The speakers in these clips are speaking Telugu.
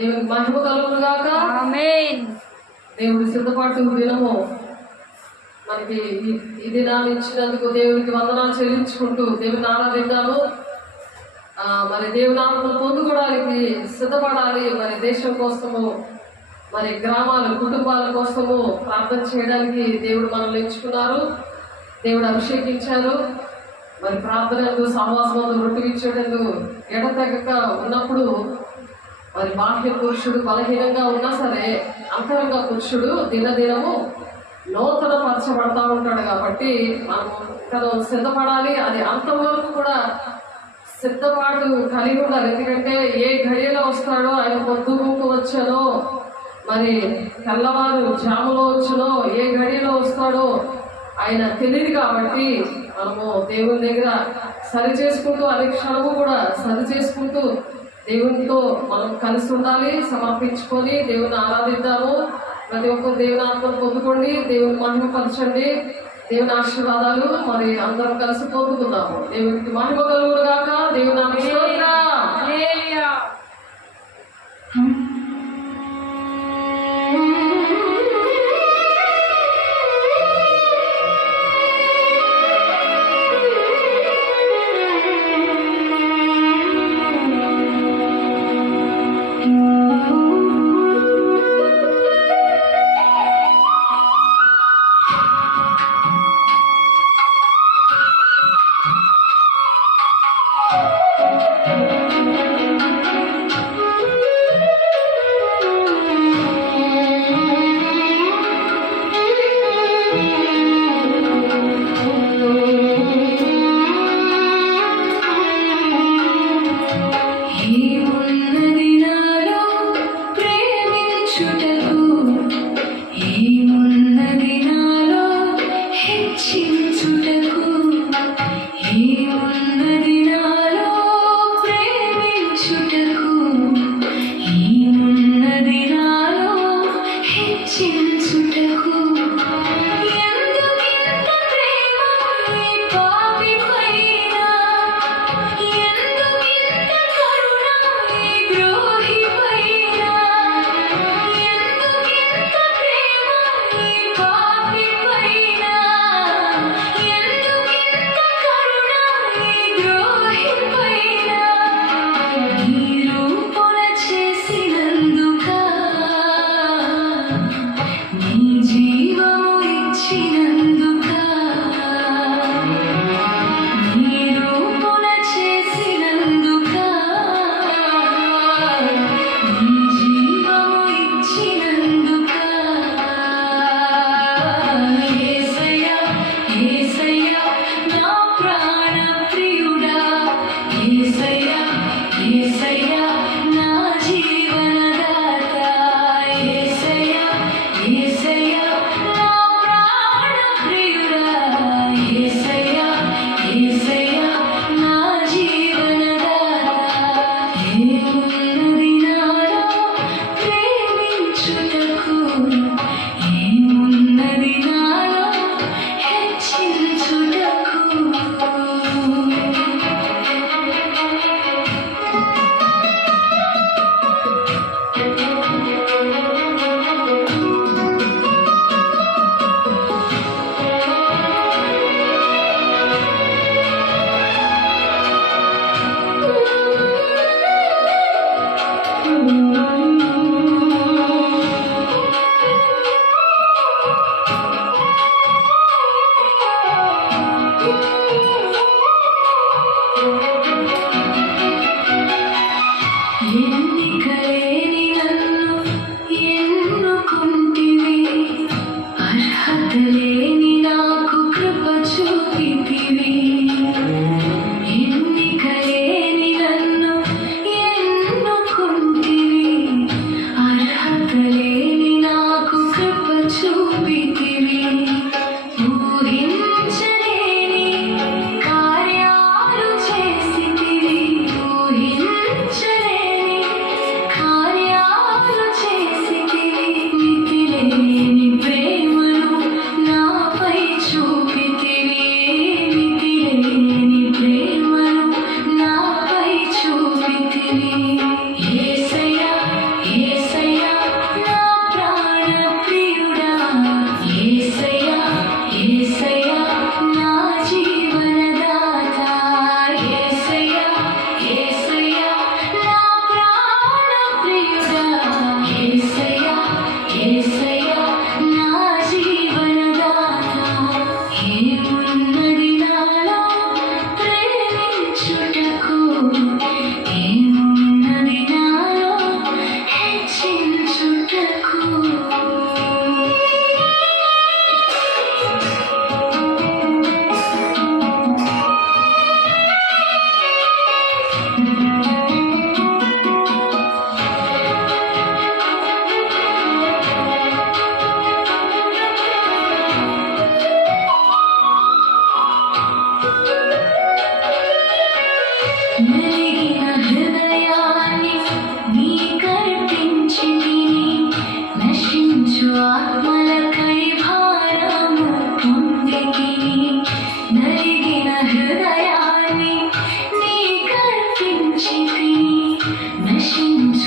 దేవునికి మహిమ కలుగును గాక. ఆమేన్. దేవుడి సిద్ధపాటు దినము మనకి ఈ దినాన్ని ఇచ్చినందుకు దేవునికి వందనాలు చెల్లించుకుంటూ దేవుని ఆరాధిద్దాము. మరి దేవుని ఆత్మను పొందుకోవడానికి సిద్ధపడాలి. మరి దేశం కోసము, మరి గ్రామాల కుటుంబాల కోసము ప్రార్థన చేయడానికి దేవుడు మనల్ని ఎంచుకున్నారు, దేవుడు అభిషేకించారు. మరి ప్రార్థనలు సహవాసంలో రొట్టివిచ్చేటందు ఎడతెగక ఉన్నప్పుడు మరి బాహ్య పురుషుడు బలహీనంగా ఉన్నా సరే అంతరంగ పురుషుడు దినదినము నూతన పరచబడతా ఉంటాడు. కాబట్టి మనం సిద్ధపడాలి. అది అంతవరకు కూడా సిద్ధపాటు కలిగి ఉండాలి. ఎందుకంటే ఏ ఘడియలో వస్తాడో, ఆయన పొద్దుగుంకు వచ్చానో, మరి తెల్లవారు జాములో వచ్చునో, ఏ ఘడియలో వస్తాడో ఆయన తెలియదు. కాబట్టి మనము దేవుని దగ్గర సరి చేసుకుంటూ అనే క్షణము కూడా సరి చేసుకుంటూ దేవునితో మనం కలిసి ఉండాలి. సమర్పించుకొని దేవుని ఆరాధిద్దాము. ప్రతి ఒక్కరు దేవుని ఆత్మను పొందుకోండి, దేవుని మహిమపరచండి. దేవుని ఆశీర్వాదాలు మరి అందరం కలిసి పొందుకుందాము. దేవునికి మహిమ కలుగును గాక. దేవుని ఈ ఉన్నది నాలో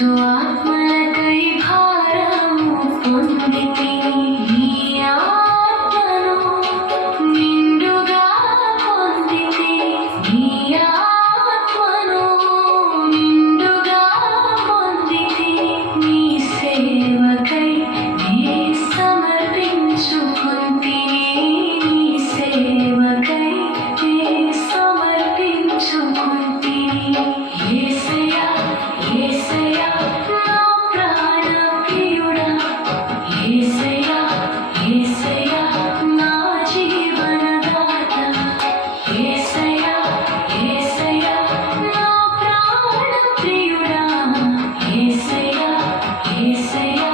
ఆత్మలకై భారము పొందితి నీ ఆత్మను నిండుగా పొందితి నీ ఆత్మను నిండుగా పొందితి నీ సేవకై నే సమర్పించుకుంటి నీ సేవకై నే సమర్పించుకుంటి యేసయ్యా యేసయ్యా నా ప్రాణ ప్రియుడా యేసయ్యా యేసయ్యా నా జీవనదాత యేసయ్యా యేసయ్యా నా ప్రాణ ప్రియుడా యేసయ్యా యేసయ్యా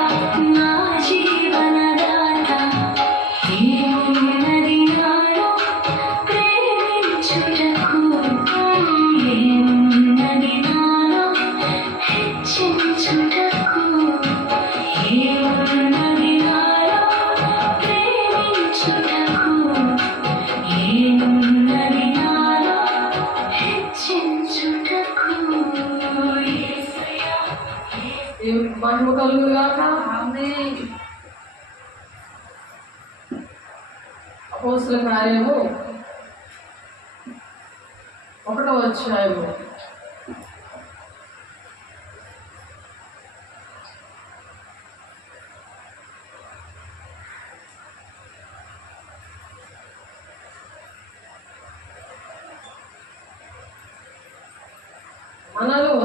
నా జీవనదాత ఏమున్నది నాలో ప్రేమించుటకు ఏమున్నది నాలో హెచ్చించుటకు ఏమున్నది నాలో ప్రేమించుటకు ఏమున్నది నాలో హెచ్చించుటకు యేసయ్యా దేవునికి మహిమ కలుగును గాక. అపోస్తల కార్యము 1వ అధ్యాయము మనలో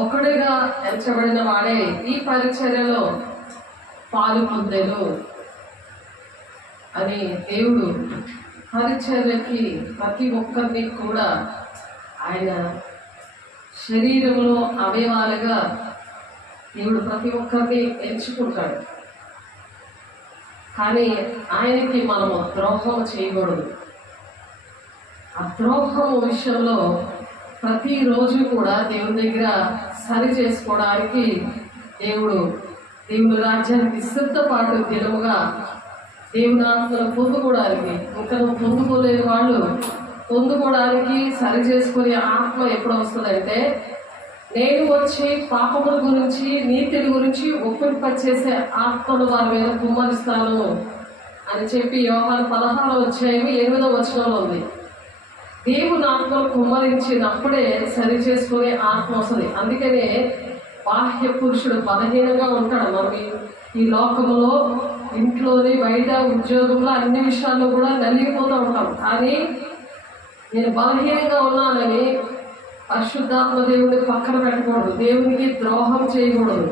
ఒకడిగా ఎంచబడిన వాడే ఈ పరిచర్యలో పాలు పొందేను అని దేవుడు పరిచర్యకి ప్రతి ఒక్కరిని కూడా ఆయన శరీరంలో అవయవాలుగా దేవుడు ప్రతి ఒక్కరిని ఎంచుకుంటాడు. కానీ ఆయనకి మనము ద్రోహం చేయకూడదు. ఆ ద్రోహం విషయంలో ప్రతిరోజు కూడా దేవుని దగ్గర సరి చేసుకోవడానికి దేవుని రాజ్యానికి సిద్ధపాటు దినముగా దేవుని ఆత్మను పొందుకోవడానికి, ఇంకా పొందుకోలేని వాళ్ళు పొందుకోవడానికి సరి చేసుకునే ఆత్మ ఎప్పుడు వస్తుందంటే, నేను వచ్చి పాపముల గురించి నీతిని గురించి ఒప్పింపచేసే ఆత్మను వారి మీద కుమ్మరిస్తాను అని చెప్పి యోహాను 16వ అధ్యాయం 8వ వచనంలో ఉంది. దేవుని ఆత్మను కుమ్మరించినప్పుడే సరి చేసుకునే ఆత్మ వస్తుంది. అందుకనే బాహ్య పురుషుడు బలహీనంగా ఉంటాడు. మనం ఈ లోకంలో ఇంట్లోని బయట ఉద్యోగంలో అన్ని విషయాల్లో కూడా నలిగిపోతూ ఉంటాం. కానీ నేను బలహీనంగా ఉన్నానని పరిశుద్ధాత్మ దేవుడిని పక్కన పెట్టకూడదు. దేవునికి ద్రోహం చేయకూడదు.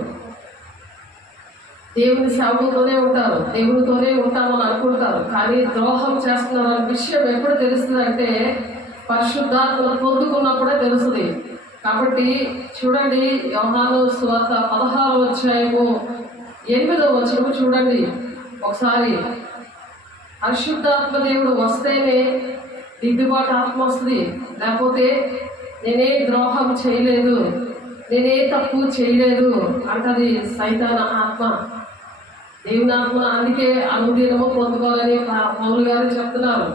దేవుని సేవకులతోనే ఉంటారు, దేవునితోనే ఉంటామని అనుకుంటారు, కానీ ద్రోహం చేస్తున్నారు అనే విషయం ఎప్పుడు తెలుస్తుందంటే పరిశుద్ధాత్మను పొందుకున్నప్పుడే తెలుస్తుంది. కాబట్టి చూడండి, యోహాను సువార్త 16వ అధ్యాయము 8వ వచనము చూడండి ఒకసారి. పరిశుద్ధాత్మ దేవుడు వస్తేనే దిద్దుబాటు ఆత్మ వస్తుంది. లేకపోతే నేనే ద్రోహం చేయలేదు, నేనే తప్పు చేయలేదు అంటది సైతాన ఆత్మ. దేవుని ఆత్మ అందుకే అనుదినము పొందుకోవాలని పౌలు గారు చెప్తున్నారు.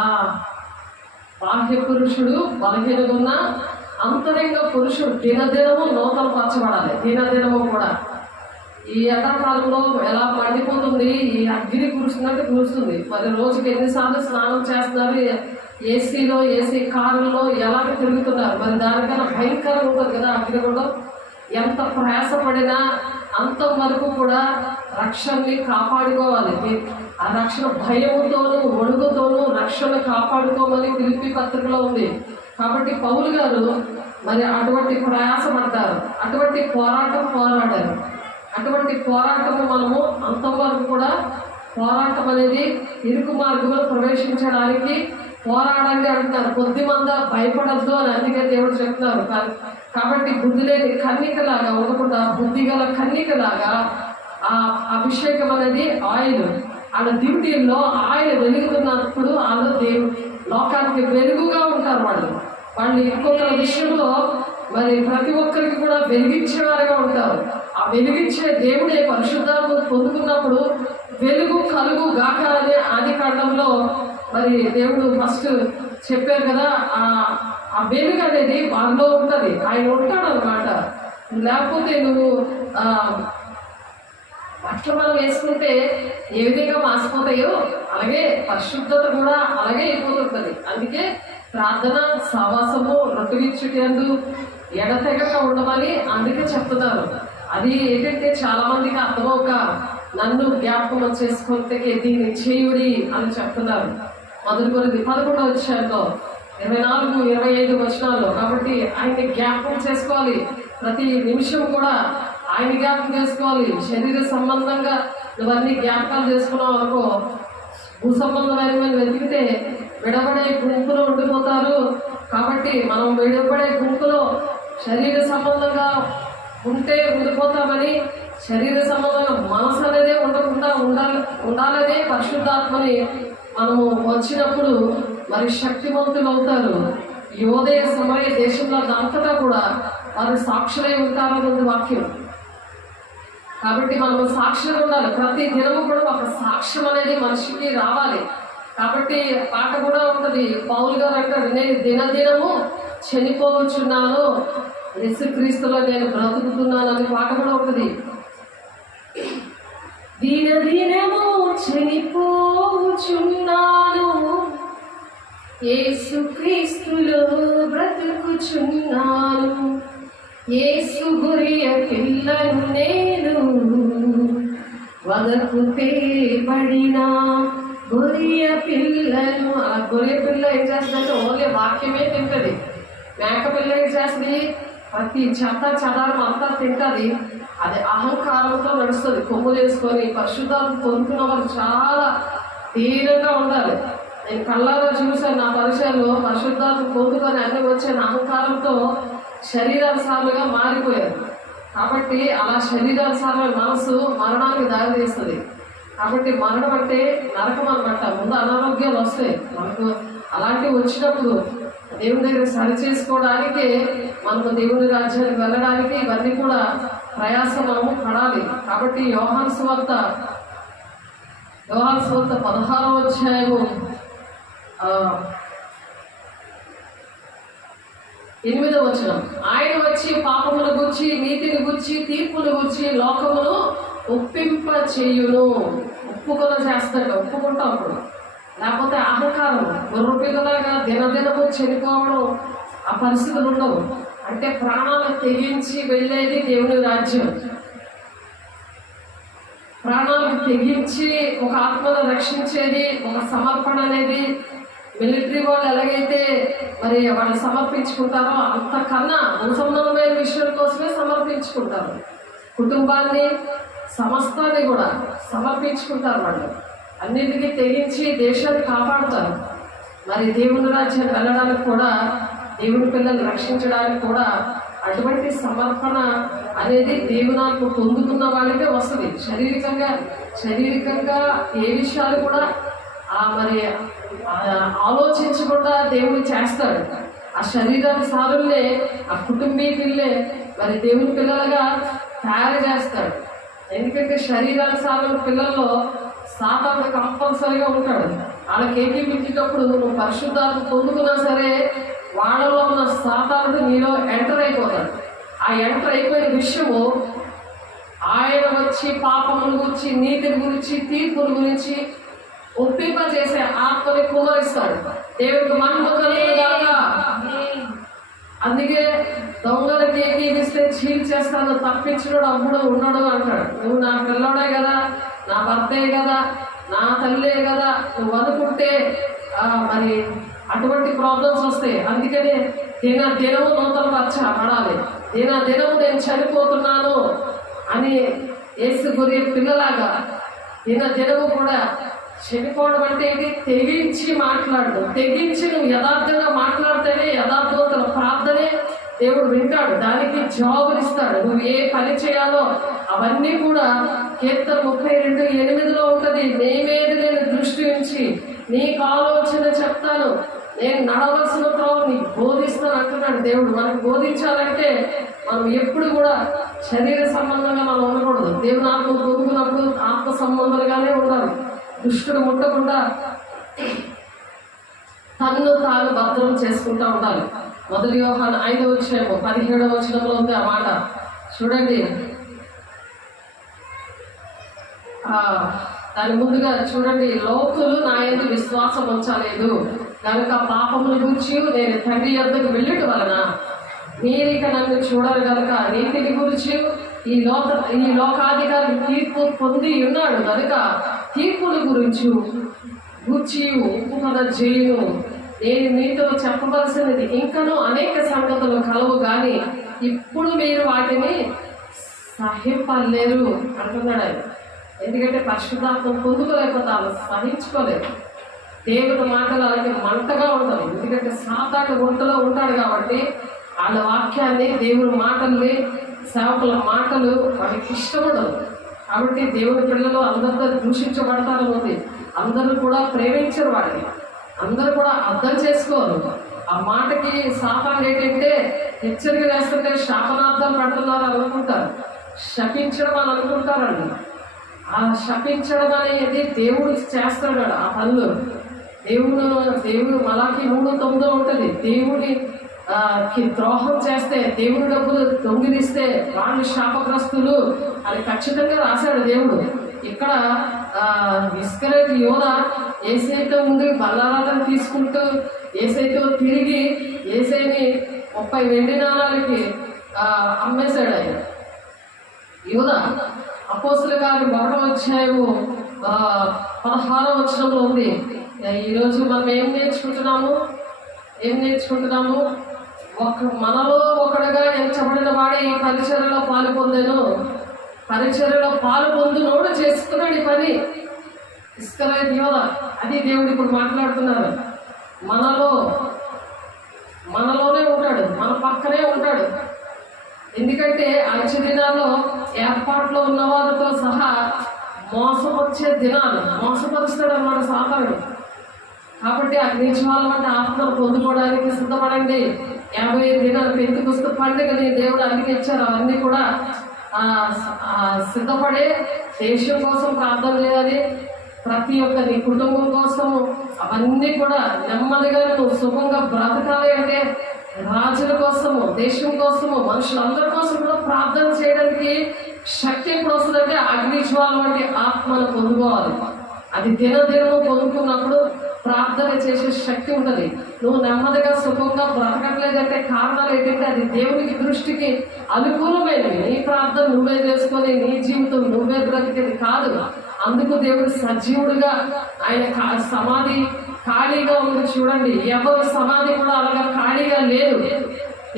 ఆ బాహ్య పురుషుడు బలహీనంగా ఉన్న అంతరంగ పురుషుడు దినదినము నూతన పరచబడాలి. దినదినము కూడా ఈ ఎండాకాలంలో ఎలా మండిపోతుంది, ఈ అగ్ని కురుస్తున్నట్టు కురుస్తుంది. మరి రోజుకి ఎన్నిసార్లు స్నానం చేస్తున్నారు, ఏసీ కారుల్లో ఎలాగ తిరుగుతున్నారు. మరి దానికన్నా భయంకరంగా ఉంటుంది కదా అగ్ని కూడా. ఎంత ప్రయాసపడినా అంతవరకు కూడా రక్షణని కాపాడుకోవాలి. ఆ రక్షణ భయముతోనూ వణుకుతోనూ రక్షణ కాపాడుకోమని ఫిలిప్పీ పత్రికలో ఉంది. కాబట్టి పౌలు గారు మరి అటువంటి ప్రయాసపడతారు, అటువంటి పోరాడారు. అటువంటి పోరాటము మనము అంతవరకు కూడా పోరాటం అనేది ఇరుకు మార్గంలో ప్రవేశించడానికి పోరాడండి అంటున్నారు. కొద్దిమంది భయపడద్దు అని అందుకే దేవుడు చెప్తున్నారు. కాబట్టి బుద్ధి లేని కన్నికలాగా ఉండకుండా బుద్ధి గల కన్నికలాగా ఆ అభిషేకం అనేది ఆయిల్ వాళ్ళ డ్యూటీల్లో ఆయిల్ వెలుగుతున్నప్పుడు వాళ్ళు లోకానికి వెలుగుగా ఉంటారు. వాళ్ళు ఇంకొకరి విషయంలో మరి ప్రతి ఒక్కరికి కూడా వెలిగించేవారుగా ఉంటారు. ఆ వెలిగించే దేవుడే పరిశుద్ధాత్మ పొందుకున్నప్పుడు వెలుగు కలుగు గాక అనే ఆది కాండంలో మరి దేవుడు ఫస్ట్ చెప్పారు కదా. ఆ వెలుగు అనేది వాళ్ళలో ఉంటుంది, ఆయన ఉంటాడు అనమాట. లేకపోతే నువ్వు బట్టలు మనం వేసుకుంటే ఏ విధంగా మాసిపోతాయో అలాగే పరిశుద్ధత కూడా అలాగే అయిపోతుంటుంది. అందుకే ప్రార్థన, సహవాసము, రొట్టెవిచ్చుటందు ఎడతెగక ఉండమని అందుకే చెప్తున్నారు. అది ఏంటంటే చాలా మందికి అర్థమవుక నన్ను జ్ఞాపకం చేసుకుంటే దీన్ని చేయుడి అని చెప్తున్నారు. మొదటి కొరింథీ 11వ అధ్యాయంలో 24, 25 వచనాల్లో. కాబట్టి ఆయన్ని జ్ఞాపకం చేసుకోవాలి. ప్రతి నిమిషం కూడా ఆయన జ్ఞాపకం చేసుకోవాలి. శరీర సంబంధంగా నువ్వన్నీ జ్ఞాపకాలు చేసుకున్నావు అనుకో, భూ సంబంధమైన వెతికితే విడబడే గుంపులో ఉండిపోతారు. కాబట్టి మనం విడబడే గుంపులో శరీర సంబంధంగా ఉంటే ఉండిపోతామని, శరీర సంబంధంగా మనసు అనేదే ఉండకుండా ఉండాలనే పరిశుద్ధాత్మని మనము వచ్చినప్పుడు మరి శక్తివంతులు అవుతారు. ఈ ఉదయ సమయ దేశంలో అంతటా కూడా వారు సాక్షులై ఉంటారన్నది వాక్యం. కాబట్టి మనము సాక్షులుగా ఉండాలి. ప్రతి దినము కూడా ఒక సాక్ష్యం అనేది మనిషికి రావాలి. కాబట్టి పాట కూడా ఉంటుంది. పౌలు గారు అంటాడు, నేను దినదినము చనిపోవచ్చున్నాను, యేసుక్రీస్తులో నేను బ్రతుకుతున్నాను అనే పాట కూడా ఉంటుంది. దినదినము చనిపోవచ్చున్నాను, యేసుక్రీస్తులో బ్రతుకుచున్నాను, యేసు గొర్రె పిల్లను నేను, వదకు తేబడిన గొర్రె పిల్లను. ఆ గొర్రె పిల్ల ఏం చేస్తుందంటే ఓన్లీ వాక్యమే తింటది. మేక పిల్ల ఏం చేస్తుంది? ప్రతి చెత్త చెదారం అంతా తింటది. అది అహంకారంతో నడుస్తుంది. కొమ్ములు వేసుకొని పరిశుద్ధాత్మ పొందుకున్న వాళ్ళు చాలా తీరంగా ఉండాలి. నేను కళ్ళారా చూశాను. నా పరిచయంలో పరిశుద్ధాత్మ పొందుకొని అన్ని వచ్చిన అహంకారంతో శరీరానుసారులుగా మారిపోయారు. కాబట్టి అలా శరీరానుసారమైన మనసు మరణానికి దారి తీస్తుంది. కాబట్టి మరణం అంటే నరకం అనమాట. ముందు అనారోగ్యాలు వస్తాయి మనకు. అలాంటివి వచ్చినప్పుడు దేవుని దగ్గర సరి చేసుకోవడానికే, మనకు దేవుని రాజ్యానికి వెళ్ళడానికి ఇవన్నీ కూడా ప్రయాసం మనము పడాలి. కాబట్టి యోహాను సువార్త 16వ అధ్యాయము 8వ వచనం. ఆయన వచ్చి పాపమును గూర్చి, నీతిని గూర్చి, తీర్పును గూర్చి లోకమును ఒప్పింప చేయును. ఒప్పుకొన చేస్తాడు. ఒప్పుకుంటాం అప్పుడు. లేకపోతే అహంకారం గుర్ర పిల్లలాగా దినదినము చనిపోవడం ఆ పరిస్థితులు ఉండవు. అంటే ప్రాణాలు తెగించి వెళ్ళేది దేవుని రాజ్యం. ప్రాణాలకు తెగించి ఒక ఆత్మను రక్షించేది, ఒక సమర్పణ అనేది. మిలిటరీ వాళ్ళు ఎలాగైతే మరి వాళ్ళు సమర్పించుకుంటారో అంతకన్నా సంబంధమైన విషయం కోసమే సమర్పించుకుంటారు. కుటుంబాన్ని, సమస్తాన్ని కూడా సమర్పించుకుంటారు. వాళ్ళు అన్నిటికీ తెగించి దేశాన్ని కాపాడుతారు. మరి దేవుని రాజ్యాన్ని వెళ్ళడానికి కూడా, దేవుని పిల్లల్ని రక్షించడానికి కూడా అటువంటి సమర్పణ అనేది దేవునాత్మ పొందుకున్న వాళ్ళకే వస్తుంది. శారీరకంగా ఏ విషయాలు కూడా మరి ఆలోచించకుండా దేవుడు చేస్తాడు. ఆ శరీరానుసారులే, ఆ కుటుంబీకులే మరి దేవుని పిల్లలుగా తయారు చేస్తాడు. ఎందుకంటే శరీరానుసారుల పిల్లల్లో సాతాను కంపల్సరీగా ఉంటాడు. వాళ్ళకి ఏకీపించేటప్పుడు నువ్వు పరిశుద్ధాత్మ పొందుకున్నా సరే వాళ్ళలో ఉన్న సాతానుడు నీలో ఎంటర్ అయిపోతాడు. ఆ ఎంటర్ అయిపోయిన విషయము ఆయన వచ్చి పాపముల గురించి, నీతిని గురించి, తీర్పుల గురించి ఒప్పింప చేసే ఆత్మని కుమరిస్తాడు. దేవుడికి మహిమ కలుగుగాక. అందుకే దొంగలకి ఏకీపిస్తే చీల్చేస్తాను, తప్పించుడు అప్పుడు ఉన్నాడు అంటాడు. నువ్వు నా పిల్లోడే కదా, నా భర్తే కదా, నా తల్లే కదా నువ్వు అనుకుంటే మరి అటువంటి ప్రాబ్లమ్స్ వస్తాయి. అందుకనే దినము నూతన పడాలి. దినము నేను చనిపోతున్నాను అని యేసు గొర్రె పిల్లలాగా దినము కూడా చనిపోవడం అంటే ఏంటి? తెగించి మాట్లాడడం. తెగించి నువ్వు యథార్థంగా మాట్లాడితేనే యథార్థవంతుల ప్రార్థనే దేవుడు వింటాడు. దానికి జవాబులు ఇస్తాడు. నువ్వు ఏ పని చేయాలో అవన్నీ కూడా కీర్తన 32:8 ఉంటుంది. నీ మీద నేను దృష్టి ఉంచి నీకు ఆలోచన చెప్తాను, నేను నడవలసిన త్రోవ నీకు బోధిస్తాను అంటున్నాడు దేవుడు. మనకు బోధించాలంటే మనం ఎప్పుడు కూడా శరీర సంబంధంగా మనం ఉండకూడదు. దేవుని ఆత్మ పొందుకున్నప్పుడు ఆత్మ సంబంధాలుగానే ఉండాలి. దుష్టుడు ముట్టకుండా తన్ను తాను భద్రం చేసుకుంటూ ఉండాలి. 1 యోహాను 5వ అధ్యాయము 17వ వచనంలో ఉంది ఆ మాట. చూడండి, దాని ముందుగా చూడండి, లోకులు నా యందు విశ్వాసం ఉంచలేదు కనుక పాపముల గురించి నేను తండ్రి యొద్దకు వెళ్ళుట వలన మీరిక నన్ను చూడరు కనుక నీతిని గురించి ఈ లోకాధికారి తీర్పు పొంది ఉన్నాడు కనుక తీర్పుల గురించి గూర్చి ఉపపద చేయును. నేను మీతో చెప్పవలసినది ఇంకనూ అనేక సంగతులు కలవు కానీ ఇప్పుడు మీరు వాటిని సహింపలేరు అంటున్నాడు ఆయన. ఎందుకంటే పరిశుద్ధాత్మ పొందుకోలేకపోతాను, సహించుకోలేదు. దేవుని మాటలు అలాగే మంటగా ఉంటాయి. ఎందుకంటే సాతాను గుంటలో ఉంటాడు కాబట్టి వాళ్ళ వాక్యాన్ని, దేవుని మాటల్ని, సేవకుల మాటలు వాడికి ఇష్టపడదు. కాబట్టి దేవుని పిల్లలు అందరితో దూషించబడతారని ఉంది. అందరూ కూడా ప్రేమించరు వాడిని, అందరూ కూడా అర్థం చేసుకోరు. ఆ మాటకి శాపం ఏంటంటే హెచ్చరిక వేస్తుంటే శాపనార్థాలు పెడుతున్నారు అనుకుంటారు, శపించడం అని అనుకుంటారండి. ఆ శపించడం అనేది దేవుడు చేస్తాడు ఆ పనులు. దేవుడు మలాకి 3:9 ఉంటుంది. దేవుడి ద్రోహం చేస్తే, దేవుడి డబ్బులు దొంగిలిస్తే వాళ్ళు శాపగ్రస్తులు అని ఖచ్చితంగా రాశాడు దేవుడు. ఇక్కడ ఇస్కరేతు యోధ ఏసైతో ముందు బల్లారాధన తీసుకుంటూ ఏసైతో తిరిగి ఏసైని 30 వెండి నాణాలకి అమ్మేశాడు ఆయన. యోధ అపోస్తుల కార్యం 1వ అధ్యాయము 16వ వచనంలో ఉంది. ఈరోజు మనం ఏం నేర్చుకుంటున్నాము? మనలో ఒకడుగా ఎంచబడిన వాడే ఈ పరిచర్యలో పాలు పొందాను. పరిచర్యలో పాలు పొందునోడు చేసుకున్నాడు ఈ పని. ఇస్కరేతు యోధ, అది దేవుడు ఇప్పుడు మాట్లాడుతున్నారు. మనలోనే ఉంటాడు, మన పక్కనే ఉంటాడు. ఎందుకంటే అంచె దినాల్లో ఏర్పాట్లో ఉన్న వారితో సహా మోసపరిచే దినాలు, మోసపరుస్తాడు అన్నమాట సాతానుడు. కాబట్టి అగ్నిజ్వాల వంటి ఆత్మను పొందుకోవడానికి సిద్ధపడండి. 55 దినాలు పెంతుకొస్తూ పండుగని దేవుడు అన్ని ఇచ్చారు. అవన్నీ కూడా సిద్ధపడే దేశం కోసం ప్రార్థన చేయాలి. ప్రతి ఒక్క నీ కుటుంబం కోసం అవన్నీ కూడా నెమ్మదిగా నువ్వు సుఖంగా బ్రతకాలి అంటే రాజుల కోసము, దేశం కోసము, మనుషులందరి కోసం కూడా ప్రార్థన చేయడానికి శక్తి ఎప్పుడు వస్తుందంటే అగ్నిజ్వాల వంటి ఆత్మను పొందుకోవాలి. అది దినదినము పొందుకున్నప్పుడు ప్రార్థన చేసే శక్తి ఉంటుంది. నువ్వు నెమ్మదిగా సుఖంగా బ్రతకట్లేదంటే కారణాలు ఏంటంటే అది దేవునికి దృష్టికి అనుకూలమైనవి. నీ ప్రార్థన నువ్వే చేసుకొని నీ జీవితం నువ్వే బ్రతికేది కాదు. అందుకు దేవుడు సజీవుడుగా ఆయన సమాధి ఖాళీగా ఉంది. చూడండి, ఎవరి సమాధి కూడా అలాగా ఖాళీగా లేదు.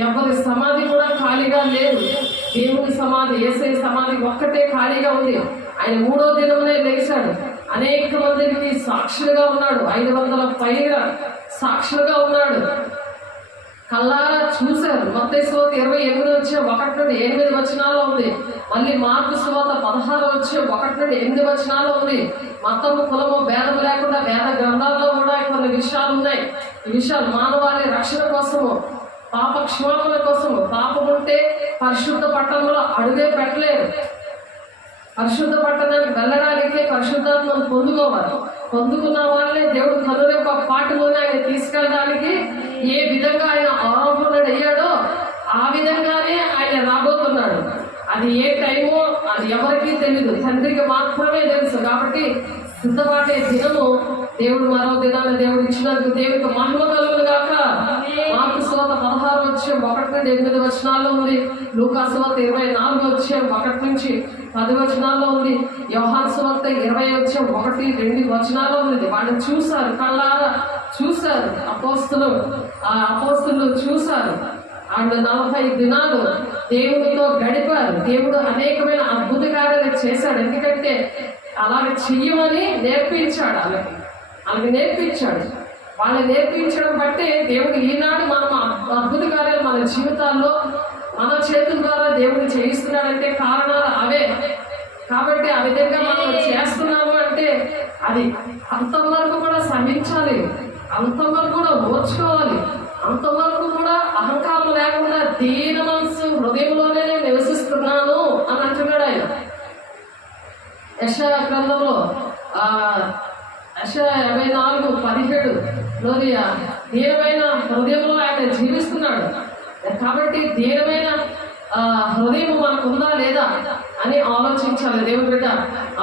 ఎవరి సమాధి కూడా ఖాళీగా లేదు. దేవుని సమాధి, యేసయ్య సమాధి ఒక్కటే ఖాళీగా ఉంది. ఆయన 3వ దినమునే లేచాడు. అనేక మందికి సాక్షులుగా ఉన్నాడు. 500 పైగా సాక్షులుగా ఉన్నాడు. కల్లారా చూశారు. మత్తయి సువార్త 28:1-8 వచనాల్లో ఉంది. మళ్ళీ మార్కు సువార్త 16:1-8 వచనాల్లో ఉంది. మతము, కులము భేదము లేకుండా వేద గ్రంథాల్లో కూడా కొన్ని విషయాలు ఉన్నాయి. ఈ విషయాలు మానవాళి రక్షణ కోసము, పాప క్షమాపణ కోసము. పాపం ఉంటే పరిశుద్ధ పట్టణంలో అడుగే పెట్టలేరు. పరిశుద్ధ పట్టణానికి వెళ్ళడానికి పరిశుద్ధాత్మను పొందుకోవాలి. పొందుకున్న వాళ్ళే దేవుడు కనుల యొక్క పాటలోనే ఆయన తీసుకెళ్ళడానికి ఏ విధంగా ఆయన ఆరోపణలు అయ్యాడో ఆ విధంగానే ఆయన రాబోతున్నాడు. అది ఏ టైమో అది ఎవరికీ తెలీదు, తండ్రికి మాత్రమే తెలుసు. కాబట్టి సిద్ధపాటే దినము దేవుడు మరో దినాన్ని దేవుడు ఇచ్చినందుకు దేవుడికి మహిమ కలుగును గాక. మార్కు సువార్త 16:1-8 వచనాల్లో ఉంది. లూకా సువార్త 24:1-10 వచనాల్లో ఉంది. యోహాను సువార్త 20:1-2 వచనాల్లో ఉంది. వాళ్ళని చూశారు, కళ్ళారా చూశారు. అపోస్తులు చూశారు. వాళ్ళు 40 దినాలు దేవుడితో గడిపారు. దేవుడు అనేకమైన అద్భుత కార్యాలు చేశాడు. ఎందుకంటే అలాగే చెయ్యమని నేర్పించాడు. అలాగే నేర్పించాడు. వాళ్ళని నేర్పించడం బట్టే దేవుడు ఈనాడు మనం అద్భుత కార్యాలు మన జీవితాల్లో మన చేతుల ద్వారా దేవుడు చేయిస్తున్నాడంటే కారణాలు అవే. కాబట్టి ఆ విధంగా మనం చేస్తున్నాము అంటే అది అంతవరకు కూడా సహించాలి, అంతవరకు కూడా ఓర్చుకోవాలి, అంతవరకు కూడా అహంకారం లేకుండా దీన మనసు హృదయంలోనే నేను నివసిస్తున్నాను అని అంటున్నాడు ఆయన. యెషయా గ్రంథంలో యెషయా 54:17 దీనమైన హృదయంలో ఆయన జీవిస్తున్నాడు. కాబట్టి దీనమైన హృదయం మనకు ఉందా లేదా అని ఆలోచించాలి. దేవుని బిడ్డ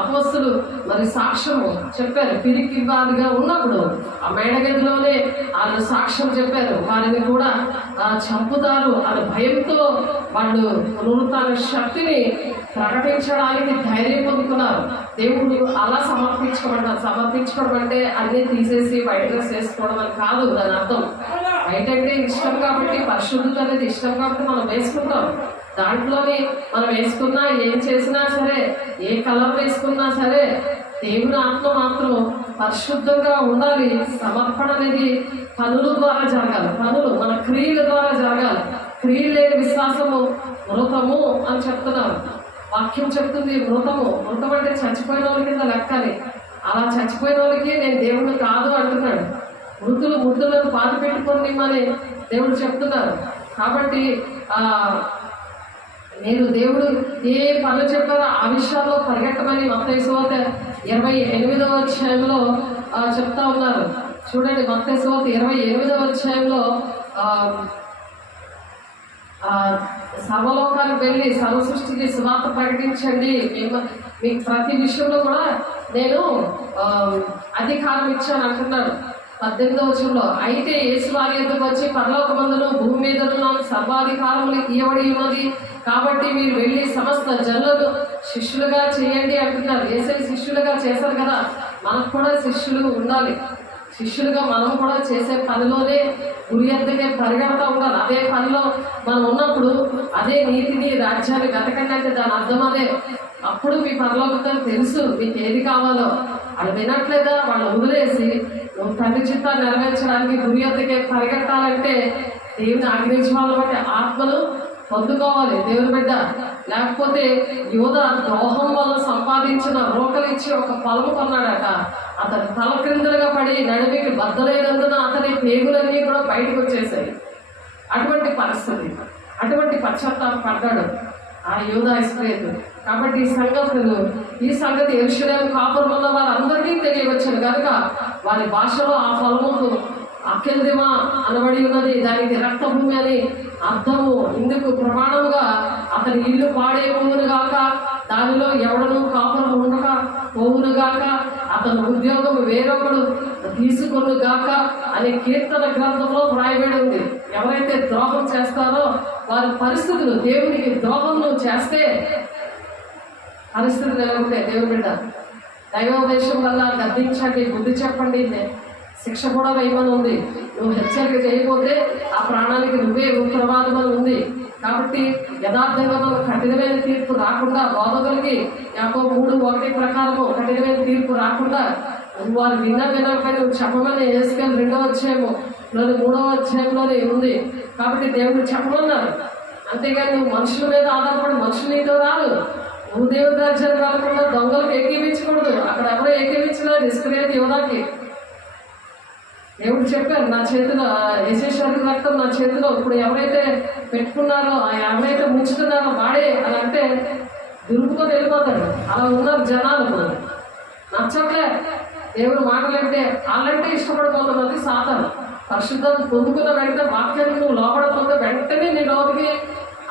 అపోస్తులు మరి సాక్ష్యము చెప్పారు. పిరికివారిగా ఉన్నప్పుడు ఆ మేడగదిలోనే వాళ్ళు సాక్ష్యం చెప్పారు. వారిని కూడా చంపుతారు అనే భయంతో వాళ్ళు పునరుత్థాన శక్తిని ప్రకటించడానికి ధైర్యం పొందుతున్నారు. దేవుడు అలా సమర్పించుకోవడం అంటే అన్ని తీసేసి బయట డ్రెస్ వేసుకోవడం అని కాదు దాని అర్థం. బయట అంటే ఇష్టం కాబట్టి, పరిశుద్ధత అనేది ఇష్టం కాబట్టి మనం వేసుకుంటాం. దాంట్లోని మనం వేసుకున్నా ఏం చేసినా సరే, ఏ కలర్ వేసుకున్నా సరే, దేవుని ఆత్మ మాత్రం పరిశుద్ధంగా ఉండాలి. సమర్పణ అనేది పనుల ద్వారా జరగాలి. పనులు మన క్రియల ద్వారా జరగాలి. క్రియలు లేని విశ్వాసము మృతము అని చెప్తున్నారు. వాక్యం చెప్తుంది మృతము. మృతం అంటే చచ్చిపోయిన వాళ్ళ కింద లెక్కని. అలా చచ్చిపోయిన వాళ్ళకి నేను దేవుడు కాదు అంటున్నాడు. మృతులను బాధ పెట్టుకొని అని దేవుడు చెప్తున్నారు. కాబట్టి నేను దేవుడు ఏ పనులు చెప్పారో ఆ విషయాల్లో పరిగెట్టమని మత్తయి సువార్త 28వ అధ్యాయంలో చెప్తా ఉన్నారు. చూడండి, మత్తయి సువార్త 28వ అధ్యాయంలో సర్వలోకానికి వెళ్ళి సర్వ సృష్టికి సువార్త ప్రకటించండి, మీకు ప్రతి విషయంలో కూడా నేను అధికారం ఇచ్చాను అంటున్నాడు 18వ వచనంలో. అయితే యేసు వారి యొద్దకు వచ్చి పరలోకమందును భూమి మీదను సర్వాధికారములు ఇవ్వబడి ఉన్నది, కాబట్టి మీరు వెళ్ళి సమస్త జనులను శిష్యులుగా చేయండి అంటున్నారు. యేసయ్య శిష్యులుగా చేశారు కదా, మనకు కూడా శిష్యులు ఉండాలి. శిష్యులుగా మనం కూడా చేసే పనిలోనే గురి ఎద్దకే పరిగెడతా ఉండాలి. అదే పనిలో మనం ఉన్నప్పుడు అదే నీతిని రాజ్యాన్ని వెతకండి అంటే దాని అర్థం అదే. అప్పుడు మీ పరలోకం తెలుసు మీకు ఏది కావాలో. అది వినట్లేదా వాళ్ళు వదిలేసి నువ్వు తండ్రి చిత్తాన్ని నెరవేర్చడానికి గురి ఎద్దకే పరిగెట్టాలంటే దేవుని ఆజ్ఞించాలి. బట్టి ఆత్మను పొందుకోవాలి దేవుని బిడ్డ. లేకపోతే యోధ ద్రోహం వల్ల సంపాదించిన రోకలిచ్చి ఒక పొలం కొన్నాడట. అతను తల క్రిందలుగా పడి నడిమికి బద్దలైనందున అతని పేగులన్నీ కూడా బయటకు వచ్చేసాయి. అటువంటి పరిస్థితి, అటువంటి పశ్చాత్తాపం పడ్డాడు ఆ యోధ ఇస్రాయేలు. కాబట్టి ఈ సంగతి యెరూషలేము కాపురం ఉన్న వారందరికీ తెలియవచ్చును కనుక వారి భాషలో ఆ పొలముకు అకెల్దిమా అనబడి ఉన్నది, దానికి రక్తభూమి అని అర్థము. ఇందుకు ప్రమాణముగా అతని ఇల్లు పాడే పోవునుగాక, దానిలో ఎవడను కాపురం ఉండక పోవునుగాక, అతని ఉద్యోగం వేరొకడు తీసుకొనుగాక అనే కీర్తన గ్రంథంలో వ్రాయబడి ఉంది. ఎవరైతే ద్రోహం చేస్తారో వారి పరిస్థితులు, దేవునికి ద్రోహం నువ్వు చేస్తే పరిస్థితులు ఎలా ఉంటాయి దేవుని బిడ్డ. దైవోపదేశం వల్ల గద్దించండి, బుద్ధి చెప్పండి, శిక్ష కూడా వేయమని ఉంది. నువ్వు హెచ్చరిక చేయకపోతే ఆ ప్రాణానికి నువ్వే ఉత్తరవాదం అని ఉంది. కాబట్టి యథార్థంగా మనం కఠినమైన తీర్పు రాకుండా, బోధకులకి యాకోబు 3:1 ప్రకారము కఠినమైన తీర్పు రాకుండా వారు వినకపోయినా నువ్వు చెప్పమని యేసుకేలు 2వ అధ్యాయంలోని 3వ అధ్యాయంలోనే ఉంది. కాబట్టి దేవుడు చెప్పమన్నారు. అంతేగాని నువ్వు మనుషుల మీద ఆధారపడి మనుషులు నీతో రాదు. నువ్వు దేవుడి రాజ్యాన్ని రాకుండా దొంగలకు ఏకీపించకూడదు. అక్కడ ఎవరో ఏకీపించలేదు ఇస్రాయేలు యోధాకి. దేవుడు చెప్పారు, నా చేతిలో యెషూషువ రక్తం నా చేతిలో. ఇప్పుడు ఎవరైతే పెట్టుకున్నారో, ఎవరైతే ముంచుతున్నారో వాడే అని అంటే దురుపుకొని వెళ్ళిపోతాడు. అలా ఉన్నారు జనాలు. నచ్చట్లే దేవుడు మాటలంటే. వాళ్ళంటే ఇష్టపడిపోతున్నది సాతాను. పరిశుద్ధం పొందుకున్న వెంటనే వాక్యానికి నువ్వు లోపడకపోతే వెంటనే నీ లోపలికి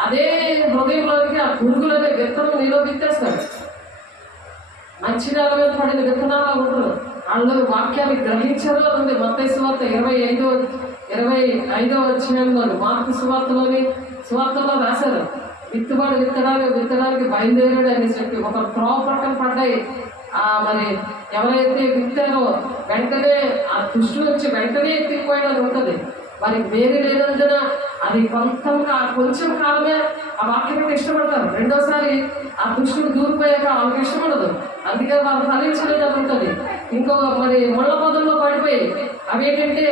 అదే హృదయంలోనికి ఆ పురుగులనే విత్తనం నీలో విత్తేస్తాడు. మంచి నేల మీద పడిన విత్తనాలు ఉంటారు. వాళ్ళు వాక్యాన్ని గ్రహించారో ఉంది. మత్తయి సువార్త 25వ అధ్యాయంలో, మార్కు సువార్తలో రాశారు, విత్తడానికి బయలుదేరాడు అని చెప్పి ఒక త్రోవ ప్రక్కన పడ్డాయి. మరి ఎవరైతే విత్తారో వెంటనే ఆ దుష్టు నుంచి వెంటనే ఎత్తిపోయడం ఉంటుంది. వారికి వేరు లేనందున అది కొంచెం కాలమే ఆ వాక్యం అంటే ఇష్టపడతారు. రెండోసారి ఆ దుష్టుడు దూరిపోయాక వాళ్ళకి ఇష్టపడదు. అందుకే వాళ్ళు ఫలించలేదు ఉంటుంది. మరి ముళ్ళ పొదల్లో పడిపోయి అవి ఏంటంటే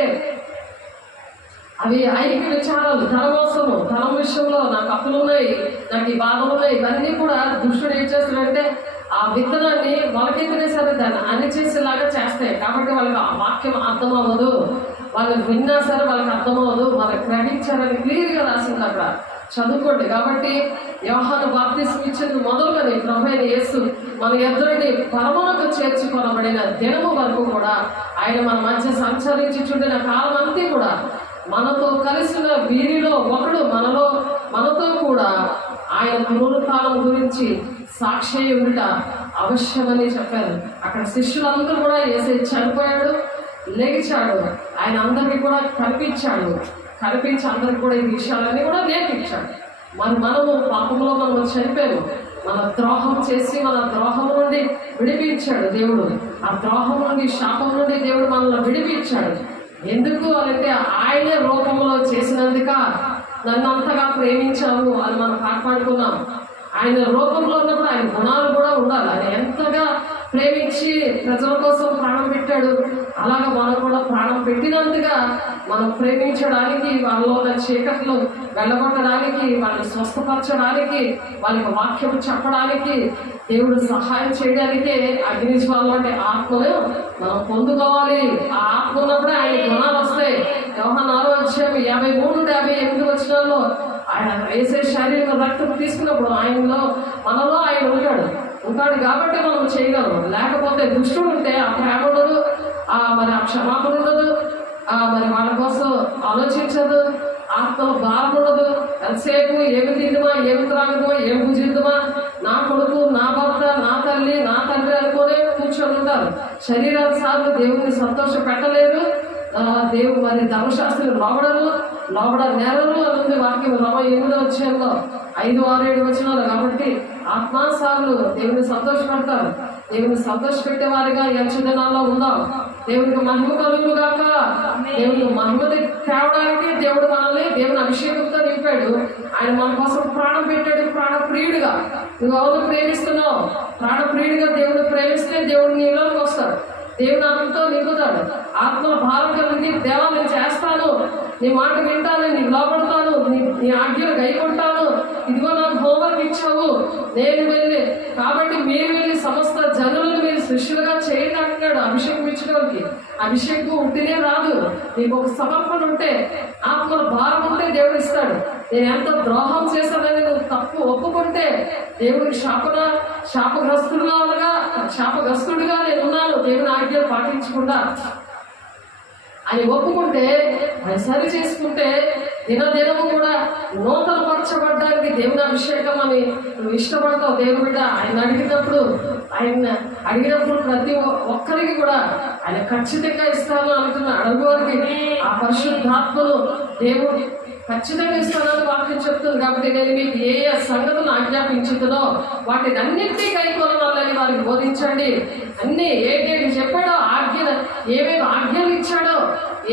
అవి ఐక్య విచారాలు, ధనమోసము, ధనం విషయంలో నాకు అప్పులు ఉన్నాయి, నాకు ఈ బాధలు ఉన్నాయి, ఇవన్నీ కూడా దుష్టుడు ఏం చేస్తాడంటే ఆ విత్తనాన్ని మొలకెత్తినే సరే దాన్ని అణిచేసేలాగా చేస్తాయి. కాబట్టి వాళ్ళకి ఆ వాక్యం అర్థం అవ్వదు. వాళ్ళు విన్నా సరే వాళ్ళకి అర్థమవ్వదు. వాళ్ళకి గ్రహించాలని క్లియర్గా రాసింది అక్కడ, చదువుకోండి. కాబట్టి యోహాను బాప్తిస్మం ఇచ్చేందుకు మొదలుగానే ప్రభువైన యేసు మన ఇద్దరిని పరమునకు చేర్చుకొనబడిన దినము వరకు కూడా ఆయన మన మధ్య సంచరించుచుండిన కాలం అంతా కూడా మనతో కలిసిన వీరిలో ఒకడు మనతో కూడా ఆయన పునరుత్థానం గురించి సాక్షి ఉండుట అవశ్యమని చెప్పారు. అక్కడ శిష్యులందరూ కూడా యేసయ్య చనిపోయాడు, లేచాడు, ఆయన అందరికీ కూడా కనిపించి అందరికి కూడా ఈ విషయాలన్నీ కూడా నేర్పించాడు. మరి మనము పాపంలో మనము చనిపోయాము, మన ద్రోహం చేసి మన ద్రోహం నుండి విడిపించాడు దేవుడు. ఆ ద్రోహం నుండి, శాపం నుండి దేవుడు మనల్ని విడిపించాడు. ఎందుకు అంటే ఆయన రూపంలో చేసినందుక నన్ను అంతగా ప్రేమించావు అని మనం కాపాడుకున్నాం. ఆయన రూపంలో ఉన్నప్పుడు ఆయన గుణాలు కూడా ఉండాలి. ఆయన ఎంతగా ప్రేమించి ప్రజల కోసం ప్రాణం పెట్టాడు, అలాగా మనం కూడా ప్రాణం పెట్టినందుగా మనం ప్రేమించడానికి, వాళ్ళలో ఉన్న చీకట్లు వెళ్ళగొట్టడానికి, వాళ్ళని స్వస్థపరచడానికి, వాళ్ళకి వాక్యం చెప్పడానికి, దేవుడు సహాయం చేయడానికే అగ్నిజ్వాల వంటి ఆత్మను మనం పొందుకోవాలి. ఆ ఆత్మ ఉన్నప్పుడే ఆయన గుణాలు వస్తాయి. యోహాను 6:53-58 వచనాల్లో ఆయన వేసే శారీరక రక్తం తీసుకున్నప్పుడు ఆయనలో మనలో ఆయన ఉంటాడు కాబట్టి మనం చేయగలం. లేకపోతే దుష్టుడు ఉంటే ఆ ప్రేమ ఉండదు, మరి ఆ క్షమాపణ ఉండదు, మరి వాళ్ళ కోసం ఆలోచించదు, ఆత్మలో భారం ఉండదు. ఎంతసేపు ఏమి తిందుమా, ఏమి త్రాగుదమా, ఏమి భుజిద్దుమా, నా కొడుకు, నా భర్త, నా తల్లి, నా తండ్రి అనుకోనే కూర్చొని ఉంటారు. శరీరానుసార్లు దేవుని సంతోష పెట్టలేరు. దేవుడు మరి ధర్మశాస్త్రులు లోబడ నేరలు అని వాక్యం 28వ అధ్యాయంలో 5, 6, 7 వచనాలు. కాబట్టి ఆత్మానుసారులు దేవుని సంతోషపెడతారు. దేవుని సంతోషపెట్టే వారిగా దినాల్లో ఉందాం. దేవునికి మహిమ కలుగును గాక. దేవుని మహిమ తేవడానికి దేవుడు మనల్ని దేవుని అభిషేకంతో నింపాడు. ఆయన మన కోసం ప్రాణం పెట్టాడు. ప్రాణప్రియుడిగా నువ్వు ఎవరు ప్రేమిస్తున్నావు? ప్రాణప్రియుడిగా దేవుడు ప్రేమిస్తే దేవుడు నీలోకి వస్తాడు, దేవుని ఆత్మతో నింపుతాడు. ఆత్మల భారం కలిగి దేవా నేను చేస్తాను, నీ మాట వింటాను, నీకు లోపడతాను, నీ ఆజ్ఞలు గైకొంటాను, ఇదిగో నాకు హోంవర్క్ ఇచ్చావు, నేను వెళ్ళి కాబట్టి మీరు వెళ్ళి సమస్త జనులను మీరు శిష్యులుగా చేయండి అంటున్నాడు. అభిషేకం ఇచ్చడానికి అభిషేకం ఉంటేనే రాదు. నీకు ఒక సమర్పణ ఉంటే, ఆత్మల భారం ఉంటే దేవుడు ఇస్తాడు. నేను ఎంత ద్రోహం చేశానని నువ్వు తప్పు ఒప్పుకుంటే దేవుడికి శాపగ్రస్తుడిగా నేను ఉన్నాను, దేవుని ఆజ్ఞలు పాటించకుండా అని ఒప్పుకుంటే, అది సరి చేసుకుంటే దినదినము కూడా నూతన పరచబడ్డానికి దేవుని అభిషేకం అని నువ్వు ఇష్టపడతావు. దేవుని బిడ్డ ఆయన అడిగినప్పుడు ప్రతి ఒక్కరికి కూడా ఆయన ఖచ్చితంగా ఇస్తాను అంటున్న అడుగువారికి ఆ పరిశుద్ధాత్మను దేవుడు ఖచ్చితంగా ఇస్తానని వాక్యం చెప్తుంది. కాబట్టి నేను మీకు ఏ సంగతులను ఆజ్ఞాపించుతుందో వాటిని అన్నింటినీ కైకొనాలని వారికి బోధించండి. అన్ని ఏటేటి చెప్పాడో ఏవేవి ఆజ్ఞలు ఇచ్చాడో,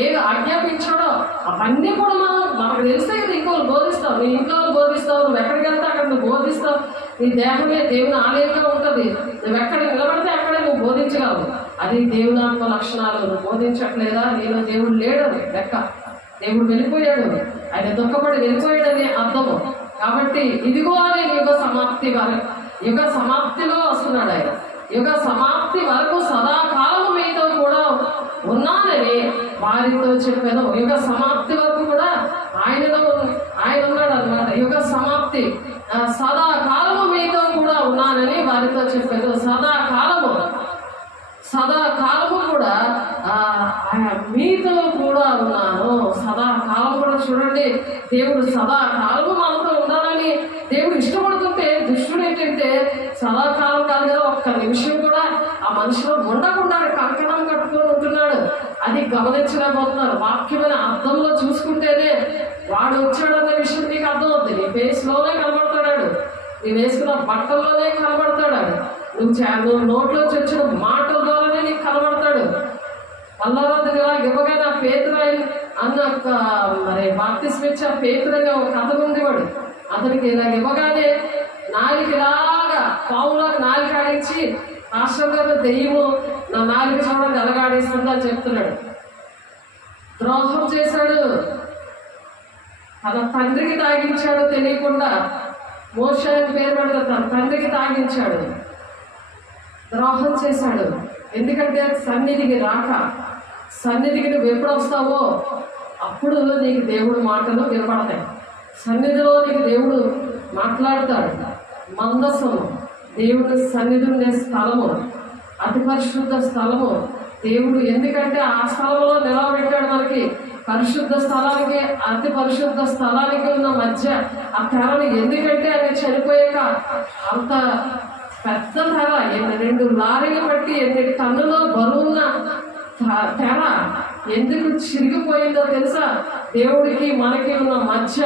ఏవి ఆజ్ఞాపించాడో అవన్నీ కూడా మనకు తెలిస్తే కదా ఇంకోళ్ళు బోధిస్తావు. నీ ఇంట్లో బోధిస్తావు, నువ్వు ఎక్కడికి వెళ్తే అక్కడ నువ్వు బోధిస్తావు. నీ దేహమే దేవుని ఆలయంగా ఉంటుంది. నువ్వు ఎక్కడ నిలబడితే అక్కడే నువ్వు బోధించగలవు. అది దేవుని ఆత్మ లక్షణాలు. నువ్వు బోధించట్లేదా? నేను దేవుడు లేడు లెక్క. దేవుడు వెళ్ళిపోయాడు, ఆయన దుఃఖపడి వెళ్ళిపోయాడని అర్థము. కాబట్టి ఇదిగో అనే యుగ సమాప్తిలో వస్తున్నాడు ఆయన. యుగ సమాప్తి వరకు సదాకాలం మీతో కూడా ఉన్నానని వారితో చెప్పాను. యుగ సమాప్తి వరకు కూడా ఆయన ఉన్నాడు అనమాట. యుగ సమాప్తి సదాకాలము మీతో కూడా ఉన్నానని వారితో చెప్పాను. సదాకాలము కూడా మీతో కూడా ఉన్నాను. సదాకాలం కూడా చూడండి, దేవుడు సదాకాలము మనతో ఉండాలని దేవుడు ఇష్టపడుతుంటే, దుష్టుడు ఏంటంటే సదాకాలం కాదు కదా, ఒక్క నిమిషం కూడా ఆ మనిషిలో ఉండకుండా కంకణం కట్టుకొని ఉంటున్నాడు. అది గమనించలేకపోతున్నారు. వాక్యమైన అర్థంలో చూసుకుంటేనే వాడు వచ్చాడన్న విషయం నీకు అర్థమవుతుంది. నీ ఫేస్లోనే కనబడతాడు, నీ వేసుకున్న బట్టల్లోనే కనబడతాడు, నువ్వు నోట్లోంచి వచ్చిన మాటల ద్వారానే నీకు కనబడతాడు. పల్లరాజుగా ఇవ్వగానే ఆ పేతురాయి అన్న మరి బాప్తిస్మ ఇచ్చే పేతురగా ఒక కథ ఉండేవాడు. అతనికి ఇలా ఇవ్వగానే నాలుగులాగా పావులాగా నాలుగు ఆడించి రాష్ట్రం గారు దెయ్యము నా నాలుగు చూడండి ఎలాగాడేస్తుందని చెప్తున్నాడు. ద్రోహం చేశాడు, తన తండ్రికి తాగించాడు తెలియకుండా. మోషే అని పేరు పెడతాడు, తన తండ్రికి తాగించాడు, ద్రోహం చేశాడు. ఎందుకంటే సన్నిధికి సన్నిధికి నువ్వు ఎప్పుడు వస్తావో అప్పుడు నీకు దేవుడు మాటలు వినపడతాయి. సన్నిధిలో నీకు దేవుడు మాట్లాడతాడు. మందసము దేవుడు సన్నిధి ఉండే స్థలము, అతి పరిశుద్ధ స్థలము దేవుడు. ఎందుకంటే ఆ స్థలంలో నిలవబెట్టాడు మనకి. పరిశుద్ధ స్థలానికి అతి పరిశుద్ధ స్థలానికి ఉన్న మధ్య ఆ తెరలు ఎందుకంటే ఆయన చనిపోయాక అంత పెద్ద తెర 2 లారీలు బట్టి 8 టన్నుల బరువున్న తెర ఎందుకు చిరిగిపోయిందో తెలుసా? దేవుడికి మనకి ఉన్న మధ్య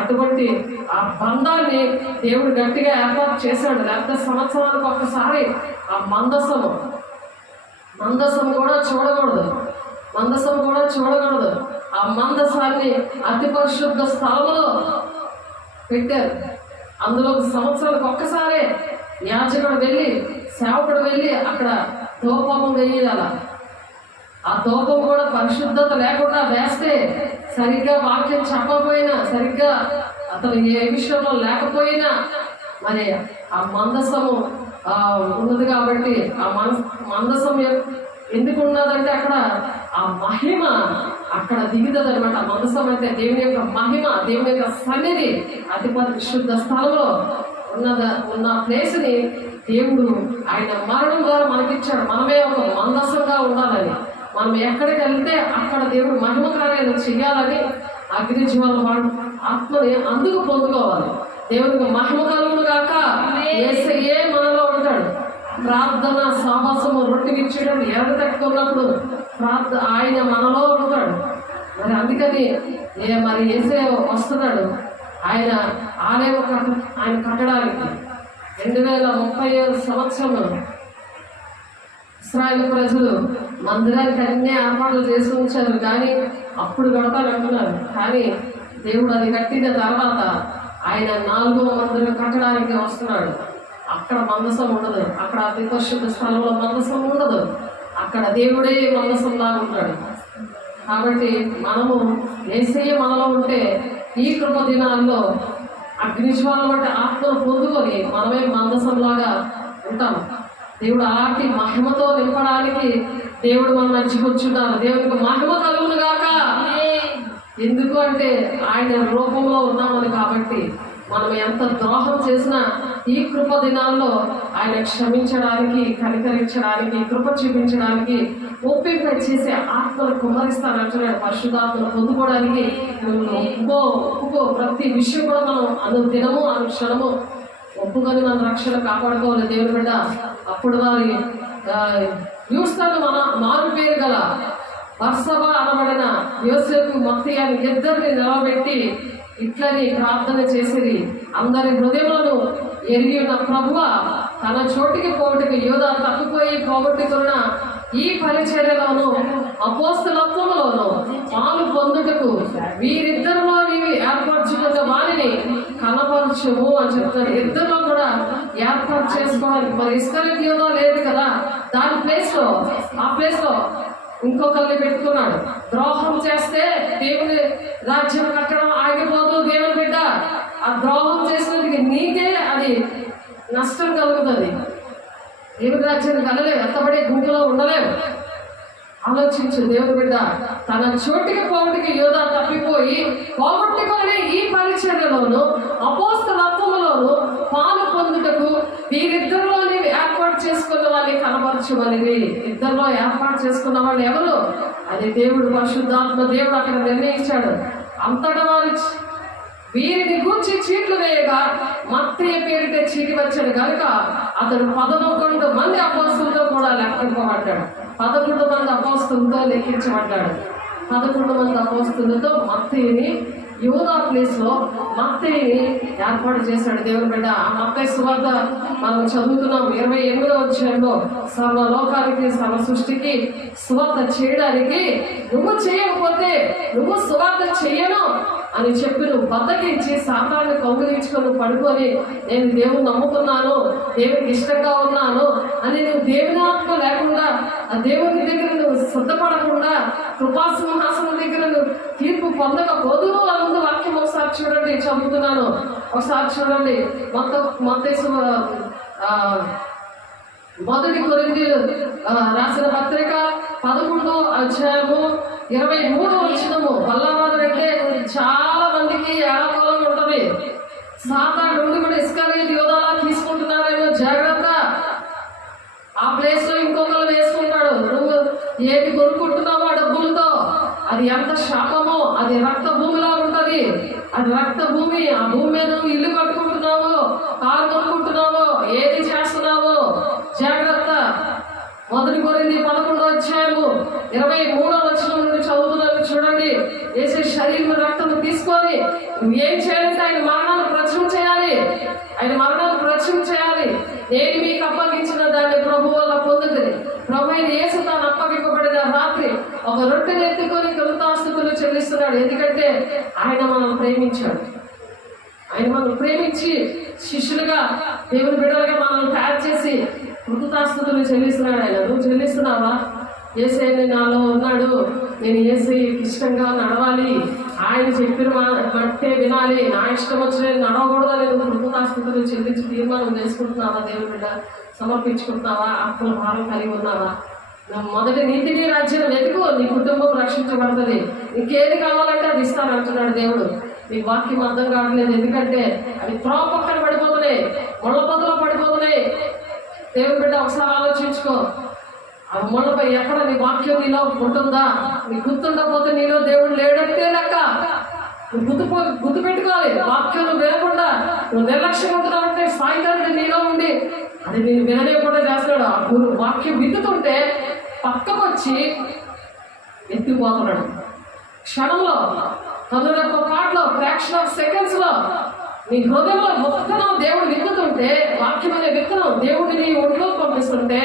అటువంటి ఆ బంధాన్ని దేవుడు గట్టిగా ఏర్పాటు చేశాడు. లేకపోతే సంవత్సరానికి ఒక్కసారి ఆ మందసం కూడా చూడకూడదు. ఆ మందసాన్ని అతి పరిశుద్ధ స్థలంలో పెట్టారు. అందులో సంవత్సరానికి ఒక్కసారే యాజకుడు వెళ్ళి, సేవకుడు వెళ్ళి అక్కడ ధూపం వేయాల. ఆ ధూపం కూడా పరిశుద్ధత లేకుండా వేస్తే, సరిగ్గా వాక్యం చెప్పకపోయినా, సరిగ్గా అతను ఏ విషయంలో లేకపోయినా, మరి ఆ మందసము ఉన్నది కాబట్టి ఆ మందసం ఎందుకు ఉన్నదంటే అక్కడ ఆ మహిమ అక్కడ దిగుతుంది అనమాట. మందసం అంటే దేవుని యొక్క మహిమ, దేవుని యొక్క సన్నిధి అతి పరిశుద్ధ స్థలంలో ఉన్న ప్లేస్ని దేవుడు ఆయన మరణం ద్వారా మనకిచ్చాడు. మనమే ఒక మందసంగా ఉండాలని, మనం ఎక్కడికి వెళ్తే అక్కడ దేవుడు మహిమ కార్యాలు చెయ్యాలని అగ్నిజ్వాల వాడు ఆత్మని అందుకు పొందుకోవాలి. దేవుడికి మహిమ కలుగును గాక. యేసయ్యే మనలో ఉంటాడు. ప్రార్థన సావాసము రొట్టెనిచ్చేటప్పుడు ఎర్ర తట్టుకున్నప్పుడు ఆయన మనలో ఉంటాడు. మరి అందుకని మరి యేసే వస్తున్నాడు. ఆయన ఆలయం ఆయన కట్టడానికి 2037 సంవత్సరం ఇశ్రాయేలు ప్రజలు మందిరానికి అన్ని ఏర్పాట్లు చేసి ఉంచారు. కానీ అప్పుడు కడతారంటున్నారు. కానీ దేవుడు అది కట్టిన తర్వాత ఆయన 4వ మందిరం కట్టడానికి వస్తున్నాడు. అక్కడ మందసం ఉండదు. అక్కడ అతి పరిశుద్ధ స్థలంలో మందసం ఉండదు. అక్కడ దేవుడే మందసంలాగా ఉంటాడు. కాబట్టి మనము యేసయ్య మనలో ఉంటే ఈ కృప దినాల్లో అగ్నిజ్వాలం అంటే ఆత్మను పొందుకొని మనమే మందసంలాగా ఉంటాం. దేవుడు అలాంటి మహిమతో నింపడానికి దేవుడు మన మధ్యకి వచ్చున్నారు. దేవునికి మహిమ కలుగును గాక. ఎందుకు అంటే ఆయన రూపంలో ఉన్నామని. కాబట్టి మనం ఎంత ద్రోహం చేసినా ఈ కృప దినాల్లో ఆయన క్షమించడానికి, కనికరించడానికి, కృప చూపించడానికి, ఒప్పింప చేసే ఆత్మను కుమ్మరిస్తానంటున్నాడు. పరిశుద్ధాత్మను పొందుకోవడానికి ఒప్పుకో ప్రతి విషయం కూడా మనం అనుదినము అనుక్షణము ఒప్పుకొని మన రక్షణ కాపాడుకోవాలి దేవుని బిడ్డ. అప్పుడు వారి యూస్తాను మన మారు పేరు గల బర్సబా అనబడిన యోసేపు మత్తయ్యని ఇద్దరిని నిలబెట్టి ఇట్లని ప్రార్థన చేసిరి. అందరి హృదయములను ఎరిగి ఉన్న ప్రభువ తన చోటికి పోగొట్టుకు యోధా తప్పిపోయి పోగొట్టుకున్న ఈ పరిచర్యలోను అపోస్తలత్వములోను పాలు పొందుటకు వీరిద్దరిలో నీవి ఏర్పరచుకున్న వారిని కనపరచుము అని చెప్తారు. ఇద్దరిలో కూడా ఏర్పాటు చేసుకోవడానికి మరి ఇస్కరియోతు యోధా లేదు కదా, దాని ప్లేస్లో ఆ ప్లేస్లో ఇంకొకరిని పెట్టుకున్నాడు. ద్రోహం చేస్తే దేవుని రాజ్యం కట్టడం ఆగిపోదు దేవుని బిడ్డ. ఆ ద్రోహం చేసినందుకు నీకే అది నష్టం కలుగుతుంది. దేవుని రాజ్యాన్ని కలలేవు, ఎత్తబడే గుంపులో ఉండలేవు. ఆలోచించు దేవుని బిడ్డ. తన చోటికి పోగొట్టుకు యోధా తప్పిపోయి పోగొట్టుకొని ఈ పరిచర్యలోను అపోస్తలత్వములోను పాలు పొందుటకు వీరిద్దరిలో నీవు ఏర్పాటు చేసుకున్న వాళ్ళని కనపరచమని. ఇద్దరిలో ఏర్పాటు చేసుకున్న వాళ్ళు ఎవరు? అది దేవుడు, పరిశుద్ధాత్మ దేవుడు అక్కడ నిర్ణయించాడు. అంతటా వారి వీరిని గూర్చి చీట్లు వేయగా మత్తయ్య పేరిట చీటి వచ్చాడు కనుక అతడు 11 మంది అపోస్తులతో కూడా లెక్కింపబడ్డాడు. 11 మంది అపోస్తులతో లెక్కించబడ్డాడు. 11 మంది అపోస్తులతో మత్తయ్యని యూదా ప్లేస్ లో మత్తయ్యని ఏర్పాటు చేశాడు దేవుని బిడ్డ. ఆ మత్తయి సువార్త మనం చదువుతున్నాం 28వ అధ్యాయంలో సర్వలోకానికి సర్వ సృష్టికి సువార్త చేయడానికి నువ్వు చేయకపోతే నువ్వు సువార్త చెయ్యను అని చెప్పి నువ్వు బద్దకించి సాతాన్ని కౌగిలించుకొని పడుకొని నేను దేవుని నమ్ముకున్నాను, దేవునికి ఇష్టంగా ఉన్నాను అని నువ్వు దేవుని ఆత్మ లేకుండా ఆ దేవుని దగ్గర నువ్వు సిద్ధపడకుండా కృపాసింహాసనం దగ్గర నువ్వు తీర్పు పొందకపోదు అని ముందు వాక్యం ఒకసారి చూడండి, చదువుతున్నాను ఒకసారి చూడండి. మొదటి కొరింథీయులు రాసిన పత్రిక 11వ అధ్యాయము 23వ వచనము. బల్లవాదం అంటే చాలా మందికి ఏడకోలం ఉంటది. సాతాను నుండి కూడా ఇస్కరియోతు యోధాలా తీసుకుంటున్నారేమో జాగ్రత్త. ఆ ప్లేస్ లో ఇంకొకరు వేసుకుంటాడు. నువ్వు ఏది కొనుక్కుంటున్నావో ఆ డబ్బులతో అది ఎంత శాపమో, అది రక్త భూమిలా ఉంటది. అది రక్త భూమి. ఆ భూమి మీద నువ్వు ఇల్లు కట్టుకుంటున్నావు, కారు కొనుక్కుంటున్నావు, ఏది చేస్తున్నావు జాగ్రత్త. 1 కొరింథీ 11:23 నుండి చదువుతున్నాను చూడండి. యేసు శరీరం రక్తం తీసుకొని నువ్వేం చేయాలంటే ఆయన మరణాన్ని ప్రచురం చేయాలి. ఆయన మరణాన్ని ప్రచురం చేయాలి. నేను మీకు అప్పగించిన దాన్ని ప్రభు వల్ల పొందుతుంది. ప్రభు అయిన యేసు తాను అప్పగింపబడిన రాత్రి ఒక రొట్టెని ఎత్తుకొని కృతజ్ఞతాస్తుతులు చెల్లిస్తున్నాడు. ఎందుకంటే ఆయన మనల్ని ప్రేమించాడు. ఆయన మనల్ని ప్రేమించి శిష్యులుగా దేవుని బిడ్డలుగా మనల్ని తయారు చేసి కృతజ్ఞతాస్తుతులు చెల్లిస్తున్నాడు. ఆయన నువ్వు చెల్లిస్తున్నావా? యేసయ్య నాలో ఉన్నాడు, నేను యేసయ్యకి ఇష్టంగా నడవాలి, ఆయన చెప్పిన బట్టే వినాలి, నా ఇష్టం వచ్చిన నడవకూడదని నువ్వు కృతజ్ఞతాస్తుతులు చెల్లించి తీర్మానం చేసుకుంటున్నావా? దేవుని బిడ్డ సమర్పించుకుంటున్నావా? ఆత్మల భారం కలిగి ఉన్నావా? మొదటి నీతిని రాజ్యాన్ని వెతుకు, నీ కుటుంబం రక్షించబడుతుంది. నీకేది కావాలంటే అది ఇస్తానంటున్నాడు దేవుడు. నీ వాక్యం అర్థం కావట్లేదు, ఎందుకంటే అవి త్రోవ పక్కన పడిపోతున్నాయి, ముళ్ళ పొదలో పడిపోతున్నాయి. దేవుని బిడ్డ ఒకసారి ఆలోచించుకో. ఆ ముళ్ళపై ఎక్కడ నీ వాక్యం నీలో ఉంటుందా? నీ గుర్తుండకపోతే నీలో దేవుడు లేడంటే లెక్క. నువ్వు గుర్తు పెట్టుకోవాలి. వాక్యం నువ్వు వినకుండా నువ్వు నిర్లక్ష్యంగా ఉంటున్నావంటే సాయంత్రం నీలో ఉండి అది నేను వినలేకుండా చేస్తున్నాడు. ఆ వాక్యం విత్తుతుంటే పక్కకు వచ్చి ఎత్తిపోతున్నాడు. క్షణంలో, కనురెప్ప పాటలో, ఫ్రాక్షన్ ఆఫ్ సెకండ్స్ లో నీ హృదయంలో విత్తనం దేవుడు విత్తుతుంటే, వాక్యం అనే విత్తనం దేవుడిని నీ ఒంట్లో పంపిస్తుంటే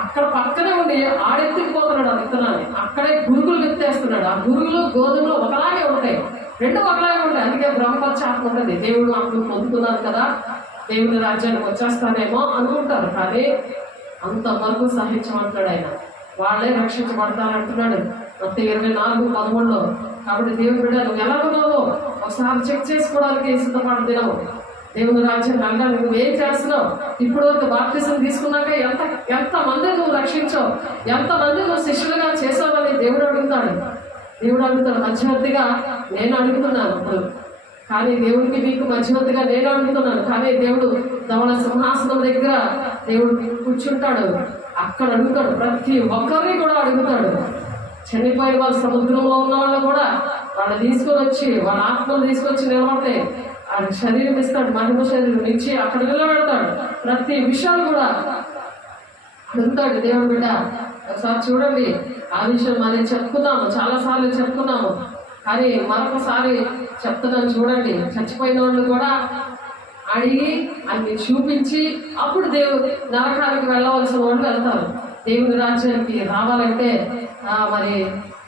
అక్కడ పక్కనే ఉండి ఆడెత్తిపోతున్నాడు ఆ విత్తనాన్ని. అక్కడే గురుగులు విత్తేస్తున్నాడు. ఆ గురుగులు గోధుమలు ఒకలాగే ఉంటాయి, రెండు ఒకలాగే ఉంటాయి. అందుకే బ్రహ్మపక్షాత్మ ఉంటుంది. దేవుడు అప్పుడు పొందుతున్నాను కదా, దేవుని రాజ్యానికి వచ్చేస్తానేమో అనుకుంటారు, కానీ అంతవరకు సహించమంటాడు ఆయన. వాళ్ళే రక్షించబడతానంటున్నాడు Matthew 24:13. కాబట్టి దేవుని బిడ్డ నువ్వు ఎలా ఉన్నావో ఒకసారి చెక్ చేసుకోవడానికి సిద్ధపడ దినము. దేవుని రాజ్యం వెళ్ళడానికి నువ్వు ఏం చేస్తున్నావు? ఇప్పుడు వరకు బాప్తిజం తీసుకున్నాక ఎంతమంది నువ్వు రక్షించావు, ఎంతమంది నువ్వు శిష్యులుగా చేసావని దేవుడు అడుగుతాడు. మధ్యవర్తిగా నేను అడుగుతున్నాను ఇప్పుడు, కానీ దేవుడికి మీకు మధ్యవర్తిగా నేను అడుగుతున్నాను. కానీ దేవుడు ధవళ సింహాసనం దగ్గర దేవుడు కూర్చుంటాడు, అక్కడ అడుగుతాడు. ప్రతి ఒక్కరిని కూడా అడుగుతాడు. చనిపోయిన వాళ్ళ సముద్రంలో ఉన్న వాళ్ళు కూడా వాళ్ళు తీసుకొని వచ్చి, వాళ్ళ ఆత్మలు తీసుకొచ్చి నిలబడతాయి. ఆయన శరీరం ఇస్తాడు, మహిమ శరీరం ఇచ్చి అక్కడ నిలబెడతాడు. ప్రతి విషయాలు కూడా అడుగుతాడు దేవుడు బిడ్డ. ఒకసారి చూడండి, ఆ విషయం మరి చెప్పుకున్నాము, చాలాసార్లు చెప్పుకున్నాము, కానీ మరొకసారి చెప్తున్నాను చూడండి. చచ్చిపోయిన వాళ్ళు కూడా అడిగి అన్ని చూపించి అప్పుడు దేవుడు నరకానికి వెళ్ళవలసిన వాళ్ళు వెళ్తారు. దేవుని రాజ్యానికి రావాలంటే మరి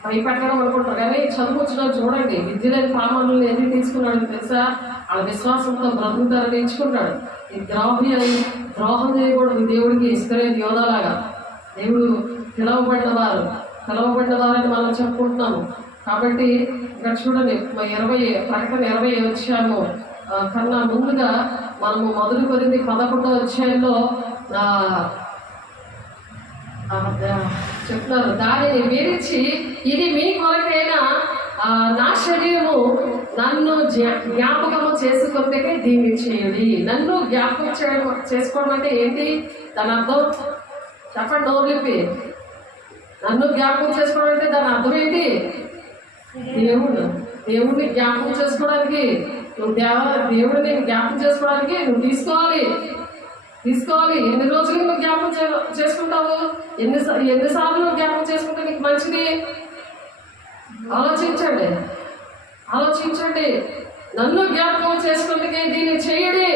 భయపెట్టడం అనుకుంటారు, కానీ చదువుకున్న చూడండి. విద్య లేని పామరులను ఎందుకు తీసుకున్నాడు తెలుసా? వాళ్ళ విశ్వాసంతో బ్రతుకుతారని ఎంచుకుంటాడు. ఈ ద్రోహం చేయకూడదు దేవుడికి. ఇస్రాయేలు యోధాలాగా దేవుడు పిలవబడిన వారని మనం చెప్పుకుంటున్నాము. కాబట్టి ఇక్కడ చూడండి, ప్రకటన 20 అధ్యాయము కన్నా ముందుగా మనము 1 కొరింథీ 11 అధ్యాయంలో చెప్తున్నారు, దానిని విరిచి ఇది మీ కొరకైనా నా శరీరము నన్ను జ్ఞాపకము చేసుకుంటే దీన్ని చేయండి. నన్ను జ్ఞాపకం చేసుకోవడం అంటే ఏంటి? దాని అర్థం చెప్పండి, నోరులిపి. నన్ను జ్ఞాపకం చేసుకోవడం అంటే దాని అర్థం ఏంటి? దేవుడిని జ్ఞాపకం చేసుకోవడానికి నువ్వు దేవుడిని జ్ఞాపకం చేసుకోవడానికి నువ్వు తీసుకోవాలి. ఎన్ని రోజులు నువ్వు జ్ఞాపకం చేసుకుంటావు? ఎన్నిసార్లు నువ్వు జ్ఞాపకం చేసుకుంటే నీకు మంచిది? ఆలోచించండి. నన్ను జ్ఞాపకం చేసుకుంటే దీన్ని చేయడి.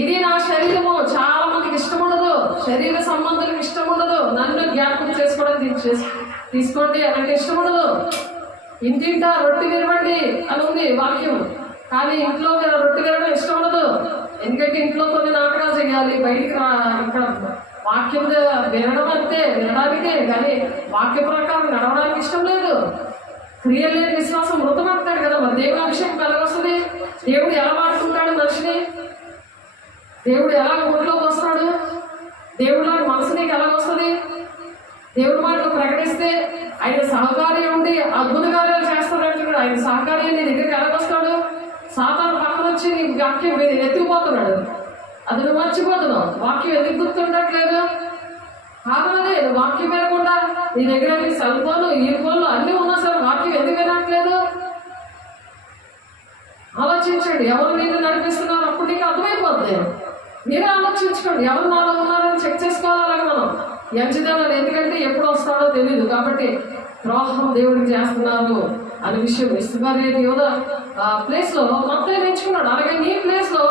ఇది నా శరీరము. చాలా మందికి ఇష్టం ఉండదు, శరీర సంబంధాలకు ఇష్టం ఉండదు. నన్ను జ్ఞాపకం చేసుకోవడానికి తీసుకోండి అని అంటే ఇష్టం ఉండదు. ఇంటింటా రొట్టె విరవండి అని ఉంది వాక్యం, కానీ ఇంట్లో రొట్టె విరవడం ఇష్టం ఉండదు. ఎందుకంటే ఇంట్లో కొన్ని నాటకాలు చేయాలి, బయటికి ఇక్కడ వాక్యం వినడం అంతే, వినడానికే, కానీ వాక్య ప్రకారం నడవడానికి ఇష్టం లేదు. క్రియలు లేని విశ్వాసం మృతమంటాడు కదా. మరి దేవుని అభిషేకం ఎలాగొస్తుంది? దేవుడు ఎలా వాడుకుంటాడు మనిషిని? దేవుడు ఎలా ఊళ్ళోకి వస్తాడు? దేవుడు మనసు నీకు ఎలాగొస్తుంది? దేవుడి మాటలు ప్రకటిస్తే ఆయన సహకారి ఉండి అద్భుత కార్యాలు చేస్తాడంటున్నాడు. ఆయన సహకారి నీ దగ్గరికి ఎలాగొస్తాడు? సాతాను పక్కన వచ్చి నీకు వాక్యం ఎత్తుకుపోతున్నాడు, అది నువ్వు మర్చిపోతున్నావు. వాక్యం ఎందుకు గుర్తుండట్లేదు? కాదనే వాక్యం వినకుండా నీ దగ్గర నీ సెల్ ఫోన్ ఇయర్ ఫోన్లు అన్నీ ఉన్నా సరే వాక్యం ఎందుకు వినట్లేదు? ఆలోచించండి, ఎవరు మీరు నడిపిస్తున్నారు, అప్పుడు నీకు అర్థమైపోతుంది. మీరే ఆలోచించుకోండి, ఎవరు నాలో ఉన్నారని చెక్ చేసుకోవాలి మనం. ఎంచిదాన్ని, ఎందుకంటే ఎప్పుడు వస్తాడో తెలియదు. కాబట్టి ద్రోహం దేవుడికి చేస్తున్నారు అనే విషయం ఇస్తున్నారు. యోధ ప్లేస్ లో మొత్తం ఎంచుకున్నాడు. అలాగే నీ ప్లేస్ లో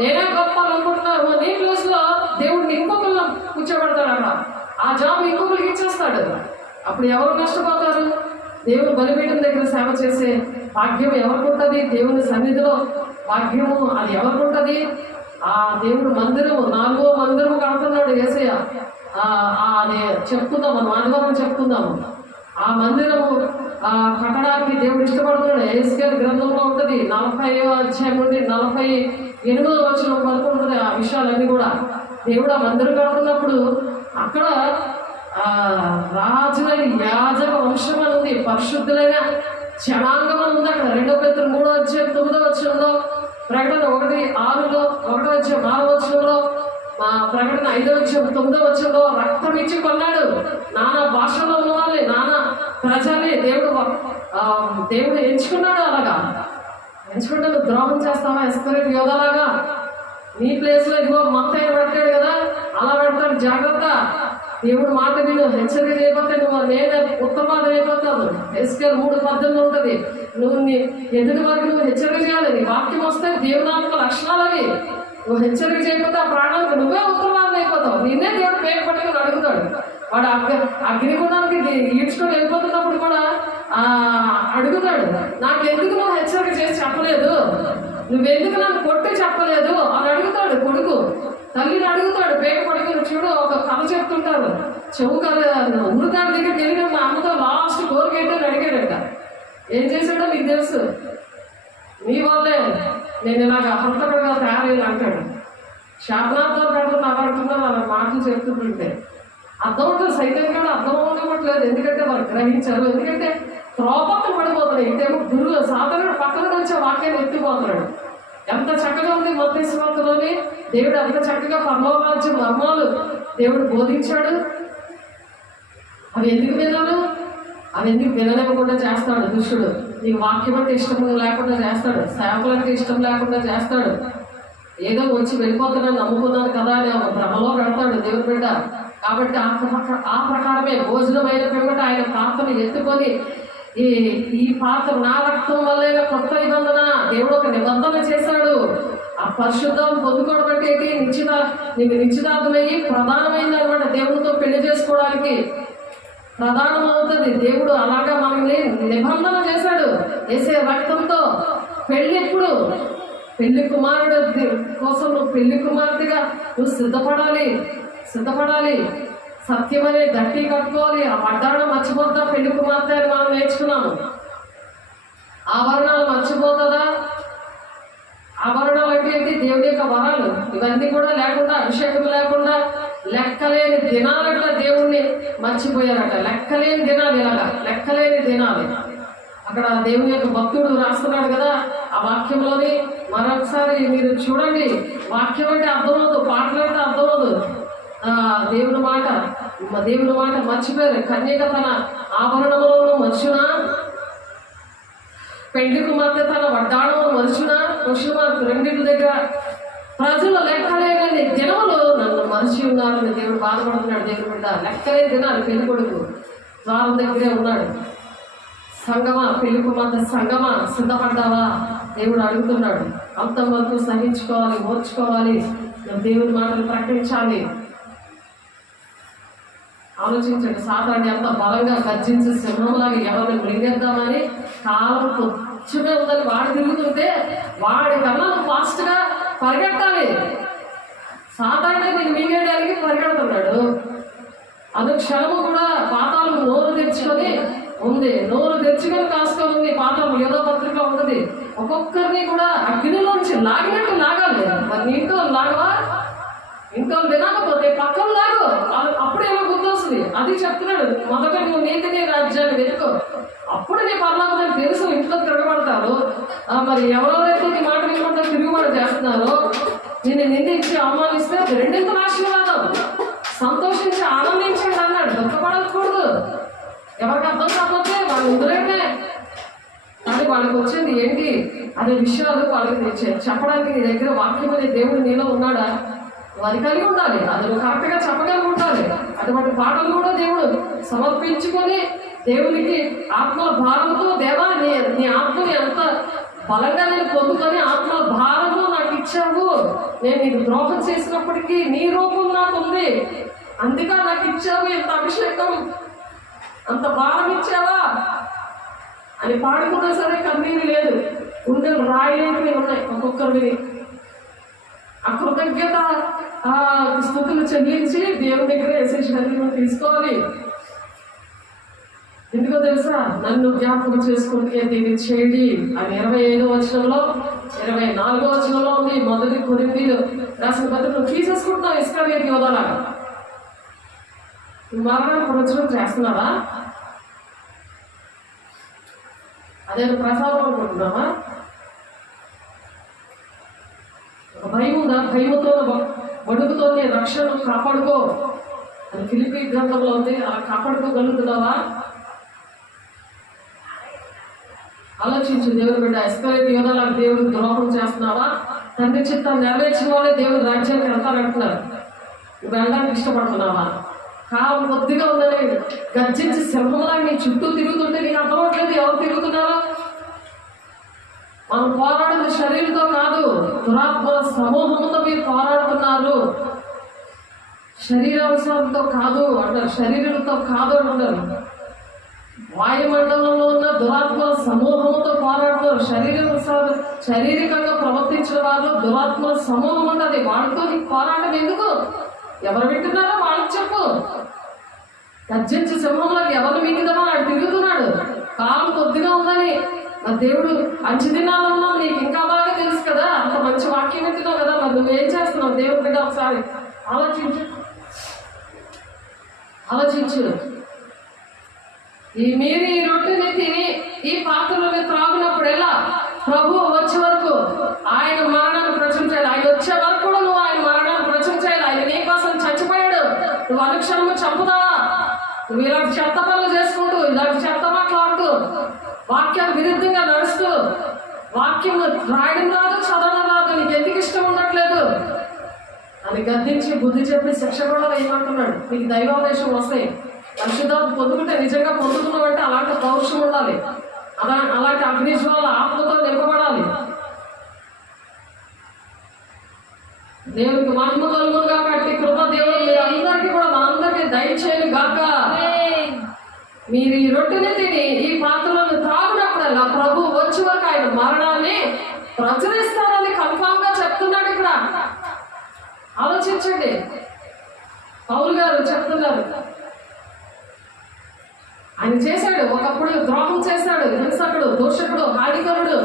నేనే గొప్ప అనుకుంటున్నాను, నీ ప్లేస్ లో దేవుడిని ఇంకొకరు కూర్చోబెడతాడు. అక్కడ ఆ జాబ్ ఇంకొకరికి ఇచ్చేస్తాడు. అప్పుడు ఎవరు నష్టపోతారు? దేవుని బలిపీఠం దగ్గర సేవ చేసే భాగ్యం ఎవరికి ఉంటుంది? దేవుని సన్నిధిలో భాగ్యము అది ఎవరికి ఉంటుంది? ఆ దేవుడు మందిరము, 4వ మందిరము కడుతున్నాడు యేసయ్య. అది చెప్పుకుందాం, మనం ఆదివారం చెప్పుకుందాము. ఆ మందిరము కట్టడానికి దేవుడు ఇష్టపడుతున్నాడు. ఎహెజ్కేలు గ్రంథంలో ఉంటుంది, 40వ అధ్యాయం నుండి 48వ వచనం వరకు ఉంటుంది. ఆ విషయాలన్నీ కూడా దేవుడు ఆ మందిరం కడుతున్నప్పుడు అక్కడ రాజులైన యాజక వంశం అని ఉంది, పరిశుద్ధులైన జనాంగం అని ఉంది. అక్కడ 2 పేతురు 3వ అధ్యాయం 9వ వచనంలో, ప్రకటన 1:6లో, 1వ అధ్యాయం 6వ వచనంలో, ప్రకటన 5వ అధ్యాయం 9వ వచనంలో రక్తం ఇచ్చి కొన్నాడు. నానా భాషలో ఉన్న వాళ్ళని, నానా ప్రజల్ని దేవుడు ఎంచుకున్నాడు. అలాగా ఎంచుకుంటే నువ్వు ద్రోహం చేస్తావా? ఎస్కరేట్ యోధలాగా నీ ప్లేస్ లో ఇదిగో మత్తయ్య పెట్టాడు కదా, అలా పెడతాడు. జాగ్రత్త, దేవుడు మాట విను. హెచ్చరిక చేయకపోతే నువ్వు నేను ఉత్తరవాదం అయిపోతావు. ఎస్కేల్ 3:18 ఉంటుంది. నువ్వు ఎదుటి వారికి నువ్వు హెచ్చరిక చేయాలి. నీ వాక్యం వస్తే దేవునాత్మ లక్షణాలు అవి. నువ్వు హెచ్చరిక చేయకపోతే ఆ ప్రాణానికి నువ్వే ఉత్తరవాదం అయిపోతావు. నిన్నే దేవుడు పేరు పట్టుకుని అడుగుతాడు. వాడు అగ్నిగుణానికి ఈడ్చుకొని వెళ్ళిపోతున్నప్పుడు కూడా అడుగుతాడు, నాకెందుకు నువ్వు హెచ్చరిక చేసి చెప్పలేదు, నువ్వెందుకు నన్ను కొట్టి చెప్పలేదు అని అడుగుతాడు. కొడుకు తల్లిని అడుగుతాడు, పేరు పడుకుని. చూడు, ఒక కథ చెప్తుంటారు. చెవు కథ. ఉడతాడు దగ్గరికి వెళ్ళి మా అమ్మతో లాస్ట్ కోరికేటో అడిగాడట. ఏం చేశాడో నీకు తెలుసు, నీ వల్లే నేను ఇలాగ హంతకుడుగా తయారయ్యాను అంటాడు. శాపనార్థం పెడతా మాట్లాడుతున్నాను అలా మాటలు చెప్తుంటుంటే అర్థం ఉంటుంది. సైతం కూడా అర్థం ఉండట్లేదు, ఎందుకంటే వారు గ్రహించారు. ఎందుకంటే త్రోపక్కన పడిపోతున్నాయి. ఇదేమో గురువు సాధారణ పక్కన వచ్చే వాక్యాన్ని ఎత్తిపోతున్నాడు. ఎంత చక్కగా ఉంది మత్తయి సువార్తలోని, దేవుడు ఎంత చక్కగా పరలోక రాజ్యం మర్మాలు దేవుడు బోధించాడు. అవి ఎందుకు వినాలు? అవి ఎందుకు వినలేకుండా చేస్తాడు దుష్టుడు. నీకు వాక్యం అంటే ఇష్టం లేకుండా చేస్తాడు, సేవకులంటే ఇష్టం లేకుండా చేస్తాడు. ఏదో వచ్చి వెళ్ళిపోతున్నాను నమ్ముకున్నాను కదా అని ఒక భ్రమలో పెడతాడు దేవుని బిడ్డ. కాబట్టి ఆ ప్రకారమే భోజనమైన పిమ్మట ఆయన పాత్రను ఎత్తుకొని ఈ పాత్ర నా రక్తం వల్లైన కొత్త నిబంధన, దేవుడు ఒక నిబంధన చేశాడు. ఆ పరిశుద్ధం పొందుకోవడం అంటే ఏంటి? నీకు నిశ్చితార్థమయ్యి ప్రధానమైంది అనమాట. దేవుడితో పెళ్లి చేసుకోవడానికి ప్రధానం అవుతుంది. దేవుడు అలాగా మనల్ని నిబంధన చేశాడు వేసే రక్తంతో. పెళ్లి ఎప్పుడు? పెళ్లి కుమారుడు కోసం నువ్వు పెళ్లి కుమార్తెగా నువ్వు సిద్ధపడాలి. సత్యం అనే దట్టి కట్టుకోవాలి. ఆ వడ్డాణం మర్చిపోతా పెళ్లి కుమార్తె అని మనం నేర్చుకున్నాము. ఆభరణాలు మర్చిపోతుందా? ఆభరణాలు అంటే ఏంటి? దేవుడి యొక్క వరాలు. ఇవన్నీ కూడా లేకుండా, అభిషేకం లేకుండా లెక్కలేని దినాలట దేవుణ్ణి మర్చిపోయారట. లెక్కలేని దినాలు, ఇలాగా లెక్కలేని దినాలు. అక్కడ దేవుని యొక్క భక్తుడు రాస్తున్నాడు కదా ఆ వాక్యంలోని. మరొకసారి మీరు చూడండి, వాక్యం అంటే అర్థమవుతుంది, పాటలు అంటే అర్థమవుతుంది. దేవుని మాట మర్చిపోయారు. కన్యక తన ఆభరణములను మర్చునా, పెండ్లి కుమార్తె తన వడ్డాణములు మర్చునా, పురుషుమార్తె రెండింటి దగ్గర ప్రజలు లెక్కలేని దినములు నన్ను మరిచి ఉన్నారని దేవుడు బాధపడుతున్నాడు. దేవుడు బిడ్డ లెక్కలేని దినాలు. పెళ్లి కొడుకు ద్వారం దగ్గరే ఉన్నాడు. సంగమా, పెళ్లి కుమార్తె సంగమా, సిద్ధపడ్డావా? దేవుడు అడుగుతున్నాడు. అంతం వరకు సహించుకోవాలి, ఓర్చుకోవాలి, దేవుని మాటలు ప్రకటించాలి. ఆలోచించండి, సాతాను ఎంత బలంగా గర్జించి సింహంలాగా ఎవరిని మృంగేద్దామని కాలం కొంచెమే ఉందని వాడు తిరుగుతుంటే వాడి కన్నా నువ్వు ఫాస్ట్గా పరిగెట్టాలి. సాతాను నేను మింగేయడానికి పరిగెడుతున్నాడు. అనుక్షణము కూడా పాతాళం నోరు తెచ్చుకొని ఉంది, నోరు తెచ్చుకొని కాసుకొని ఉంది. పాతాళం ఏదో పత్రిక ఉంటుంది. ఒక్కొక్కరిని కూడా అగ్నిలోంచి లాగినట్టు లాగాలి. మరి నీతో లాగవా? ఇంట్లో వినకపోతే పక్కన లాగు. అప్పుడేమో గుర్తొస్తుంది. అది చెప్తున్నాడు. మొదట నువ్వు నీతిని రాజ్యాన్ని వెతుకో, అప్పుడు నీ పర్లాభం తెలుసు. ఇంట్లో తిరగబడతారు. మరి ఎవరెవరైతే నీ మాట వినకుండా తిరుగుబాటు చేస్తున్నారో, నిన్ను నిందించి అవమానిస్తే రెండింతల ఆశీర్వాదం. సంతోషించి ఆనందించి ఉందిలేండి, కానీ వాళ్ళకి వచ్చేది ఏంటి అనే విషయాలు వాళ్ళకి చెప్పడానికి నీ దగ్గర వాక్యం అనే దేవుడు నీలో ఉన్నాడా? అది కలిగి ఉండాలి, అది నువ్వు కరెక్ట్గా చెప్పగలిగి ఉండాలి. అటువంటి పాటలు కూడా దేవుడు సమర్పించుకొని దేవునికి ఆత్మల భారంతో, దేవా నీ ఆత్మని ఎంత బలంగా నేను పొందుకొని ఆత్మల భారము నాకు ఇచ్చావు, నేను నీకు ద్రోహం చేసినప్పటికీ నీ రూపం నాకు ఉంది, అందుక నాకు ఇచ్చావు ఇంత అభిషేకం, అంత భారం ఇచ్చావా అని పాడుకున్నా సరే కన్నీరు లేదు, గుండెలు రాయలేనివి ఉన్నాయి ఒక్కొక్కరు విని. ఆ కృతజ్ఞత ఆ స్తుతులు చెల్లించి దేవుని దగ్గర వేసే శరీరం తీసుకోవాలి. ఎందుకో తెలుసా? నన్ను జ్ఞాపకం చేసుకుంటే దీన్ని చేయండి అని 25వ వచనంలో 24వ వచనంలో ఉంది. మొదటి కొరింథీయులు రాసిన పత్రిక నువ్వు తీసేసుకుంటున్నావు ఇస్కరియోతు యోధలాగా. నువ్వు మరణానికి ప్రచురం చేస్తున్నావా? అదే ప్రసాదం అనుకుంటున్నావా? ఒక భయం ఉందా? భయముతో వణుకుతో రక్షణ కాపాడుకో అని ఫిలిప్పీ గ్రంథంలో ఉంది. అలా కాపాడుకోగలుగుతున్నావా? ఆలోచించు. దేవుడు బిడ్డ, ఇస్కరియోతు యోధలాగా దేవుడికి ద్రోహం చేస్తున్నావా? తండ్రి చిత్తాన్ని నెరవేర్చిన వాళ్ళే దేవుడు రాజ్యానికి వెళ్తారంటున్నారు. నువ్వు వెళ్ళడానికి ఇష్టపడుతున్నావా? కాలం కొద్దిగా ఉందని గర్జించి సింహంలా నీ చుట్టూ తిరుగుతుంటే నీకు అర్థమవట్లేదు ఎవరు తిరుగుతున్నారో. మనం పోరాడుతున్న శరీరంతో కాదు, దురాత్మల సమూహంతో మీరు పోరాడుతున్నారు. శరీరాంశంతో కాదు అంటారు, శరీరంతో కాదు అంటారు. వాయుమండలంలో ఉన్న దురాత్మల సమూహంతో పోరాడుతారు. శారీరకంగా ప్రవర్తించిన వాళ్ళు దురాత్మల సమూహం ఉంటుంది. వాళ్ళతో నీకు పోరాటం ఎందుకు? ఎవరు వింటున్నారో వాళ్ళకి చెప్పు. గర్జించే సింహంలోకి ఎవరు మింగిదామో వాడు తిరుగుతున్నాడు. కాలం కొద్దిగా ఉందని నా దేవుడు అంచు దినాలన్నా నీకు ఇంకా బాగా తెలుసు కదా, అంత మంచి వాక్యం వింటున్నావు కదా, మరి నువ్వేం చేస్తున్నావు? దేవుడి బిడ్డ ఒకసారి ఆలోచించు. మీరు ఈ రొట్టెని తిని ఈ పాత్రలోని త్రాగినప్పుడు ఎలా ప్రభు వచ్చే వరకు ఆయన మరణాన్ని ప్రచురించాలి. ఆయన వచ్చే వరకు కూడా నువ్వు ఆయన మరణాన్ని ప్రచురించాలి. ఆయన నీ కోసం చచ్చిపోయాడు. నువ్వు అనుక్షణము చంపుతావా? నువ్వు ఇలాంటి చెత్త పనులు చేసుకుంటూ, ఇలాంటి చెత్త మాట్లాడుతూ, వాక్యాలు విరుద్ధంగా నడుస్తూ, వాక్యం రాయడం రాదు, చదవడం రాదు, నీకు ఎందుకు ఇష్టం ఉండట్లేదు అని గద్దించి బుద్ధి చెప్పి శిక్ష కూడా వేయమంటున్నాడు. నీకు దైవావేశం వస్తాయి. పరిశుద్ధాత్మ పొందుకుంటే నిజంగా పొందుకున్నావంటే అలాంటి పౌరుషం ఉండాలి, అలాంటి అగ్నిజ్వాల ఆత్మతో నింపబడాలి. దేవునికి మహిమ కలుగును గాక. అట్టి కృప దేవుడు మీరు అందరికీ కూడా మనందరికీ దయచేయను గాక. మీరు ఈ రొట్టెని తిని ఈ పాత్రలను త్రాగినప్పుడల్లా ప్రభు వచ్చే వరకు ఆయన మరణాన్ని ప్రచురిస్తారని కన్ఫామ్ గా చెప్తున్నాడు. ఇక్కడ ఆలోచించండి. పౌలు గారు చెప్తున్నారు, ఆయన చేశాడు, ఒకప్పుడు ద్రోహం చేశాడు, హింసకుడు, దూషకుడు, హానికరుడు,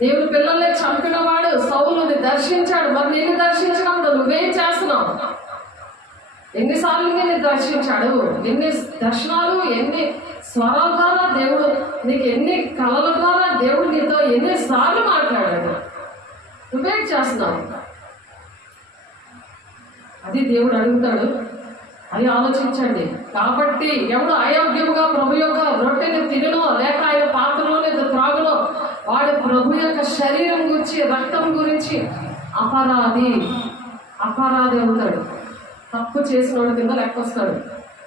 దేవుడు పిల్లల్ని చంపినవాడు, సౌలుని దర్శించాడు. మరి నిన్ను దర్శించినప్పుడు నువ్వేం చేస్తున్నావు? ఎన్నిసార్లు నేను దర్శించాడు, ఎన్ని దర్శనాలు, ఎన్ని స్వరాల ద్వారా దేవుడు నీకు, ఎన్ని కళల ద్వారా దేవుడు నీతో ఎన్నిసార్లు మాట్లాడాడు. నువ్వేం చేస్తున్నావు? అది దేవుడు అడుగుతాడు. అది ఆలోచించండి. కాబట్టి ఎవడు అయోగ్యముగా ప్రభు యొక్క రొట్టెని తినో లేక ఆయన పాత్రలో లేదా త్రాగునో వాడు ప్రభు యొక్క శరీరం గురించి, రక్తం గురించి అపరాధి అవుతాడు. తప్పు చేసినోడి కింద లెక్క వస్తాడు.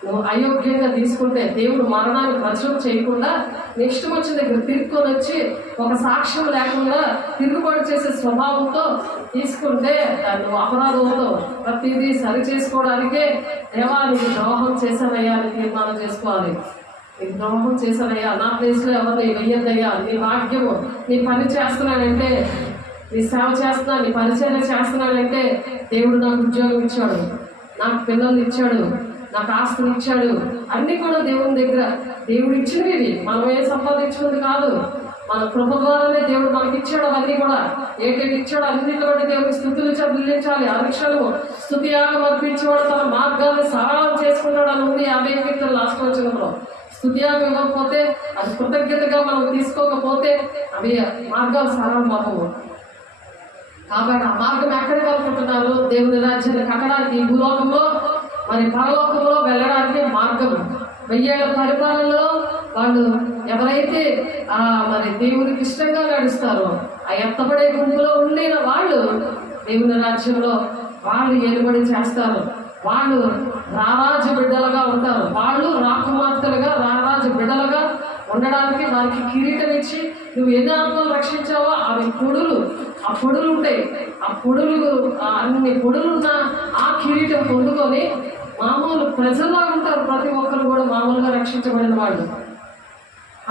నువ్వు అయోగ్యంగా తీసుకుంటే దేవుడు మరణాన్ని ప్రచురం చేయకుండా నెక్స్ట్ వచ్చిన దగ్గర తిరుక్కొని వచ్చి ఒక సాక్ష్యం లేకుండా తిరుగుబాటు చేసే స్వభావంతో తీసుకుంటే నువ్వు అపరాధంతో ప్రతిదీ సరి చేసుకోవడానికే దేవా నీకు ద్రోహం చేశానయ్యా అని తీర్మానం చేసుకోవాలి. నీకు ద్రోహం చేశానయ్యా, నా ప్లేస్లో ఎవరిని వెయ్యద్దయ్యా, నీ భాగ్యము, నీ పని చేస్తున్నానంటే, నీ సేవ చేస్తున్నా, నీ పరిచయం చేస్తున్నానంటే దేవుడు నాకు ఉద్యోగం ఇచ్చాడు, నాకు పిల్లల్ని ఇచ్చాడు, నాకు ఆస్తులు ఇచ్చాడు, అన్ని కూడా దేవుని దగ్గర దేవుడు ఇచ్చినవి. మనం ఏం సంపాదించుకుంది కాదు, మన కృప ద్వారానే దేవుడు మనకి ఇచ్చాడు. అవన్నీ కూడా ఏంటంటే ఇచ్చాడు, అన్నింటిలో బట్టి దేవుడికి స్థుతులు చెల్లించాలి. అనుక్షణము స్తుతి యాగం అర్పించేవాడు తన మార్గాన్ని సరళం చేసుకుంటాడు అని ఉంది 50 లాస్ట్ వచనంలో. స్తుతి యాగం ఇవ్వకపోతే, అది కృతజ్ఞతగా మనం తీసుకోకపోతే అవి మార్గాలు సరళం అవ్వవు. కాబట్టి ఆ మార్గం ఎక్కడికి అనుకుంటున్నారు? దేవుని రాజ్యాన్ని కట్టడానికి, ఈ భూలోకంలో మరి పరలోకంలో వెళ్ళడానికి మార్గం. 1000 ఏళ్ల పరిపాలనలో వాళ్ళు ఎవరైతే మరి దేవునికి ఇష్టంగా నడుస్తారో ఆ ఎత్తబడే గుంపులో ఉండిన వాళ్ళు దేవుని రాజ్యంలో వాళ్ళు ఏలుబడి చేస్తారు. వాళ్ళు రారాజు బిడ్డలుగా ఉంటారు. వాళ్ళు రాకుమార్తెలుగా రారాజు బిడ్డలుగా ఉండడానికి వారికి కిరీటం ఇచ్చి నువ్వు ఎన్ని ఆత్మలు రక్షించావో అవి పొడులు, ఆ పొడులు ఉంటాయి. ఆ పొడులు అన్ని పొడులున్న ఆ కిరీటం పొందుకొని మామూలు ప్రజల్లో ఉంటారు. ప్రతి ఒక్కరు కూడా మామూలుగా రక్షించబడిన వాళ్ళు.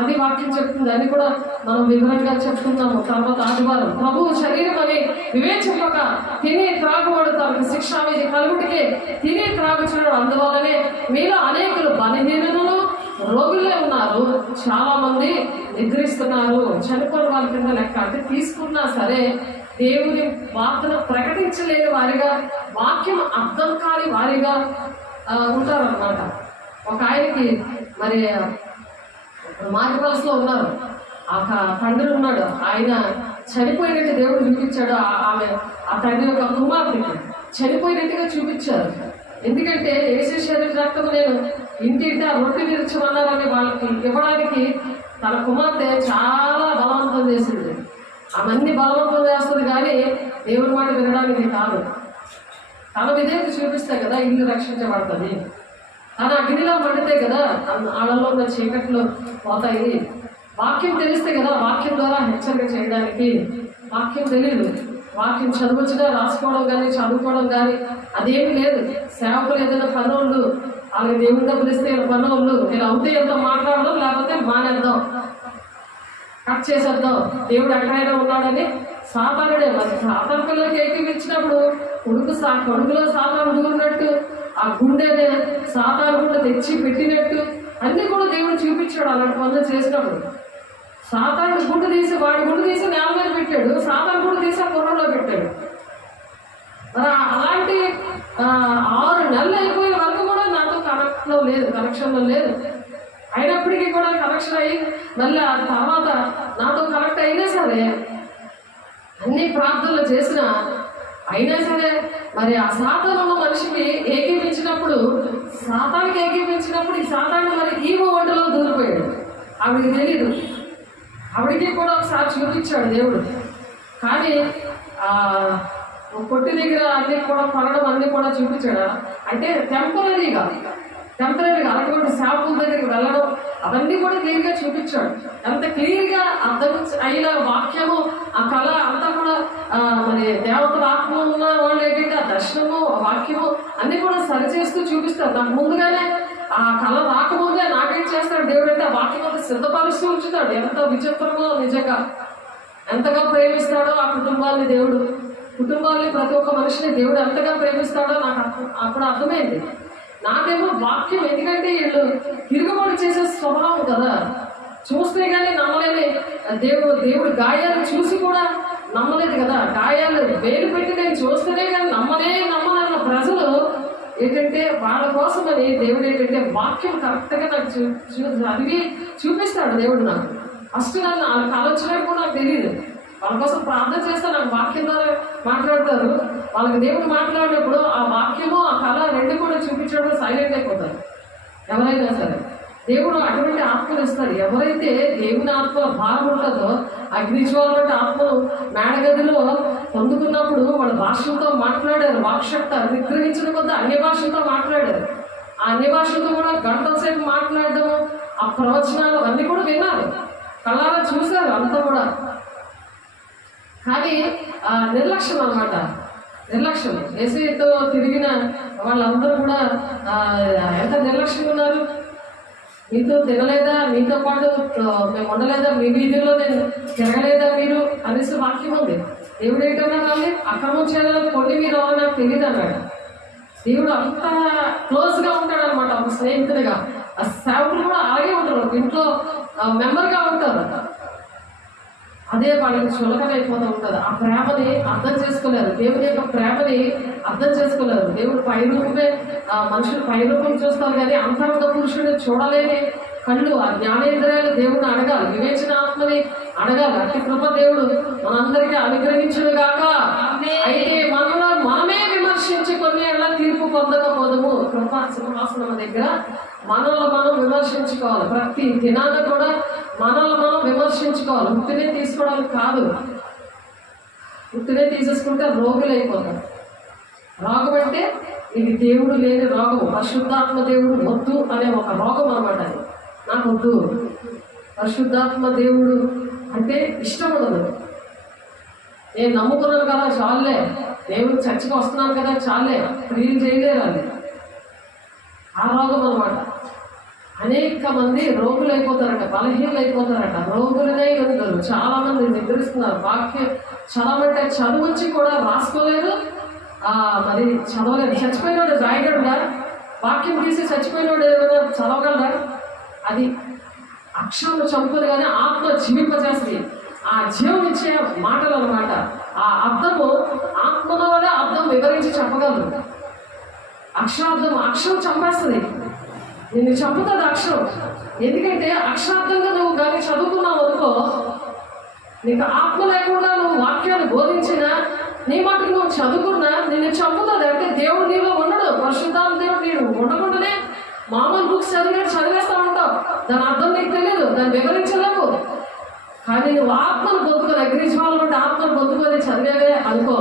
అది వాక్యం చెప్తుంది. అది కూడా మనం వివరంగా చెప్పుకుందాము తర్వాత ఆదివారం. ప్రభువు శరీరం అని వివేచింపక తిని త్రాగువాడు తనకు శిక్ష విధి కలుగుటికే తిని త్రాగుచున్నాడు. అందువల్లనే మీలో అనేకులు బలహీనులు రోగులే ఉన్నారు, చాలా మంది నిద్రిస్తున్నారు. చనిపోయిన వాళ్ళ కింద లెక్క. అంటే తీసుకున్నా సరే దేవుని వార్తను ప్రకటించలేని వారిగా, వాక్యం అర్థం కాని వారిగా ఉంటారన్నమాట. ఒక ఆయనకి మరి మార్గవలసలో ఉన్నారు. ఆ తండ్రి ఉన్నాడు. ఆయన చనిపోయినట్టు దేవుడు చూపించాడు. ఆ తండ్రి యొక్క కుమార్తెకి చనిపోయినట్టుగా చూపించారు. ఎందుకంటే యేసు శరీర రక్తం నేను ఇంటింటి ఆ రొట్టె నిల్చమన్నారని వాళ్ళకి ఇవ్వడానికి తన కుమార్తె చాలా బలవంతం చేసింది. అవన్నీ బలవంతం చేస్తుంది కానీ దేవుడి మాట వినడానికి కాదు. తన విధేయత చూపిస్తే కదా ఇల్లు రక్షించబడుతుంది. తన అగ్నిలో మండితే కదా ఆళ్ళలో ఉన్న చీకట్లు పోతాయి. వాక్యం తెలిస్తే కదా వాక్యం ద్వారా హెచ్చరిక చేయడానికి. వాక్యం తెలియదు. వాక్యం చదువుచ్చినా రాసుకోవడం కానీ చదువుకోవడం కానీ అదేమి లేదు. సేవకులు ఏదైనా పనోళ్ళు వాళ్ళకి దేవుడి డబ్బులు ఇస్తే పనోళ్ళు నేను అవుతే ఎంత మాట్లాడదాం, లేకపోతే మానేద్దాం, కట్ చేసేద్దాం, దేవుడు ఎక్కడైనా ఉన్నాడని సాతానుడే. మరి సాతాను పిల్లలకి ఏకీపించినప్పుడు కొడుకులో సాతాను దూరినట్టు ఆ గుండెని సాతాను కూడా తెచ్చి పెట్టినట్టు అన్ని కూడా దేవుడు చూపించాడు. అలాంటి పనులు చేసినప్పుడు సాతాను గుండె తీసి వాడి గుండె తీసి నేల మీద పెట్టాడు, సాతాను గుండె తీసి ఆ గుర్రంలో పెట్టాడు. మరి అలాంటి 6 నెలలు అయిపోయే వరకు కూడా నాతో కనెక్షన్లో లేదు. అయినప్పటికీ కూడా కనెక్షన్ అయ్యి మళ్ళీ ఆ తర్వాత నాతో కనెక్ట్ అయినా సరే అన్ని ప్రార్థనలు చేసినా అయినా సరే మరి ఆ సాతాను మనిషికి ఏకీపించినప్పుడు ఈ సాతాను మరి ఈవో ఒంటిలో దూరిపోయాడు. ఆవిడికి తెలియదు. ఆవిడికి కూడా ఒకసారి చూపించాడు దేవుడు. కానీ కొట్టి దగ్గర అన్ని కూడా పడడం అన్ని కూడా చూపించాడు. అంటే టెంపరీగా అటువంటి సేవకుల దగ్గరికి వెళ్ళడం అవన్నీ కూడా క్లియర్గా చూపించాడు. అంత క్లియర్గా అర్థం అయిన వాక్యము ఆ కళ అంతా కూడా మరి దేవతల ఆత్మ ఉన్న వాళ్ళు ఏంటంటే ఆ దర్శనము వాక్యము అన్ని కూడా సరిచేస్తూ చూపిస్తారు. నాకు ముందుగానే ఆ కళ రాకముందే నాకేం చేస్తాడు దేవుడు అంటే ఆ వాక్యం అంతా సిద్ధపరుస్తూ ఉంచుతాడు. ఎంత విచిత్రమో నిజంగా ఎంతగా ప్రేమిస్తాడో ఆ కుటుంబాన్ని దేవుడు, కుటుంబాన్ని ప్రతి ఒక్క మనిషిని దేవుడు ఎంతగా ప్రేమిస్తాడో నాకు అప్పుడు అర్థమైంది. నాకేమో వాక్యం ఎందుకంటే వీళ్ళు తిరుగుబాటు చేసే స్వభావం కదా, చూస్తే కానీ నమ్మలేని దేవుడు గాయాలు చూసి కూడా నమ్మలేదు కదా. గాయాలు వేలు పెట్టి నేను చూస్తేనే కానీ నమ్మనన్న ప్రజలు ఏంటంటే వాళ్ళ కోసమని దేవుడు ఏంటంటే వాక్యం కరెక్ట్గా నాకు చదివి చూపిస్తాడు దేవుడు. నాకు ఫస్ట్ నన్ను వాళ్ళకి ఆలోచన కూడా నాకు తెలియదు. వాళ్ళ కోసం ప్రార్థన చేస్తే నాకు వాక్యం ద్వారా మాట్లాడతారు. వాళ్ళకి దేవుడు మాట్లాడినప్పుడు ఆ వాక్యము ఆ కళ రెండు కూడా చూపించడం సైలెంట్ అయిపోతారు ఎవరైనా సరే. దేవుడు అటువంటి ఆత్మలు ఇస్తారు. ఎవరైతే దేవుని ఆత్మల భారం ఉంటుందో అగ్నిజ్వాల ఆత్మలు మేడగదిలో పొందుకున్నప్పుడు వాళ్ళ భాషలతో మాట్లాడారు. వాక్శక్త నిగ్రహించిన కొద్ది అన్య భాషలతో మాట్లాడారు. ఆ అన్య భాషలతో కూడా గంటల సేపు మాట్లాడడము, ఆ ప్రవచనాలు అన్నీ కూడా విన్నారు, కళ్ళారా చూశారు అంతా కూడా. కానీ నిర్లక్ష్యం అన్నమాట. నిర్లక్ష్యం ఏసైతో తిరిగిన వాళ్ళందరూ కూడా ఎంత నిర్లక్ష్యంగా ఉన్నారు. మీతో తినలేదా, మీతో పాటు మేము ఉండలేదా, మీ వీధిలో నేను తిరగలేదా మీరు అనేసి వాక్యం ఉంది. దేవుడు ఏంటన్నా వాళ్ళు అక్రమం చేయాలని కొన్ని మీరు ఎవరో నాకు తెలియదు అన్నాడు. దేవుడు అంత క్లోజ్గా ఉంటాడనమాట, ఒక స్నేహితుడిగా. ఆ సేవకులు కూడా అలాగే ఉంటారు, ఇంట్లో మెంబర్గా ఉంటారు. అదే వాళ్ళకి చులకనైపోతూ ఉంటుంది. ఆ ప్రేమని అర్థం చేసుకోలేరు, దేవుని యొక్క ప్రేమని అర్థం చేసుకోలేరు. దేవుడు పైరూపమే మనుషులు పైరూపం చూస్తారు కానీ అంతరంగ పురుషుడిని చూడలేని కళ్ళు, ఆ జ్ఞానేంద్రియాలు దేవుడిని అడగాలి, వివేచన ఆత్మని అడగాలి. అతి కృప దేవుడు మనందరికీ అనుగ్రహించును గాక. అయితే మనలో మనమే విమర్శించి కొన్ని ఎలా తీర్పు పొందకపోదము. కృపా సింహాసనం దగ్గర మనల్ని మనం విమర్శించుకోవాలి. ప్రతి దినాన కూడా మనల్ని మనం విమర్శించుకోవాలి. ఉట్టినే తీసుకోవడానికి కాదు. ఉట్టినే తీసేసుకుంటే రోగులు అయిపోతారు. రోగం అంటే ఇది దేవుడు లేని రోగం. పరిశుద్ధాత్మ దేవుడు వద్దు అనే ఒక రోగం అన్నమాట. అది నాకు వద్దు, పరిశుద్ధాత్మ దేవుడు అంటే ఇష్టం ఉండదు. నేను నమ్ముకున్నాను కదా చాలే, దేవుడు చర్చకి వస్తున్నాను కదా చాలే, క్రియలు చేయలేరు. అది ఆ రోగం అన్నమాట. అనేక మంది రోగులు అయిపోతారట, బలహీనలు అయిపోతారట, రోగులనే ఉంటారు. చాలా మంది నిద్రిస్తున్నారు. వాక్యం చదవమంటే చదువు వచ్చి కూడా రాసుకోలేరు, మరి చదవలేదు. చచ్చిపోయినోడు రాయగలడా? వాక్యం తీసి చచ్చిపోయినోడు ఏమైనా చదవగలడా? అది అక్షరాలు చంపుతుంది కానీ ఆత్మ జీవింపజేస్తుంది. ఆ జీవం ఇచ్చే మాటలు అన్నమాట. ఆ అర్థము ఆత్మల వల్ల అర్థం వివరించి చెప్పగలరు. అక్షరార్థం అక్షరం చంపేస్తుంది, నిన్ను చంపుతుంది అక్షరం. ఎందుకంటే అక్షరార్థంగా నువ్వు కానీ చదువుకున్నావు అనుకో, నీకు ఆత్మ లేకుండా నువ్వు వాక్యాన్ని బోధించినా, నీ మటుకు నువ్వు చదువుకున్నా నిన్ను చంపుతుంది. అంటే దేవుడు నీలో ఉండడు. పరిశుద్ధాత్మ దేవుడు నీవు ఉండకుండానే మామూలు బుక్స్ చదివేస్తా ఉంటావు. దాని అర్థం నీకు తెలియదు, దాన్ని వివరించలేవు. కానీ నువ్వు ఆత్మను పొందుకొని అగ్నిజ్వాల బట్టి ఆత్మను పొందుకొని చదివేవే అనుకో,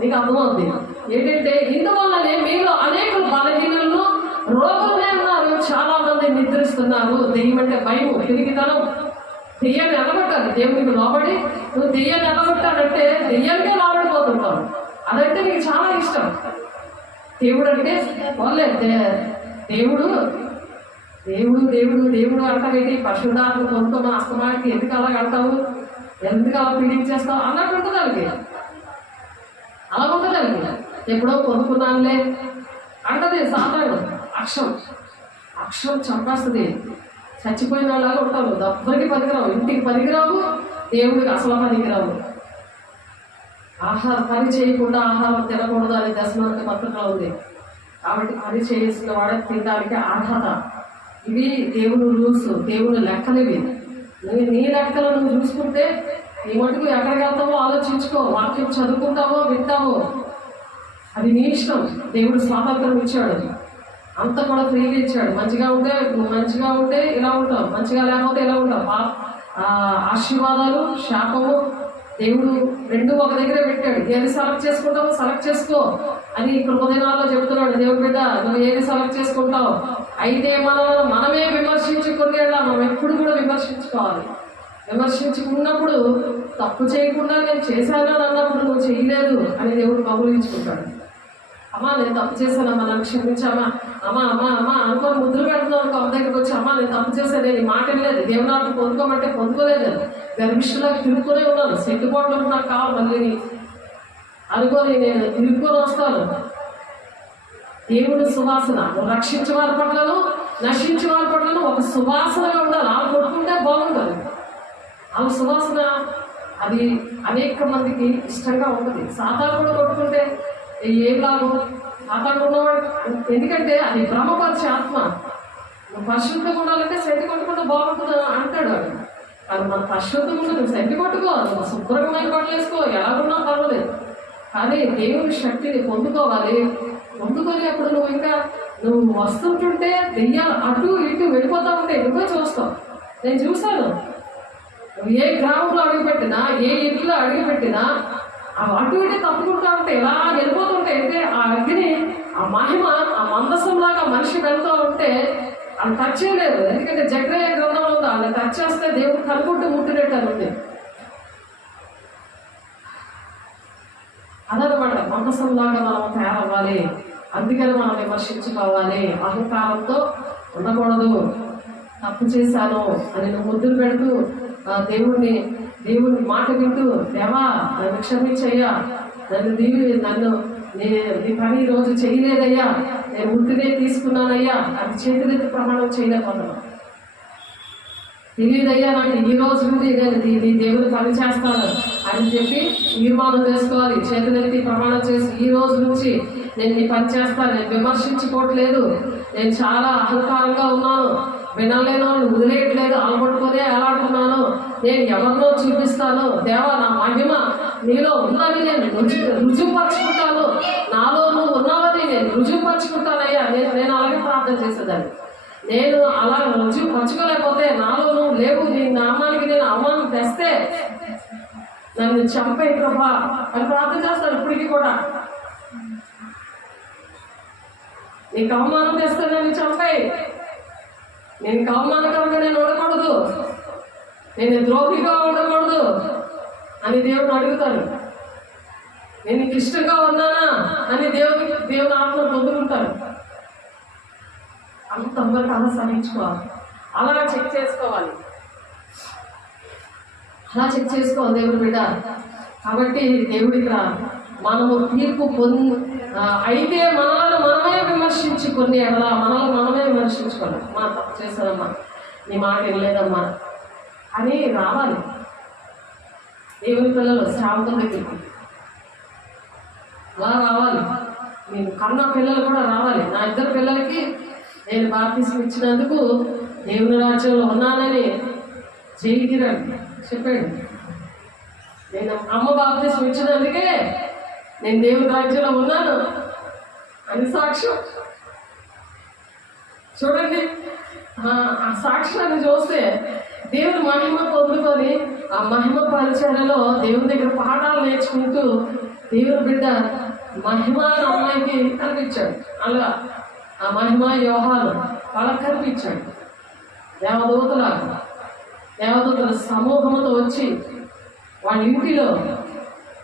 నీకు అర్థమవుతుంది. ఏంటంటే ఇందువల్లనే మీలో అనేకులు బలహీనలను రోగులనే ఉన్నారు. చాలా మంది నిద్రిస్తున్నారు. దెయ్యం అంటే భయం, పిరికితనం. దెయ్యాన్ని ఎలగొట్టాలి. దేవునికి లోబడి నువ్వు దెయ్యాన్ని ఎలగొట్టాలంటే దెయ్యానికే లోబడిపోతుంటావు. అదంటే నీకు చాలా ఇష్టం. దేవుడు అంటే వాళ్ళే దేవుడు దేవుడు దేవుడు దేవుడు అంటావేంటి? పరిశుద్ధాత్మ పొందుతున్న అస్తమానికి ఎందుకు అలా అంటావు, ఎందుకు అలా పీడించేస్తావు అన్నట్టు ఉంటుంది. దానికి అలా ఉంటుంది. దానికి ఎప్పుడో పొందుకున్నానులే అంటది సాధారణ. అక్షరం చంపేస్తుంది. చచ్చిపోయిన వాళ్ళగా ఉంటావు. దెబ్బకి పనికిరావు, ఇంటికి పనికిరావు, దేవుడికి అసలు పనికిరావు. పని చేయకుండా ఆహారం తినకూడదు అని దశమంతి పత్రికలో ఉంది. కాబట్టి పని చేసిన వాడే తినడానికి అర్హత. ఇవి దేవుని రూల్స్, దేవుని లెక్కలు. ఇవి నీ లెక్కలు నువ్వు చూసుకుంటే నీ మటుకు ఎక్కడికి వెళ్తావో ఆలోచించుకో. వాక్యం చదువుకుంటావో వింటావో అది నీ ఇష్టం. దేవుడు స్వాతంత్రం ఇచ్చాడు, అంత కూడా ఫ్రీగా ఇచ్చాడు. మంచిగా ఉంటే ఇలా ఉంటాం, మంచిగా లేకపోతే ఇలా ఉంటాం. ఆశీర్వాదాలు, శాపము దేవుడు రెండు ఒక దగ్గరే పెట్టాడు. ఏది సెలెక్ట్ చేసుకుంటావో సెలెక్ట్ చేసుకో అని కృపదినాల్లో చెబుతున్నాడు. దేవుడు బిడ్డ, నువ్వు ఏది సెలెక్ట్ చేసుకుంటావు? అయితే మనమే విమర్శించుకునే మనం ఎప్పుడు కూడా విమర్శించుకోవాలి. విమర్శించుకున్నప్పుడు తప్పు చేయకుండా నేను చేశాను అని అన్నప్పుడు నువ్వు చేయలేదు అని దేవుడు కబులించుకుంటాడు. అమ్మా నేను తప్పు చేశానమ్మా, నన్ను క్షమించామా, అమ్మా అమ్మా అమ్మా అనుకోని ముద్దులు పెడుతున్నావు అనుకో. అమ్మ దగ్గరికి వచ్చి అమ్మా నేను తప్పు చేశాను, నేను మాట లేదు, దేవుడు నాకు పొందుకోమంటే పొందుకోలేదు, గర్భిష్ఠులాగా తిరుగుతూనే ఉన్నాను, సెట్టుకోవడం నాకు కావాలి మళ్ళీ అనుకోని నేను తిరుగుకొని వస్తాను. దేవుడు సువాసన రక్షించే వారి పట్లను నశించే వారి పట్లను ఒక సువాసనగా ఉండాలి. వాళ్ళు కొట్టుకుంటే బాగుంటుంది. వాళ్ళ సువాసన అది అనేక మందికి ఇష్టంగా ఉంటుంది. సాతాను కూడా కొట్టుకుంటే ఏం లాభం? సాతాను ఉన్నవాడు, ఎందుకంటే అది భ్రమపరిచే ఆత్మ. నువ్వు పరిశుద్ధంగా ఉండాలంటే సెంటి కొట్టుకుంటే బాగుంటుంది అంటాడు వాడు. కానీ మన పరిశుద్ధంగా ఉంటే నువ్వు సెంటి కొట్టుకో, నువ్వు శుభ్రమైన బట్టలు వేసుకో, ఎలాగున్నా పర్వాలేదు. కానీ దేవుని శక్తిని పొందుకోవాలి. పొందుకొని అప్పుడు నువ్వు వస్తుంటుంటే దెయ్యాలు అటు ఇటు వెళ్ళిపోతా ఉంటే నువ్వే చూస్తావు. నేను చూశాను. నువ్వు ఏ గ్రామంలో అడుగుపెట్టినా, ఏ ఇంట్లో అడుగుపెట్టినా అటు ఇటు తప్పుకుంటా ఉంటే ఇలా వెళ్ళిపోతుంటే, అంటే ఆ అగ్ని, ఆ మహిమ, ఆ మందసంలాగా మనిషి వెళ్తూ ఉంటే అది టచ్ చేయలేదు. ఎందుకంటే జగ్రయ్య గ్రంథంలో ఉంది, వాళ్ళని టచ్ చేస్తే దేవుడు కనుకుంటూ ముట్టినట్టు అని ఉంది. అదనమాట మందసంలాగా మనం తయారవ్వాలి. అందుకని మనం విమర్శించుకోవాలి. అహంకారంతో ఉండకూడదు. తప్పు చేశాను అని నువ్వు ముద్దులు పెడుతూ దేవుని మాట వింటూ, దేవా నన్ను క్షమించయ్యా, నన్ను నీ పని ఈరోజు చేయలేదయ్యా, నేను ఉట్టినే తీసుకున్నానయ్యా, అది చేతులెత్తి ప్రమాణం చేయలేకపోతున్నాను, తెలియదయ్యా నాకు ఈ రోజు నుండి నేను దేవుని పని చేస్తాను అని చెప్పి తీర్మానం చేసుకోవాలి. చేతులెత్తి ప్రమాణం చేసి ఈ రోజు నుంచి నేను నీ పని చేస్తాను. నేను విమర్శించుకోవట్లేదు, నేను చాలా అహంకారంగా ఉన్నాను, వినలేను, వదిలేయట్లేదు, అలగొట్టుకునే ఎలాంటున్నాను, నేను ఎవరినో చూపిస్తాను. దేవా నా మహిమ నీలో ఉన్నది నేను రుజువుపరుచుకుంటాను, నాలో నువ్వు ఉన్నావని నేను రుజువుపరుచుకుంటాను. ప్రార్థన చేసేదాన్ని. నేను అలా రుచి పంచుకోలేకపోతే నాలో నువ్వు లేవు, నీ నామానికి నేను అవమానం తెస్తే నన్ను చంపే ప్రభా అని ప్రార్థన చేస్తాను. ఇప్పటికీ కూడా నీకు అవమానం తెస్తే నన్ను చంపే, నేను అవమానకరంగా నేను ఉండకూడదు, నేను ద్రోహిగా ఉండకూడదు అని దేవుడు అడుగుతాను. నేను నీకు ఇష్టంగా ఉన్నానా అని దేవుని ఆత్మ పొందుకుంటాను. అంతవరకు అలా సహించుకోవాలి, అలా చెక్ చేసుకోవాలి, అలా చెక్ చేసుకోవాలి దేవుడు బిడ్డ. కాబట్టి దేవుడి ఇక్కడ మనము తీర్పు అయితే మనలను మనమే విమర్శించుకుని అలా మనల్ని మనమే విమర్శించుకోవాలి. మా తప్పు చేశానమ్మా, నీ మాట వినలేదమ్మా అని రావాలి దేవుని పిల్లలు శ్రావకం దగ్గరికి. అలా రావాలి. నేను కన్న పిల్లలు కూడా రావాలి. నా ఇద్దరు పిల్లలకి నేను బాప్తిసం ఇచ్చినందుకు దేవుని రాజ్యంలో ఉన్నానని జైగిరాడు చెప్పాడు. నేను అమ్మ బాప్తిసం ఇచ్చినందుకే నేను దేవుని రాజ్యంలో ఉన్నాను అని సాక్ష్యం. చూడండి, ఆ సాక్ష్యాన్ని చూస్తే దేవుని మహిమ పొందుకొని ఆ మహిమ పరిచర్యలో దేవుని దగ్గర పాఠాలు నేర్చుకుంటూ దేవుని బిడ్డ మహిమ అమ్మాయికి కనిపించాడు. అలా ఆ మహిమ యోహాను వాళ్ళకి కనిపించాడు. దేవదూతల సమూహంతో వచ్చి వాళ్ళ ఇంటిలో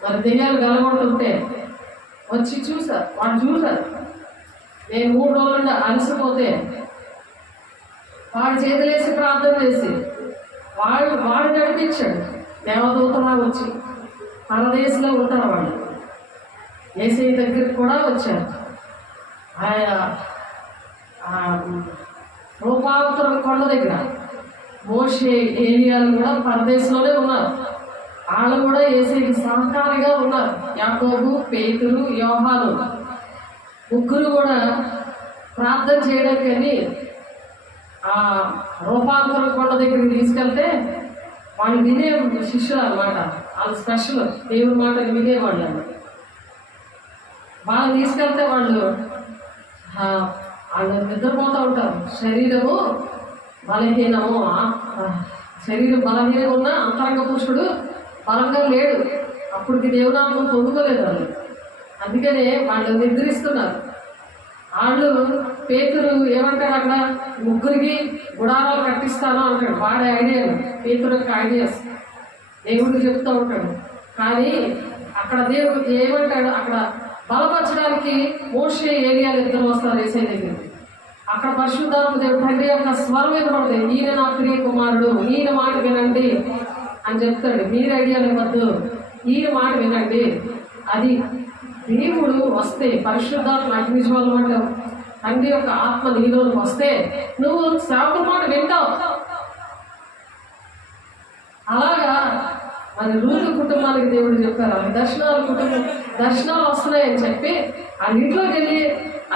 మరి దెయ్యాలు గలగొడుతుంటే వచ్చి చూశారు. వాళ్ళు చూశారు. నేను 3 రోజులు అలసిపోతే వాడు చేతులేసి ప్రార్థన చేసి వాడు నడిపించాడు. దేవదూతలా వచ్చి పరదేశంలో ఉంటారు వాళ్ళు. యేసయ్య దగ్గరికి కూడా వచ్చారు. ఆయన రూపాంతరం కొండ దగ్గర మోషే ఏలియాలు కూడా పరదేశంలోనే ఉన్నారు. వాళ్ళు కూడా యేసయ్యకి సహకారిగా ఉన్నారు. యాకోబు, పేతురు, యోహాను ముగ్గురు కూడా ప్రార్థన చేయడానికని ఆ రూపాంతరం కొండ దగ్గరికి తీసుకెళ్తే వాళ్ళు వినే శిష్యులు అన్నమాట. వాళ్ళు స్పెషల్ దేవుని మాటలు వినేవాళ్ళు అన్నమాట. వాళ్ళు తీసుకెళ్తే వాళ్ళు నిద్రపోతూ ఉంటారు. శరీరము బలహీనము, శరీరం బలహీనంగా ఉన్న అంతరంగ పురుషుడు బలంగా లేడు. అప్పటికి దేవునాత్మ పొందుకోలేదు వాళ్ళు. అందుకనే వాళ్ళు నిద్రిస్తున్నారు. వాళ్ళు పేతురు ఏమంటాడు, అక్కడ ముగ్గురికి గుడారాలు కట్టిస్తాను అంటాడు. వాడే ఐడియాలు, పేతురు యొక్క ఐడియాస్ దేవుడు చెప్తూ ఉంటాడు. కానీ అక్కడ దేవుడు ఏమంటాడు, అక్కడ బలపరచడానికి మోషే ఏలియాలు ఇద్దరు వస్తారు యేసయ్య దగ్గరికి. అక్కడ పరిశుద్ధాత్మ దేవుడు తండ్రి యొక్క స్వరం వినపడుతుంది. ఈయన నా ప్రియ కుమారుడు, ఈయన మాట వినండి అని చెప్తాడు. మీరు ఐడియాలు ఇవ్వద్దు, ఈయన మాట వినండి. అది దేవుడు వస్తే పరిశుద్ధాత్మ అగ్నిజ్వాలం అంటే తండ్రి యొక్క ఆత్మ నీలోకి వస్తే నువ్వు సేవకుల మాట వింటావు. అలాగా మరి రూతు కుటుంబానికి దేవుడు చెప్పారు, దర్శనాలు వస్తున్నాయని చెప్పి ఆ ఇంట్లోకి వెళ్ళి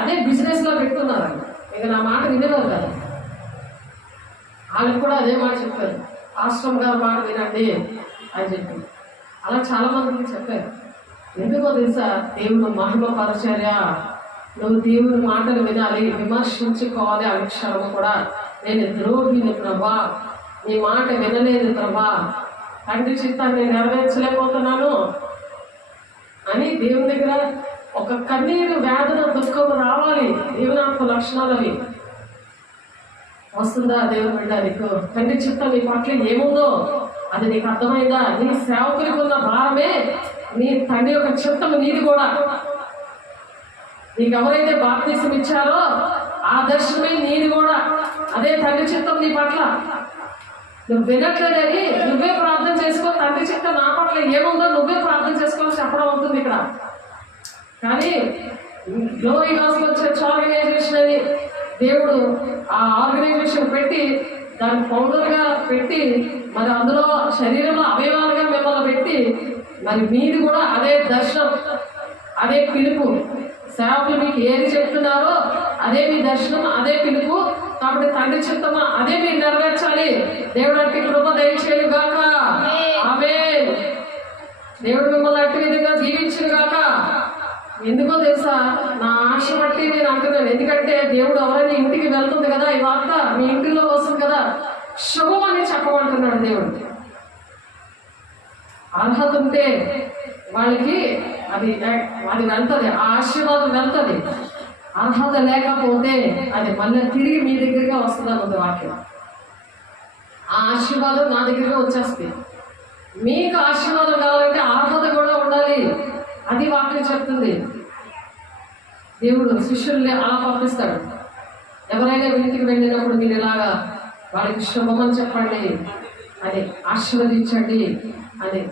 అదే బిజినెస్లో పెట్టుకున్నారు. ఇక నా మాట వినేవారు కదా, వాళ్ళకి కూడా అదే మాట చెప్పారు, ఆశ్రమ్ గారు మాట వినండి అని చెప్పి. అలా చాలా మందికి చెప్పారు. ఎందుకో తెలుసా, దేవుడు మహిమ పరిచర్య, నువ్వు దేవుని మాటలు వినాలి, విమర్శించుకోవాలి. అనుక్షణము కూడా నేను ద్రోహిని ప్రభా, నీ మాట వినలేదు ప్రభా, తండ్రి చిత్తాన్ని నెరవేర్చలేకపోతున్నాను అని దేవుని దగ్గర ఒక కన్నీరు, వేదన, దుఃఖం రావాలి. దేవునాత్మ లక్షణాలు అవి వస్తుందా దేవుని బిడ్డ? నీకు తండ్రి చిత్తం నీ పట్ల ఏముందో అది నీకు అర్థమైందా? నీ సేవకులకు ఉన్న భారమే నీ తండ్రి యొక్క చిత్తం నీది కూడా. నీకు ఎవరైతే బాప్తిసం ఇచ్చారో ఆ దర్శనమే నీది కూడా. అదే తండ్రి చిత్తం నీ పట్ల. నువ్వు వినట్లేదని నువ్వే ప్రార్థన చేసుకో, తండ్రి చిత్తం నా పట్ల ఏముందో నువ్వే ప్రార్థన చేసుకోవాలని చెప్పడం అవుతుంది ఇక్కడ. కానీ గ్లోరీ గాస్పెల్ చర్చ్ ఆర్గనైజేషన్ అని దేవుడు ఆ ఆర్గనైజేషన్ పెట్టి దాని ఫౌండర్గా పెట్టి మరి అందులో శరీరంలో అవయవాలుగా మిమ్మల్ని పెట్టి మరి మీది కూడా అదే దర్శనం, అదే పిలుపు. సేవకులు మీకు ఏది చెప్తున్నారో అదే మీ దర్శనం, అదే పిలుపు. కాబట్టి తండ్రి చిత్తమా అదే మీరు నెరవేర్చాలి. దేవుడు అట్టి కృప దయచేయు గాక. ఆమేన్. దేవుడు మిమ్మల్ని అట్టి విధంగా దీవించును గాక. ఎందుకో తెలుసా, నా ఆశ బట్టి నేను అంటున్నాను. ఎందుకంటే దేవుడు ఎవరైనా ఇంటికి వెళ్తుంది కదా, ఈ వార్త మీ ఇంటిలో వస్తుంది కదా, శుభం అని చెప్పమంటున్నాడు దేవుడు. అర్హత ఉంటే వాళ్ళకి అది వెళ్తుంది, ఆ ఆశీర్వాదం వెళ్తుంది. అర్హత లేకపోతే అది మళ్ళీ తిరిగి మీ దగ్గరగా వస్తుంది అన్నది వాక్యం. ఆ ఆశీర్వాదం నా దగ్గరగా వచ్చేస్తుంది. మీకు ఆశీర్వాదం కావాలంటే అర్హత కూడా ఉండాలి, అది వాక్యం చెప్తుంది. దేవుడు శిష్యుల్ని అలా పంపిస్తాడు. ఎవరైనా ఇంటికి వెళ్ళినప్పుడు మీరు ఇలాగా వాళ్ళకి శుభమని చెప్పండి అని, ఆశీర్వదించండి అని.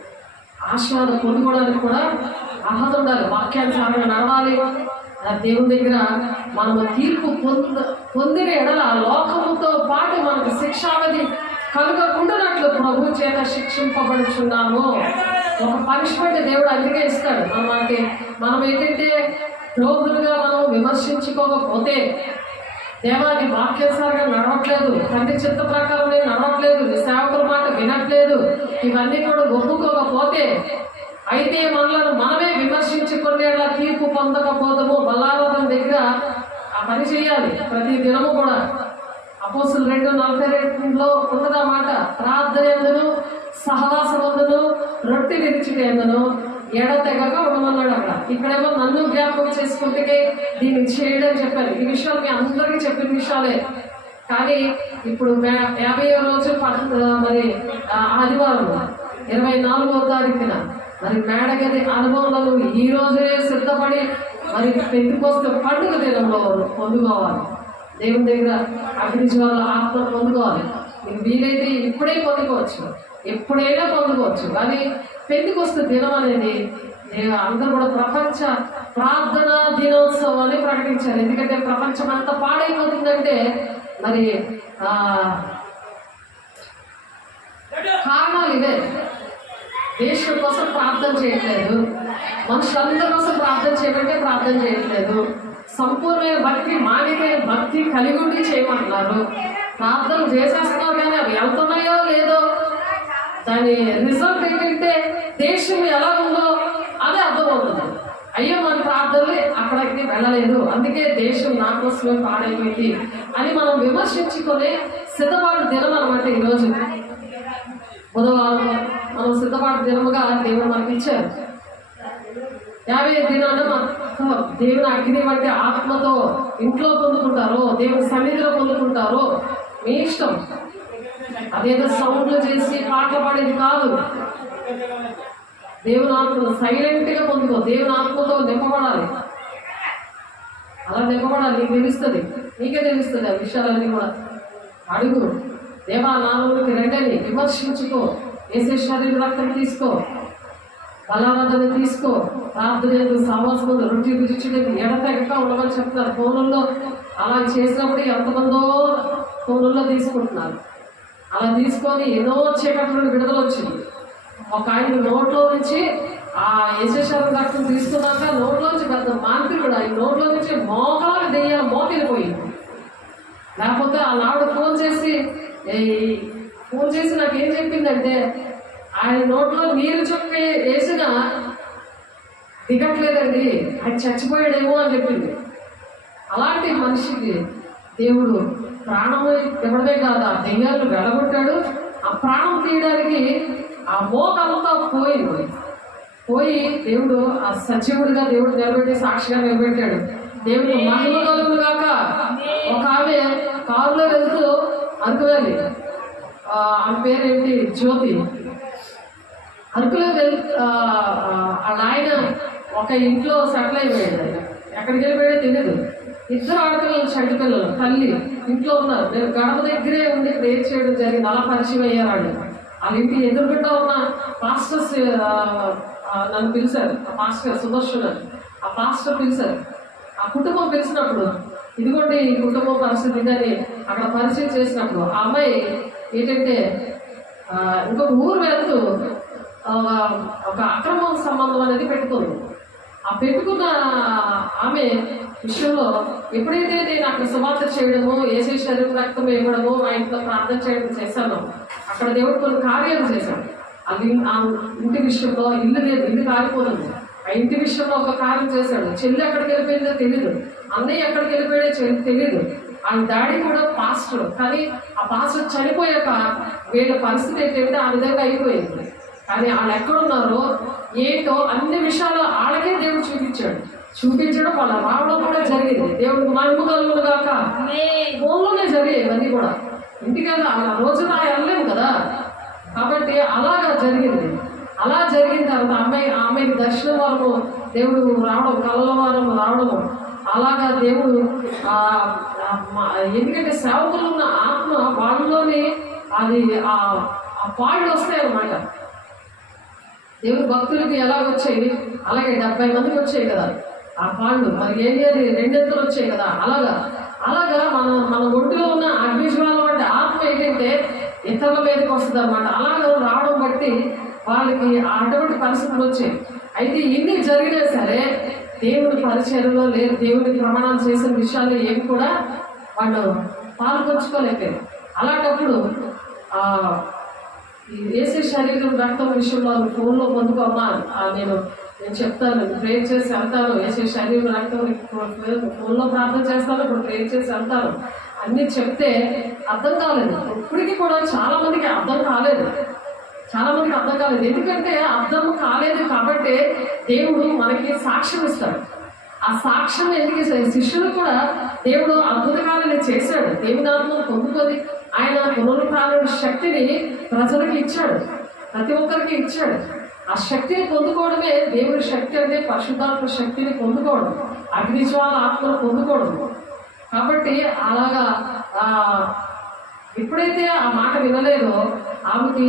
ఆశీర్వాదం పొందుకోవడానికి కూడా అర్హత ఉండాలి, వాక్యానుసారంగా నడవాలి. దేవుని దగ్గర మనము తీర్పు పొందిన ఎడల లోకముతో పాటు మనకు శిక్షావధి కలుగకుండానట్లు ప్రభు చేత శిక్షింపబడుచున్నాము. ఒక పనిష్మెంట్ దేవుడు అందుకే ఇస్తాడు. మనం ఏంటంటే ద్రోహులుగా మనం విమర్శించుకోకపోతే, దేవాది వాక్యానుసారంగా నడవట్లేదు, తండ్రి చిత్త ప్రకారం నేను నడవట్లేదు, సేవకుల మాట వినట్లేదు, ఇవన్నీ కూడా ఒప్పుకోకపోతే, అయితే మనలను మనమే విమర్శించుకునేలా తీర్పు పొందకపోతాము. బల్లారాధన దగ్గర ఆ పని చేయాలి ప్రతి దినము కూడా. అపోస్తులు 2:42 ఉన్నదా మాట, ప్రార్థన ఎందును సహవాసమందును రొట్టె విరిచిట ఎందును ఎడతెగక ఉండమన్నాడు అక్కడ. ఇక్కడేమో నన్ను జ్ఞాపకం చేసుకుంటే దీన్ని చేయడం చెప్పారు. ఈ విషయాలు మీ అందరికీ చెప్పిన విషయాలే. కానీ ఇప్పుడు 50వ రోజు మరి ఆదివారం 24వ తారీఖున మరి మేడగది అనుభవంలో ఈ రోజే సిద్ధపడి మరి పెందుకోస్తే పండుగ దినంలో పొందుకోవాలి. దేవుని దగ్గర అగ్నిజ్వాల ఆత్మ పొందుకోవాలి. మీకు వీలైతే ఇప్పుడే పొందుకోవచ్చు, ఎప్పుడైనా పొందుకోవచ్చు. కానీ పెందుకొస్తే దినం అనేది అందరూ కూడా ప్రపంచ ప్రార్థనా దినోత్సవం అని ప్రకటించారు. ఎందుకంటే ప్రపంచం అంతా పాడైపోతుందంటే మరి కారణాలు ఇవే. దేశం కోసం ప్రార్థన చేయట్లేదు, మనుషులందరి కోసం ప్రార్థన చేయమంటే ప్రార్థన చేయట్లేదు, సంపూర్ణమైన భక్తి మానవీయ భక్తి కలిగి ఉండి చేయమంటున్నారు. ప్రార్థనలు చేసేస్తున్నారు కానీ అవి వెళ్తున్నాయో లేదో, దాని రిజల్ట్ ఏంటంటే దేశం ఎలా ఉందో అదే అర్థమవుతుంది. అయ్యో మన ప్రార్థనలు అక్కడికి వెళ్ళలేదు, అందుకే దేశం నా కోసమే పాడైపోయింది అని మనం విమర్శించుకొని సిద్ధపాటు దినం అనమాట. ఈరోజు బుధవారం మనం సిద్ధపాటు దినముగా దేవుడు మనకి ఇచ్చారు. 50 దినాలు దేవుని అగ్ని వంటి ఆత్మతో ఇంట్లో పొందుకుంటారో, దేవుని సన్నిధిలో పొందుకుంటారో మీ ఇష్టం. అదేదో సౌండ్లు చేసి పాటలు పాడేది కాదు. దేవుని ఆత్మను సైలెంట్గా పొందుకో. దేవుని ఆత్మతో నింపబడాలి. అలా నింపబడాలి. నీకు తెలుస్తుంది, నీకే తెలుస్తుంది ఆ విషయాలన్నీ కూడా. అడుగు, దేవా నాలుగుకి రెండని విమర్శించుకో, వేసే శరీర రక్తం తీసుకో, బలారాధన తీసుకో, ప్రార్థన సహవాసం రొట్టి రుచికి ఎడతెగక ఉండమని చెప్తున్నారు. ఫోన్లలో అలా చేసినప్పుడు ఎంతమందో ఫోన్లలో తీసుకుంటున్నారు. అలా తీసుకొని ఏదో చీకటి నుండి విడుదల వచ్చింది. ఒక ఆయన నోట్లో నుంచి ఆ యశేశ్వరం రక్తం తీసుకున్నాక నోట్లోంచి పెద్ద మాంత్రికుడు ఆయన నోట్లో నుంచి మోకాలు దెయ్యాల మోకెళ్ళిపోయింది. లేకపోతే ఆ నాడు ఫోన్ చేసి నాకేం చెప్పిందంటే, ఆయన నోట్లో నీరు చొక్కి వేసిన దిగట్లేదండి, ఆయన చచ్చిపోయాడేమో అని చెప్పింది. అలాంటి మనిషికి దేవుడు ప్రాణము ఇవ్వడమే కాదు, ఆ దెయ్యాలను వెళ్ళగొట్టాడు. ఆ ప్రాణం తీయడానికి ఆ మోకంతా పోయి దేవుడు ఆ సజీవుడిగా దేవుడు నిలబెట్టి సాక్షిగా నిలబెట్టాడు. దేవుడు మహిమ కలుగును గాక. ఒక ఆమె కారులో వెళ్తూ అరకువేలి, ఆమె పేరేంటి, జ్యోతి. అరకులో వాళ్ళ ఆయన ఒక ఇంట్లో సెటిల్ అయిపోయాడు. ఆయన ఎక్కడికి వెళ్ళిపోయాడో తెలియదు. 2 ఆడపిల్లలు, చంటి పిల్లలు, తల్లి ఇంట్లో ఉన్నారు. నేను గడప దగ్గరే ఉండి ప్రేర్ చేయడం జరిగింది. అలా పరిచయం అయ్యారు. వాళ్ళ ఇంటి ఎదురుగుండా ఉన్న పాస్టర్స్ నన్ను పిలిచారు. ఆ పాస్టర్ సుదర్శన్, ఆ పాస్టర్ పిలిచారు. ఆ కుటుంబం పిలిచినప్పుడు, ఇదిగోండి ఈ కుటుంబం పరిస్థితి ఇదని అక్కడ పరిచయం చేసినప్పుడు ఆ అమ్మాయి ఏంటంటే ఇంకొక ఊరు వెళ్తూ ఒక అక్రమ సంబంధం అనేది పెట్టుకుంది. ఆ పెట్టుకున్న ఆమె విషయంలో ఎప్పుడైతే నేను అక్కడ సువార్త చేయడము, ఏసే శరీరం రక్తం ఇవ్వడము, ఆ ఇంట్లో ప్రార్థన చేయడం చేశాను, అక్కడ దేవుడు కొన్ని కార్యాలు చేశాడు. అది ఆ ఇంటి విషయంలో ఇల్లు లేదు, ఇల్లు కాలిపోతుంది. ఆ ఇంటి విషయంలో ఒక కార్యం చేశాడు. చెల్లి ఎక్కడికి వెళ్ళిపోయిందో తెలియదు, అన్నయ్య ఎక్కడికి వెళ్ళిపోయాడో తెలియదు. వాళ్ళ డాడీ కూడా పాస్టర్, కానీ ఆ పాస్టర్ చనిపోయాక వీళ్ళ పరిస్థితి ఏంటంటే ఆ విధంగా అయిపోయింది. కానీ వాళ్ళు ఎక్కడున్నారో ఏంటో అన్ని విషయాలు వాళ్ళకే దేవుడు చూపించడం వాళ్ళ రావడం కూడా జరిగింది. దేవుడికి మహిమ కలుగును గాక. ఫోన్లోనే జరిగాయి ఇవన్నీ కూడా. ఇంటికి ఆ రోజున వెళ్ళలేము కదా, కాబట్టి అలాగా జరిగింది. అలా జరిగిన తర్వాత ఆమెకి దర్శనం వరము దేవుడు రావడం, కళ్ళ వరం రావడము, అలాగా దేవుడు ఎందుకంటే సేవకులు ఉన్న ఆత్మ వాళ్ళలోనే అది ఆ పాళ్ళు వస్తాయి అన్నమాట. దేవుడు భక్తులకి ఎలా వచ్చాయి అలాగే 70 మందికి వచ్చాయి కదా ఆ పాళ్ళు. మరి ఏం చేయాలి, 2 ఎత్తులు వచ్చాయి కదా. అలాగా మన ఒంటిలో ఉన్న అగ్నిజ్వాలం అంటే ఆత్మ ఏంటంటే ఇతరుల మీదకి వస్తుంది అనమాట. అలాగా రావడం బట్టి వాళ్ళకి అటువంటి పరిస్థితులు వచ్చాయి. అయితే ఇన్ని జరిగినా సరే దేవుడి పరిచయంలో లేదు, దేవుడికి ప్రమాణాలు చేసిన విషయాల్లో ఏమి కూడా వాళ్ళు పాల్పంచుకోలేకపోయారు. అలాంటప్పుడు ఈ యేసు శరీరం రక్తం విషయంలో ఫోన్లో పొందుకోమా, నేను చెప్తాను, ప్రేర్ చేసి వెళ్తాను. యేసు శరీరం రక్తం ఫోన్లో ప్రార్థన చేస్తాను, ఇప్పుడు ప్రేర్ చేసి వెళ్తాను అన్నీ చెప్తే అర్థం కాలేదు. ఇప్పటికీ కూడా చాలా మందికి అర్థం కాలేదు. ఎందుకంటే అర్థం కాలేదు కాబట్టి దేవుడు మనకి సాక్ష్యం ఇస్తాడు. ఆ సాక్ష్యం ఎందుకు శిష్యులు కూడా దేవుడు అద్భుతకాలను చేశాడు. దేవుని ఆత్మను పొందుకొని ఆయన పునరుత్థాన శక్తిని ప్రజలకు ఇచ్చాడు, ప్రతి ఒక్కరికి ఇచ్చాడు. ఆ శక్తిని పొందుకోవడమే దేవుడి శక్తి, అంటే పరిశుద్ధాత్మ శక్తిని పొందుకోవడం, అగ్నిజ్వాల ఆత్మను పొందుకోవడం. కాబట్టి అలాగా ఎప్పుడైతే ఆ మాట వినలేదో ఆమెకి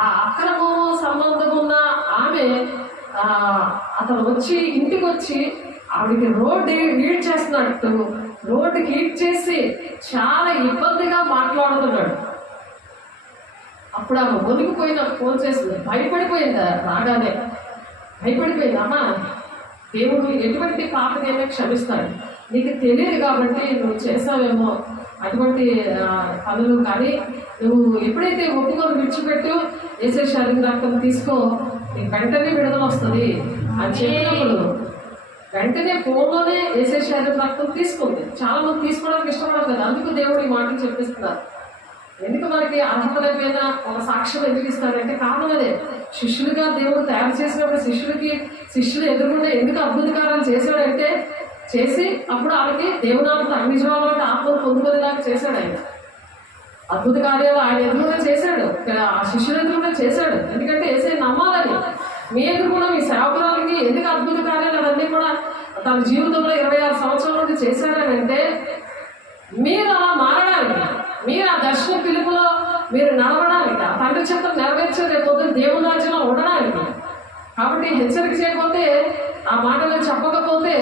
ఆ అక్రమ సంబంధం ఉన్న ఆమె అతను వచ్చి ఇంటికి వచ్చి ఆవిడికి రోడ్డు ఈడ్ చేస్తున్నట్టు రోడ్డుకి ఈడ్ చేసి చాలా ఇబ్బందిగా మాట్లాడుతున్నాడు. అప్పుడు ఆమె ఒలిగిపోయి నాకు ఫోన్ చేసింది, భయపడిపోయింది. రాగానే భయపడిపోయింది. అమ్మా, దేవుడు ఎటువంటి పాపనేమే క్షమిస్తాడు, నీకు తెలియదు కాబట్టి నువ్వు చేసావేమో అటువంటి పనులు, కానీ నువ్వు ఎప్పుడైతే ఒప్పుకొని విడిచిపెట్టు యేసు శరీరం రక్తం తీసుకో, నీకు వెంటనే విడుదల వస్తుంది అని చెప్పినప్పుడు వెంటనే ఫోన్లోనే యేసు శరీరం రక్తం తీసుకుంది. చాలా మంది తీసుకోవడానికి ఇష్టపడదు కదా, అందుకు దేవుడు ఈ మాటలు చెప్పిస్తున్నారు. ఎందుకు మనకి అర్హత లేకపోయినా ఒక సాక్ష్యం ఎందుకు ఇస్తాడంటే కారణం అదే. శిష్యులుగా దేవుడు తయారు చేసినప్పుడు శిష్యులు ఎదురుకుండా ఎందుకు అద్భుతకారాలు చేశాడంటే చేసి అప్పుడు వాళ్ళకి దేవునాత్మ అగ్నిజ్వాలం అంటే ఆత్మను పొందుకునేలాగా చేశాడు. ఆయన అద్భుత కార్యాలు ఆయన ఎదురుగా చేశాడు, ఆ శిష్యుల ఎదురుగా చేశాడు. ఎందుకంటే ఏసై నమ్మాలని. మీ ఎదురుకుండా మీ సేవకురాలకి ఎందుకు అద్భుత కార్యాలు అవన్నీ కూడా తన జీవితంలో 26 సంవత్సరాల నుండి చేశాడని అంటే మీరు అలా మారడానికి, మీరు ఆ దర్శన పిలుపులో మీరు నడవడానికి, ఆ తండ్రి చిత్తం నెరవేర్చే రేపు పొద్దున్న దేవుని రాజ్యంలో ఉండడానికి. కాబట్టి హెచ్చరిక చేయకపోతే, ఆ మాటలు చెప్పకపోతే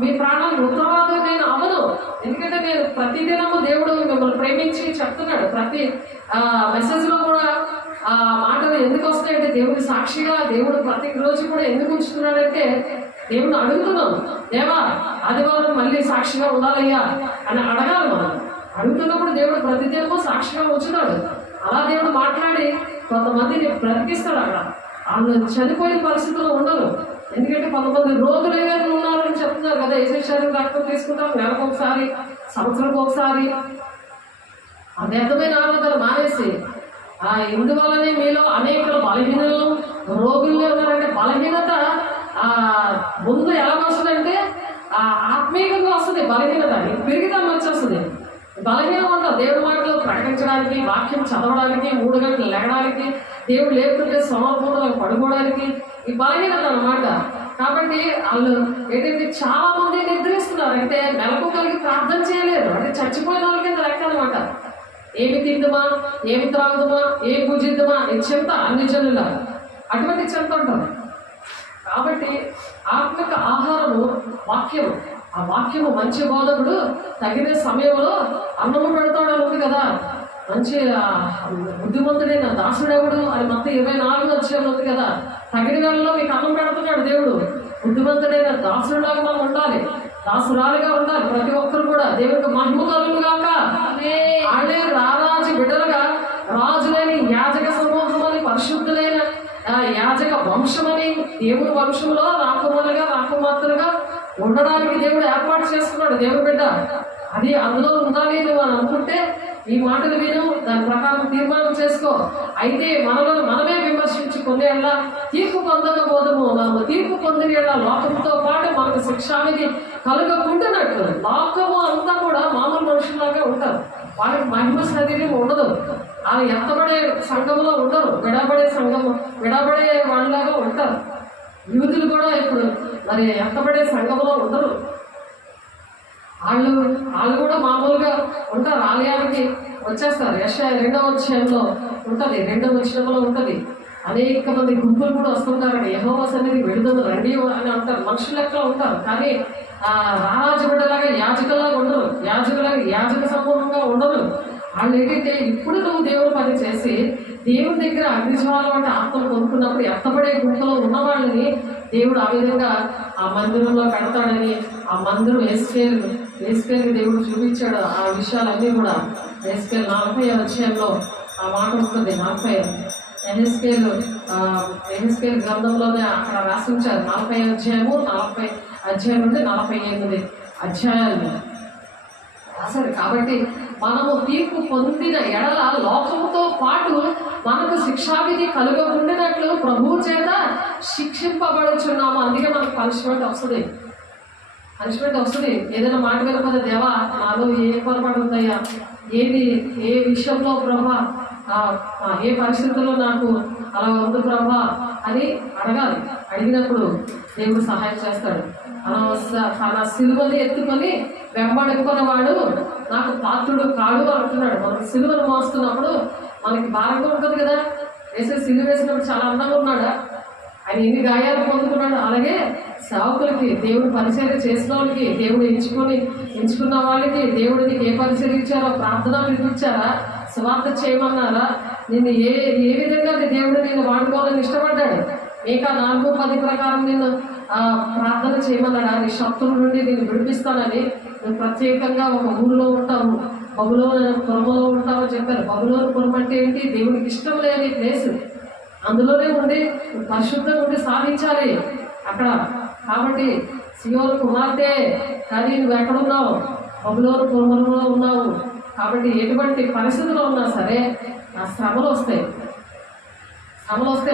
మీ ప్రాణాలు ఉత్తరవాదం నేను అవను. ఎందుకంటే నేను ప్రతిదినము దేవుడు మిమ్మల్ని ప్రేమించి చెప్తున్నాడు. ప్రతి మెసేజ్లో కూడా ఆ మాటలు ఎందుకు వస్తాయంటే దేవుడి సాక్షిగా దేవుడు ప్రతిరోజు కూడా ఎందుకు ఉంచుతున్నాడంటే దేవుడు అడుగుతున్నాం, దేవా ఆదివారం మళ్ళీ సాక్షిగా ఉండాలయ్యా అని అడగాలి. మనం అడుగుతున్నప్పుడు దేవుడు ప్రతిదినము సాక్షిగా ఉంచుతాడు. అలా దేవుడు మాట్లాడి కొంతమందిని బ్రతికిస్తాడు. అక్కడ వాళ్ళు చనిపోయిన పరిస్థితుల్లో ఉండరు. ఎందుకంటే కొంతమంది రోగులు ఏమైనా ఉన్నారని చెప్తున్నారు కదా, యేసు శరీరం రక్తం తీసుకుంటాం నెలకు ఒకసారి, సంవత్సరంకి ఒకసారి. ఆ వ్యర్థమైన ఆరాధన మానేసి ఇందువల్లనే మీలో అనేకలు బలహీనలు రోగుల్లో ఉన్నారంటే బలహీనత ముందు ఎలా వస్తుందంటే ఆత్మీయంగా వస్తుంది. బలహీనత పెరిగితం వచ్చేస్తుంది. బలహీనం ఉంటాం దేవుడి మాటలు ప్రకటించడానికి, వాక్యం చదవడానికి, 3 గంటలు లేగడానికి, దేవుడు లేకుంటే సమర్పణలకు పడుకోవడానికి ఈ బలహీనత అన్నమాట. కాబట్టి వాళ్ళు ఏంటంటే చాలా మంది నిద్రిస్తున్నారు. అంటే మెలకు కలిగి ప్రార్థన చేయలేరు. అంటే చచ్చిపోయిన వాళ్ళ కింద లెక్క అనమాట. ఏమి తిందుమా, ఏమి త్రాగుదమా, ఏం పూజిద్దామా ఇది చెంత అన్ని జనుల అటువంటి చెంత ఉంటారు. కాబట్టి ఆత్మిక ఆహారము వాక్యము. ఆ వాక్యము మంచి బోధకుడు తగిన సమయంలో అన్నము పెడతాడు ఉంది కదా. మంచి బుద్ధిమంతుడైన దాసుడెవడు అని మొత్తం 24 వచ్చేది ఉంది కదా. తగిన వేళలో మీకు అన్నం పెడుతున్నాడు దేవుడు. బుద్ధిమంతుడైన దాసుడిలాగా మనం ఉండాలి, దాసురాలుగా ఉండాలి. ప్రతి ఒక్కరు కూడా దేవునికి మహిమ కలుగుగాక. వాళ్ళే రారాజు బిడ్డలుగా రాజులేని యాజక సమూహం అని పరిశుద్ధులైన యాజక వంశమని దేవుని వంశంలో రాకుమారులుగా రాకుమార్తెలుగా ఉండడానికి దేవుడు ఏర్పాటు చేసుకున్నాడు. దేవుడు బిడ్డ అది అందులో ఉండాలి నువ్వు అని అనుకుంటే ఈ మాటలు విను, దాని ప్రకారం తీర్మానం చేసుకో. అయితే మనలో మనమే విమర్శించుకునే తీర్పు పొందకపోదము. తీర్పు పొందిన లోకంతో పాటు మనకు శిక్షావిధి కలగకుంటున్నట్లు. లోకము అంతా కూడా మామూలు మనుషులాగా ఉంటారు. వాళ్ళకి మహిమ శరీరం ఉండదు. వాళ్ళు ఎత్తబడే సంఘంలో ఉండరు. విడబడే వాళ్ళలాగా ఉంటారు. యూదులు కూడా ఇప్పుడు మరి ఎత్తబడే సంఘంలో ఉండరు. వాళ్ళు కూడా మామూలుగా ఉంటారు. ఆలయానికి వచ్చేస్తారు. యెషయా 2వ అధ్యాయంలో ఉంటుంది, 2వ వచనంలో ఉంటుంది. అనేక మంది గుంపులు కూడా వస్తుంటారండి. యెహోవా సన్నిధికి వెళుదము రండి అని అంటారు. మనుషులు లెక్క ఉంటారు, కానీ రారాజు బిడ్డలాగా యాజకులాగా ఉండరు. యాజక సమూహంగా ఉండరు. వాళ్ళు ఏంటంటే ఇప్పుడు నువ్వు దేవుని పని చేసి దేవుని దగ్గర అగ్నిజ్వాల వంటి ఆత్మలు పొందుకున్నప్పుడు ఎత్తబడే గుంపులో ఉన్న వాళ్ళని దేవుడు ఆ విధంగా ఆ మందిరంలో పెడతాడని ఆ మందిరం ఎస్కేల్ దేవుడు చూపించాడు. ఆ విషయాలన్నీ కూడా ఎస్కేల్ 40వ అధ్యాయంలో ఆ మాట ఉంటుంది. 40 ఎహెస్కేల్ గ్రంథంలోనే అక్కడ రాసి ఉంచారు. 40వ అధ్యాయము 40 అధ్యాయం నుండి 48 అధ్యాయాలు రాశారు. కాబట్టి మనము తీర్పు పొందిన ఎడల లోకముతో పాటు మనకు శిక్షావిధి కలుగకుండినట్లు ప్రభువు చేత శిక్షింపబడుచున్నాము. అందుకే మనకు పనిష్మెంట్ వస్తుంది. ఏదైనా మాట వినకపోతే దేవా నాలో ఏ పొరపాటు ఉందయ్యా, ఏ విషయంలో ప్రభా, ఏ పరిస్థితుల్లో నాకు అలా ఉంది ప్రభా అని అడగాలి. అడిగినప్పుడు దేవుడు సహాయం చేస్తాడు. తన సిలువని ఎత్తుకొని వెంబడుకున్నవాడు నాకు పాత్రుడు కాడు అంటున్నాడు. మనకి సిలువను మోస్తున్నప్పుడు మనకి భారంగా ఉంటుంది కదా. సిలువ వేసినప్పుడు చాలా అందంగా ఉన్నాడా? ఆయన ఎన్ని గాయాలు పొందుకున్నాడు. అలాగే సేవకులకి, దేవుడు పరిచర్య చేసిన వాళ్ళకి, దేవుడు ఎంచుకున్న వాళ్ళకి దేవుడు నీకు ఏ పరిచర్య ఇచ్చారో, ప్రార్థన వినిపించారా, సువార్త చేయమన్నారా, నిన్ను ఏ విధంగా దేవుడు నిన్ను వాడుకోవాలని ఇష్టపడ్డాడు. ఇంకా 4:10 ప్రకారం నిన్ను ప్రార్థన చేయమన్నాడా, నీ శత్రువుల నుండి నేను విడిపిస్తానని. నువ్వు ప్రత్యేకంగా ఒక ఊళ్ళో ఉంటావు, బబులోను పురములో ఉంటావని చెప్పారు. బబులోను పురం అంటే ఏంటి? దేవునికి ఇష్టం లేని ప్లేస్. అందులోనే ఉండి పరిశుద్ధంగా ఉండి సాధించాలి అక్కడ. కాబట్టి సియోను కుమార్తె, కానీ నువ్వు ఎక్కడున్నావు? బబులోను పురములో ఉన్నావు. కాబట్టి ఎటువంటి పరిస్థితుల్లో ఉన్నా సరే ఆ శ్రమలు వస్తాయి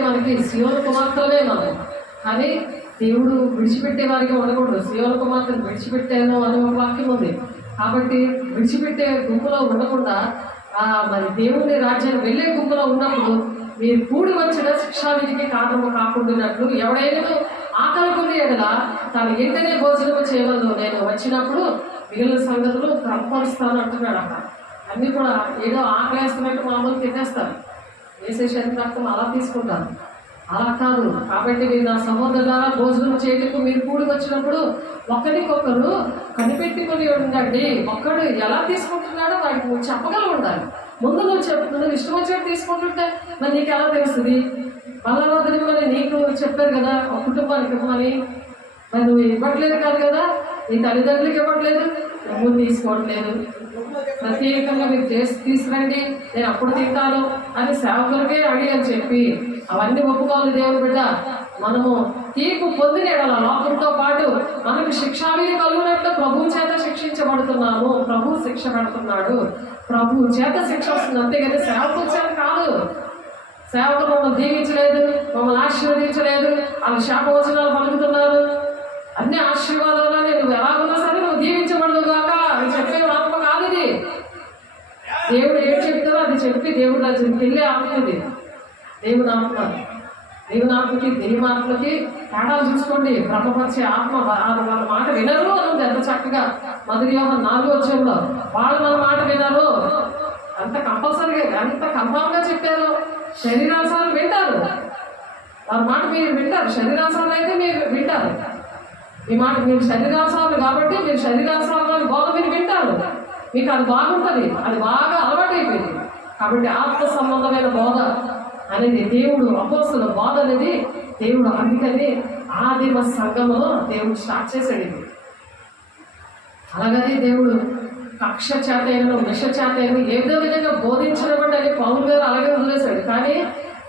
మనకి. సియోను కుమార్తెలే మనం, కానీ దేవుడు విడిచిపెట్టే వారికి ఉండకూడదు. సియోను కుమార్తెను విడిచిపెట్టాను అనే ఒక వాక్యం ఉంది. కాబట్టి విడిచిపెట్టే గుంపులో ఉండకుండా మరి దేవుని రాజ్యాన్ని వెళ్ళే గుంపులో ఉన్నప్పుడు మీరు కూడి వచ్చిన శిక్షావిధికి కారణము కాకుండానట్లు ఎవడైనా ఆకలి కొని ఎడల తను వెంటనే భోజనం చేయవద్దు. నేను వచ్చినప్పుడు మిగిలిన సంగతులు కనపరుస్తాను అంటున్నాడు. అక్కడ అన్నీ కూడా ఏదో ఆకలేస్తున్నట్టు మామూలు తినేస్తారు. వేసేసేంత రక్తం అలా తీసుకుంటారు. అలా కాదు. కాబట్టి మీరు నా సహోదరు ద్వారా భోజనం చేయటకు మీరు కూడి వచ్చినప్పుడు ఒకరికొకరు కనిపెట్టుకుని ఉండండి. ఒక్కడు ఎలా తీసుకుంటున్నాడో వాడికి నువ్వు చెప్పగల ఉండాలి. ముందు నువ్వు ఇష్టం వచ్చినట్టు తీసుకుంటుంటే మరి నీకు ఎలా తెలుస్తుంది? బలరాధని మరి నీకు చెప్పారు కదా ఒక కుటుంబానికి ఇవ్వమని, మరి నువ్వు ఇవ్వట్లేదు కాదు కదా, నీ తల్లిదండ్రులకు ఇవ్వట్లేదు, నువ్వు తీసుకోవట్లేదు. ప్రత్యేకంగా మీరు తీసుకురండి, నేను అప్పుడు తింటాను అని సేవకులకే అడిగని చెప్పి అవన్నీ ఒప్పుకోవాలి. దేవుని బిడ్డ, మనము తీర్పు పొందిన ఎడల లోకంతో పాటు మనకు శిక్షావిధి కలుగునట్లు ప్రభువు చేత శిక్షించబడుతున్నాము. ప్రభు శిక్ష పెడుతున్నాడు, ప్రభువు చేత శిక్ష వస్తుంది. అంతేగాని సేవకుల చేత కాదు. సేవకులు మమ్మల్ని దీవించలేదు, మమ్మల్ని ఆశీర్వదించలేదు, వాళ్ళు శాపవచనాలు పలుకుతున్నారు. అన్ని ఆశీర్వాదాలని నువ్వు ఎలాగున్నా సరే నువ్వు దీవించబడదు కాక అని చెప్పే ఆత్మ కాదు ఇది. దేవుడు ఏం చెప్తారో అది చెప్పి దేవుడు రాజ్యానికి వెళ్ళే ఆత్మ ఇది. దేవుని ఆత్మకి దేవుని ఆత్మకి తేడాలు చూసుకోండి. బ్రహ్మపరిచే ఆత్మ వాళ్ళ మాట వినరు అని ఎంత చక్కగా మొదటి యోహాను 4వ అధ్యాయంలో వాళ్ళు మన మాట వినరు. అంత కంపల్సరీగా ఎంత కన్ఫామ్గా చెప్పారు. శరీరానుసారం వింటారు, వాళ్ళ మాట మీరు వింటారు. శరీరానుసారం అయితే మీరు వింటారు. మీ మాట మీరు శరీరానుసారం కాబట్టి మీరు శరీరానుసారం బోధ మీరు వింటారు. మీకు అది బాగుంటుంది, అది బాగా అలవాటు అయిపోయింది. కాబట్టి ఆత్మ సంబంధమైన బోధ అనేది దేవుడు అపోస్తలుల బోధ అనేది దేవుడు అందుకని ఆదిమ సంఘంలో దేవుడు స్టార్ట్ చేశాడు ఇది. అలాగని దేవుడు కక్ష చేతను విష చేతను ఏదో విధంగా బోధించడం అని పౌలు గారు అలాగే వదిలేశాడు. కానీ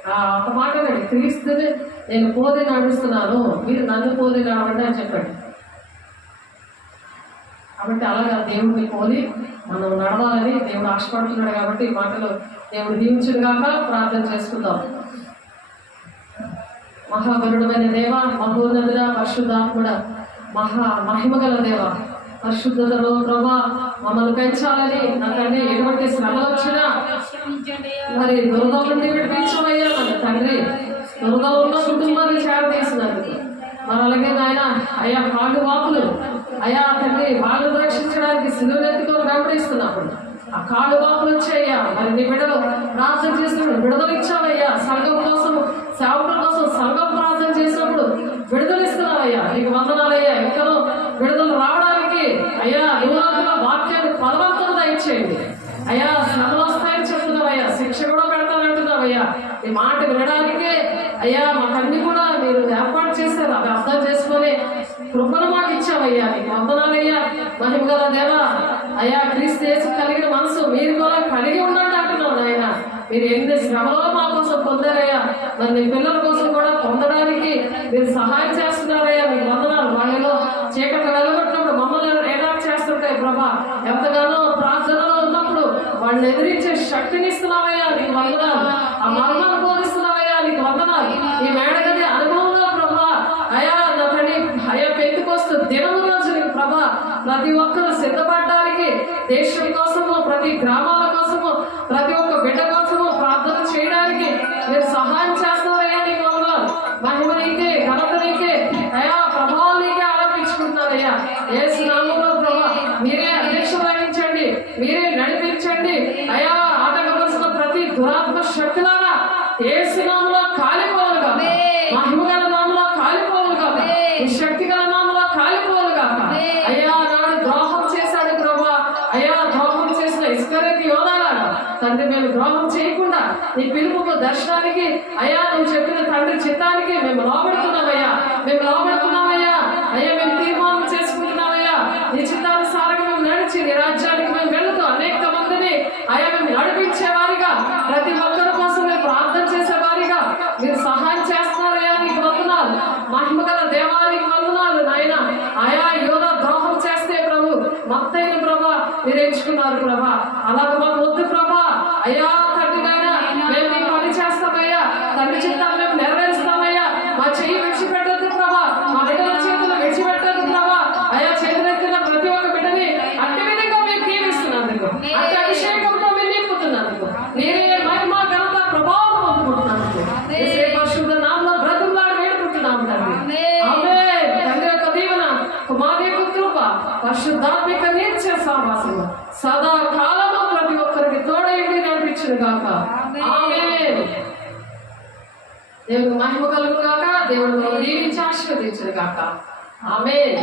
ఒక మాట అండి, క్రీస్తుని నేను పోది నడుస్తున్నాను, మీరు నన్ను పోది నడవండి అని చెప్పండి. కాబట్టి అలాగా దేవుడిని పోలి మనం నడవాలని దేవుడు ఆశపడుతున్నాడు. కాబట్టి ఈ మాటలు దేవుడు దీవించుగాక. ప్రార్థన చేసుకుందాం. మహాబలుడమైన దేవ, మహోన్నతుడ, పరిశుద్ధాత్ముడ, మహిమగల దేవ, పరిశుద్ధతలో ప్రభా మమ్మల్ని పెంచాలని, నాకంటే ఎటువంటి శ్రమలు వచ్చినా మరి దురద నుండి విడిపించమయ్యా మన తండ్రి. దురదలో ఉన్న కుటుంబాన్ని చేరదీసినందుకు మరి అలాగే నాయన అయ్యా కాళ్ళు వాపులు అయ్యా తండ్రి వాళ్ళు రక్షించడానికి సిలువలు ఎత్తుకొని వెంబడిస్తున్నప్పుడు ఆ కాళ్ళు వాపులు వచ్చాయ్యా. మరి నీ బిడ్డలు ప్రార్థన చేసినప్పుడు విడుదల ఇచ్చావయ్యా. సంఘం కోసం, సేవకుల కోసం సంఘం ప్రార్థన చేసినప్పుడు విడుదల ఇస్తున్నావయ్యా. నీకు వందనాలయ్యా. ఇంకనూ విడుదల రావడానికి అయ్యా యువకుల వాక్యాన్ని బలవంతంగా ఇచ్చేయండి అయ్యా. శ్రమలు వస్తాయని చెప్తున్నావయ్యా, శిక్ష కూడా పెడతానంటున్నావయ్యా. ఈ మాట వినడానికే అయ్యా మాకన్నీ కూడా మీరు ఏర్పాటు చేశారు. అవి అర్థం చేసుకొని కృపను మాకు ఇచ్చావయ్యా. నీకు వందనాలయ్యా. మహిమగల దేవా అయ్యా, క్రీస్తు యేసు కలిగిన మనసు మీరు కూడా కలిగి ఉండండి అంటున్నావు నాయన. మీరు ఎన్ని శ్రమలో మా కోసం పొందారయ్యా. మరి నీ పిల్లల కోసం కూడా పొందడానికి మీరు సహాయం చేస్తున్నారయ్యా. మీకు వందనాలు. వాళ్ళలో చీకట్లు వెళ్ళగొట్టినప్పుడు మమ్మల్ని ఎలా చేస్తుంటాయి ప్రభా, ఎంతగానో ప్రార్థనలో ఉన్నప్పుడు వాళ్ళని ఎదిరించే శక్తిని ఇస్తున్నావయ్యా. నీకు వందనాలు. ఆ మర్మాన్ని బోధిస్తున్నావయ్యా. నీకు వందనాలు. ఈ మేడగది అనుభవంలో ప్రభా అయా నాకని అయా పెట్టుకొస్తూ దినము రోజు నీకు ప్రభా ప్రతి ఒక్కరు సిద్ధపడడానికి, దేశం కోసము, ప్రతి గ్రామాల కోసము, ప్రతి ఒక్క బిడ్డ కోసము ప్రార్థన చేయడానికి మీరు సహాయం చేస్తున్నారయ్యా. నీకు వందనాలు. మహిమ నీకే, ఘనత నీకే అయా, ప్రభావం నీకే ఆరోపించుకుంటున్నారయ్యా. యేసు నామములో ప్రభా మీరే అధ్యక్ష వహించండి, మీరే నడిపించండి అయా. ఆటంకపరుస్తున్న ప్రతి దురాత్మ శక్తులారా యేసు నామములో కాలిపోవులుగా, మహిమగల నామములో కాలిపోవులుగా, ఈ శక్తిగల నామములో కాలిపోవులుగా అయ్యా. నాడు ద్రోహం చేశాడు ప్రభా అయ్యా. ద్రోహం చేసిన ఇస్కరియోతు యోధాలారా తండ్రి, మేము ద్రోహం చేయకుండా నీ పిలుపుకు, దర్శనానికి అయ్యా నువ్వు చెప్పిన తండ్రి చిత్తానికి మేము లోబడుతున్నామయ్యా. మేము లోబడుతున్నామయ్యా అయ్యా. మేము తీర్మానం చేసుకుంటున్నామయ్యా. నీ చిత్తానుసారంగా మేము నడిచి నీ రాజ్యానికి మేము వెళుతూ అనేక మందిని అయ్యా మేము నడిపించేవారిగా, ప్రతి ఒక్కరి కోసం మేము ప్రార్థన చేసేవారిగా మీరు సహాయం చేస్తున్నారయ్యా. నీకు వందనాలు. మహిమగల దేవానికి వందనాలు నాయన. ఆయా యోధ ద్రోహం చేస్తే ప్రభు మత్తయిన ప్రభా మీరు ఎంచుకున్నారు ప్రభా. అలాగే మాకు వద్దు ప్రభా అయ్యా. తండ్రి నాయన మేము నీ పని చేస్తామయ్యా. తండ్రి చిత్తాన్ని మేము నెరవేరుస్తామయ్యా. మా చెయ్యి విడిచిపెట్టద్దు ప్రభా, మా బిడ్డల చేతులు విడిచిపెట్టద్దు ప్రభా అయ్యా. చేతులెత్తిన ప్రతి ఒక్క బిడ్డని అట్టి విధంగా మీరు దీవిస్తున్నందుకు, అట్టి అభిషేకంతో మీరు నింపుతున్నందుకు, మీరే మహిమ ఘనత ప్రభావం పొందుకుంటున్నందుకు పరిశుద్ధ నామములో బ్రతుకులాడి వేడుకుంటున్నాము తండ్రి. ఆమేన్. తండ్రి యొక్క దీవెన, కుమారుని యొక్క కృప, పరిశుద్ధాత్మిక నిత్య సహవాసము సదా కాలము ప్రతి ఒక్కరికి తోడైంది నడిపించును గాక. ఆమేన్. దేవుడు మహిమ కలుగును గాక. దేవుడు దీవించి ఆశీర్వదించును గాక. ఆమేన్.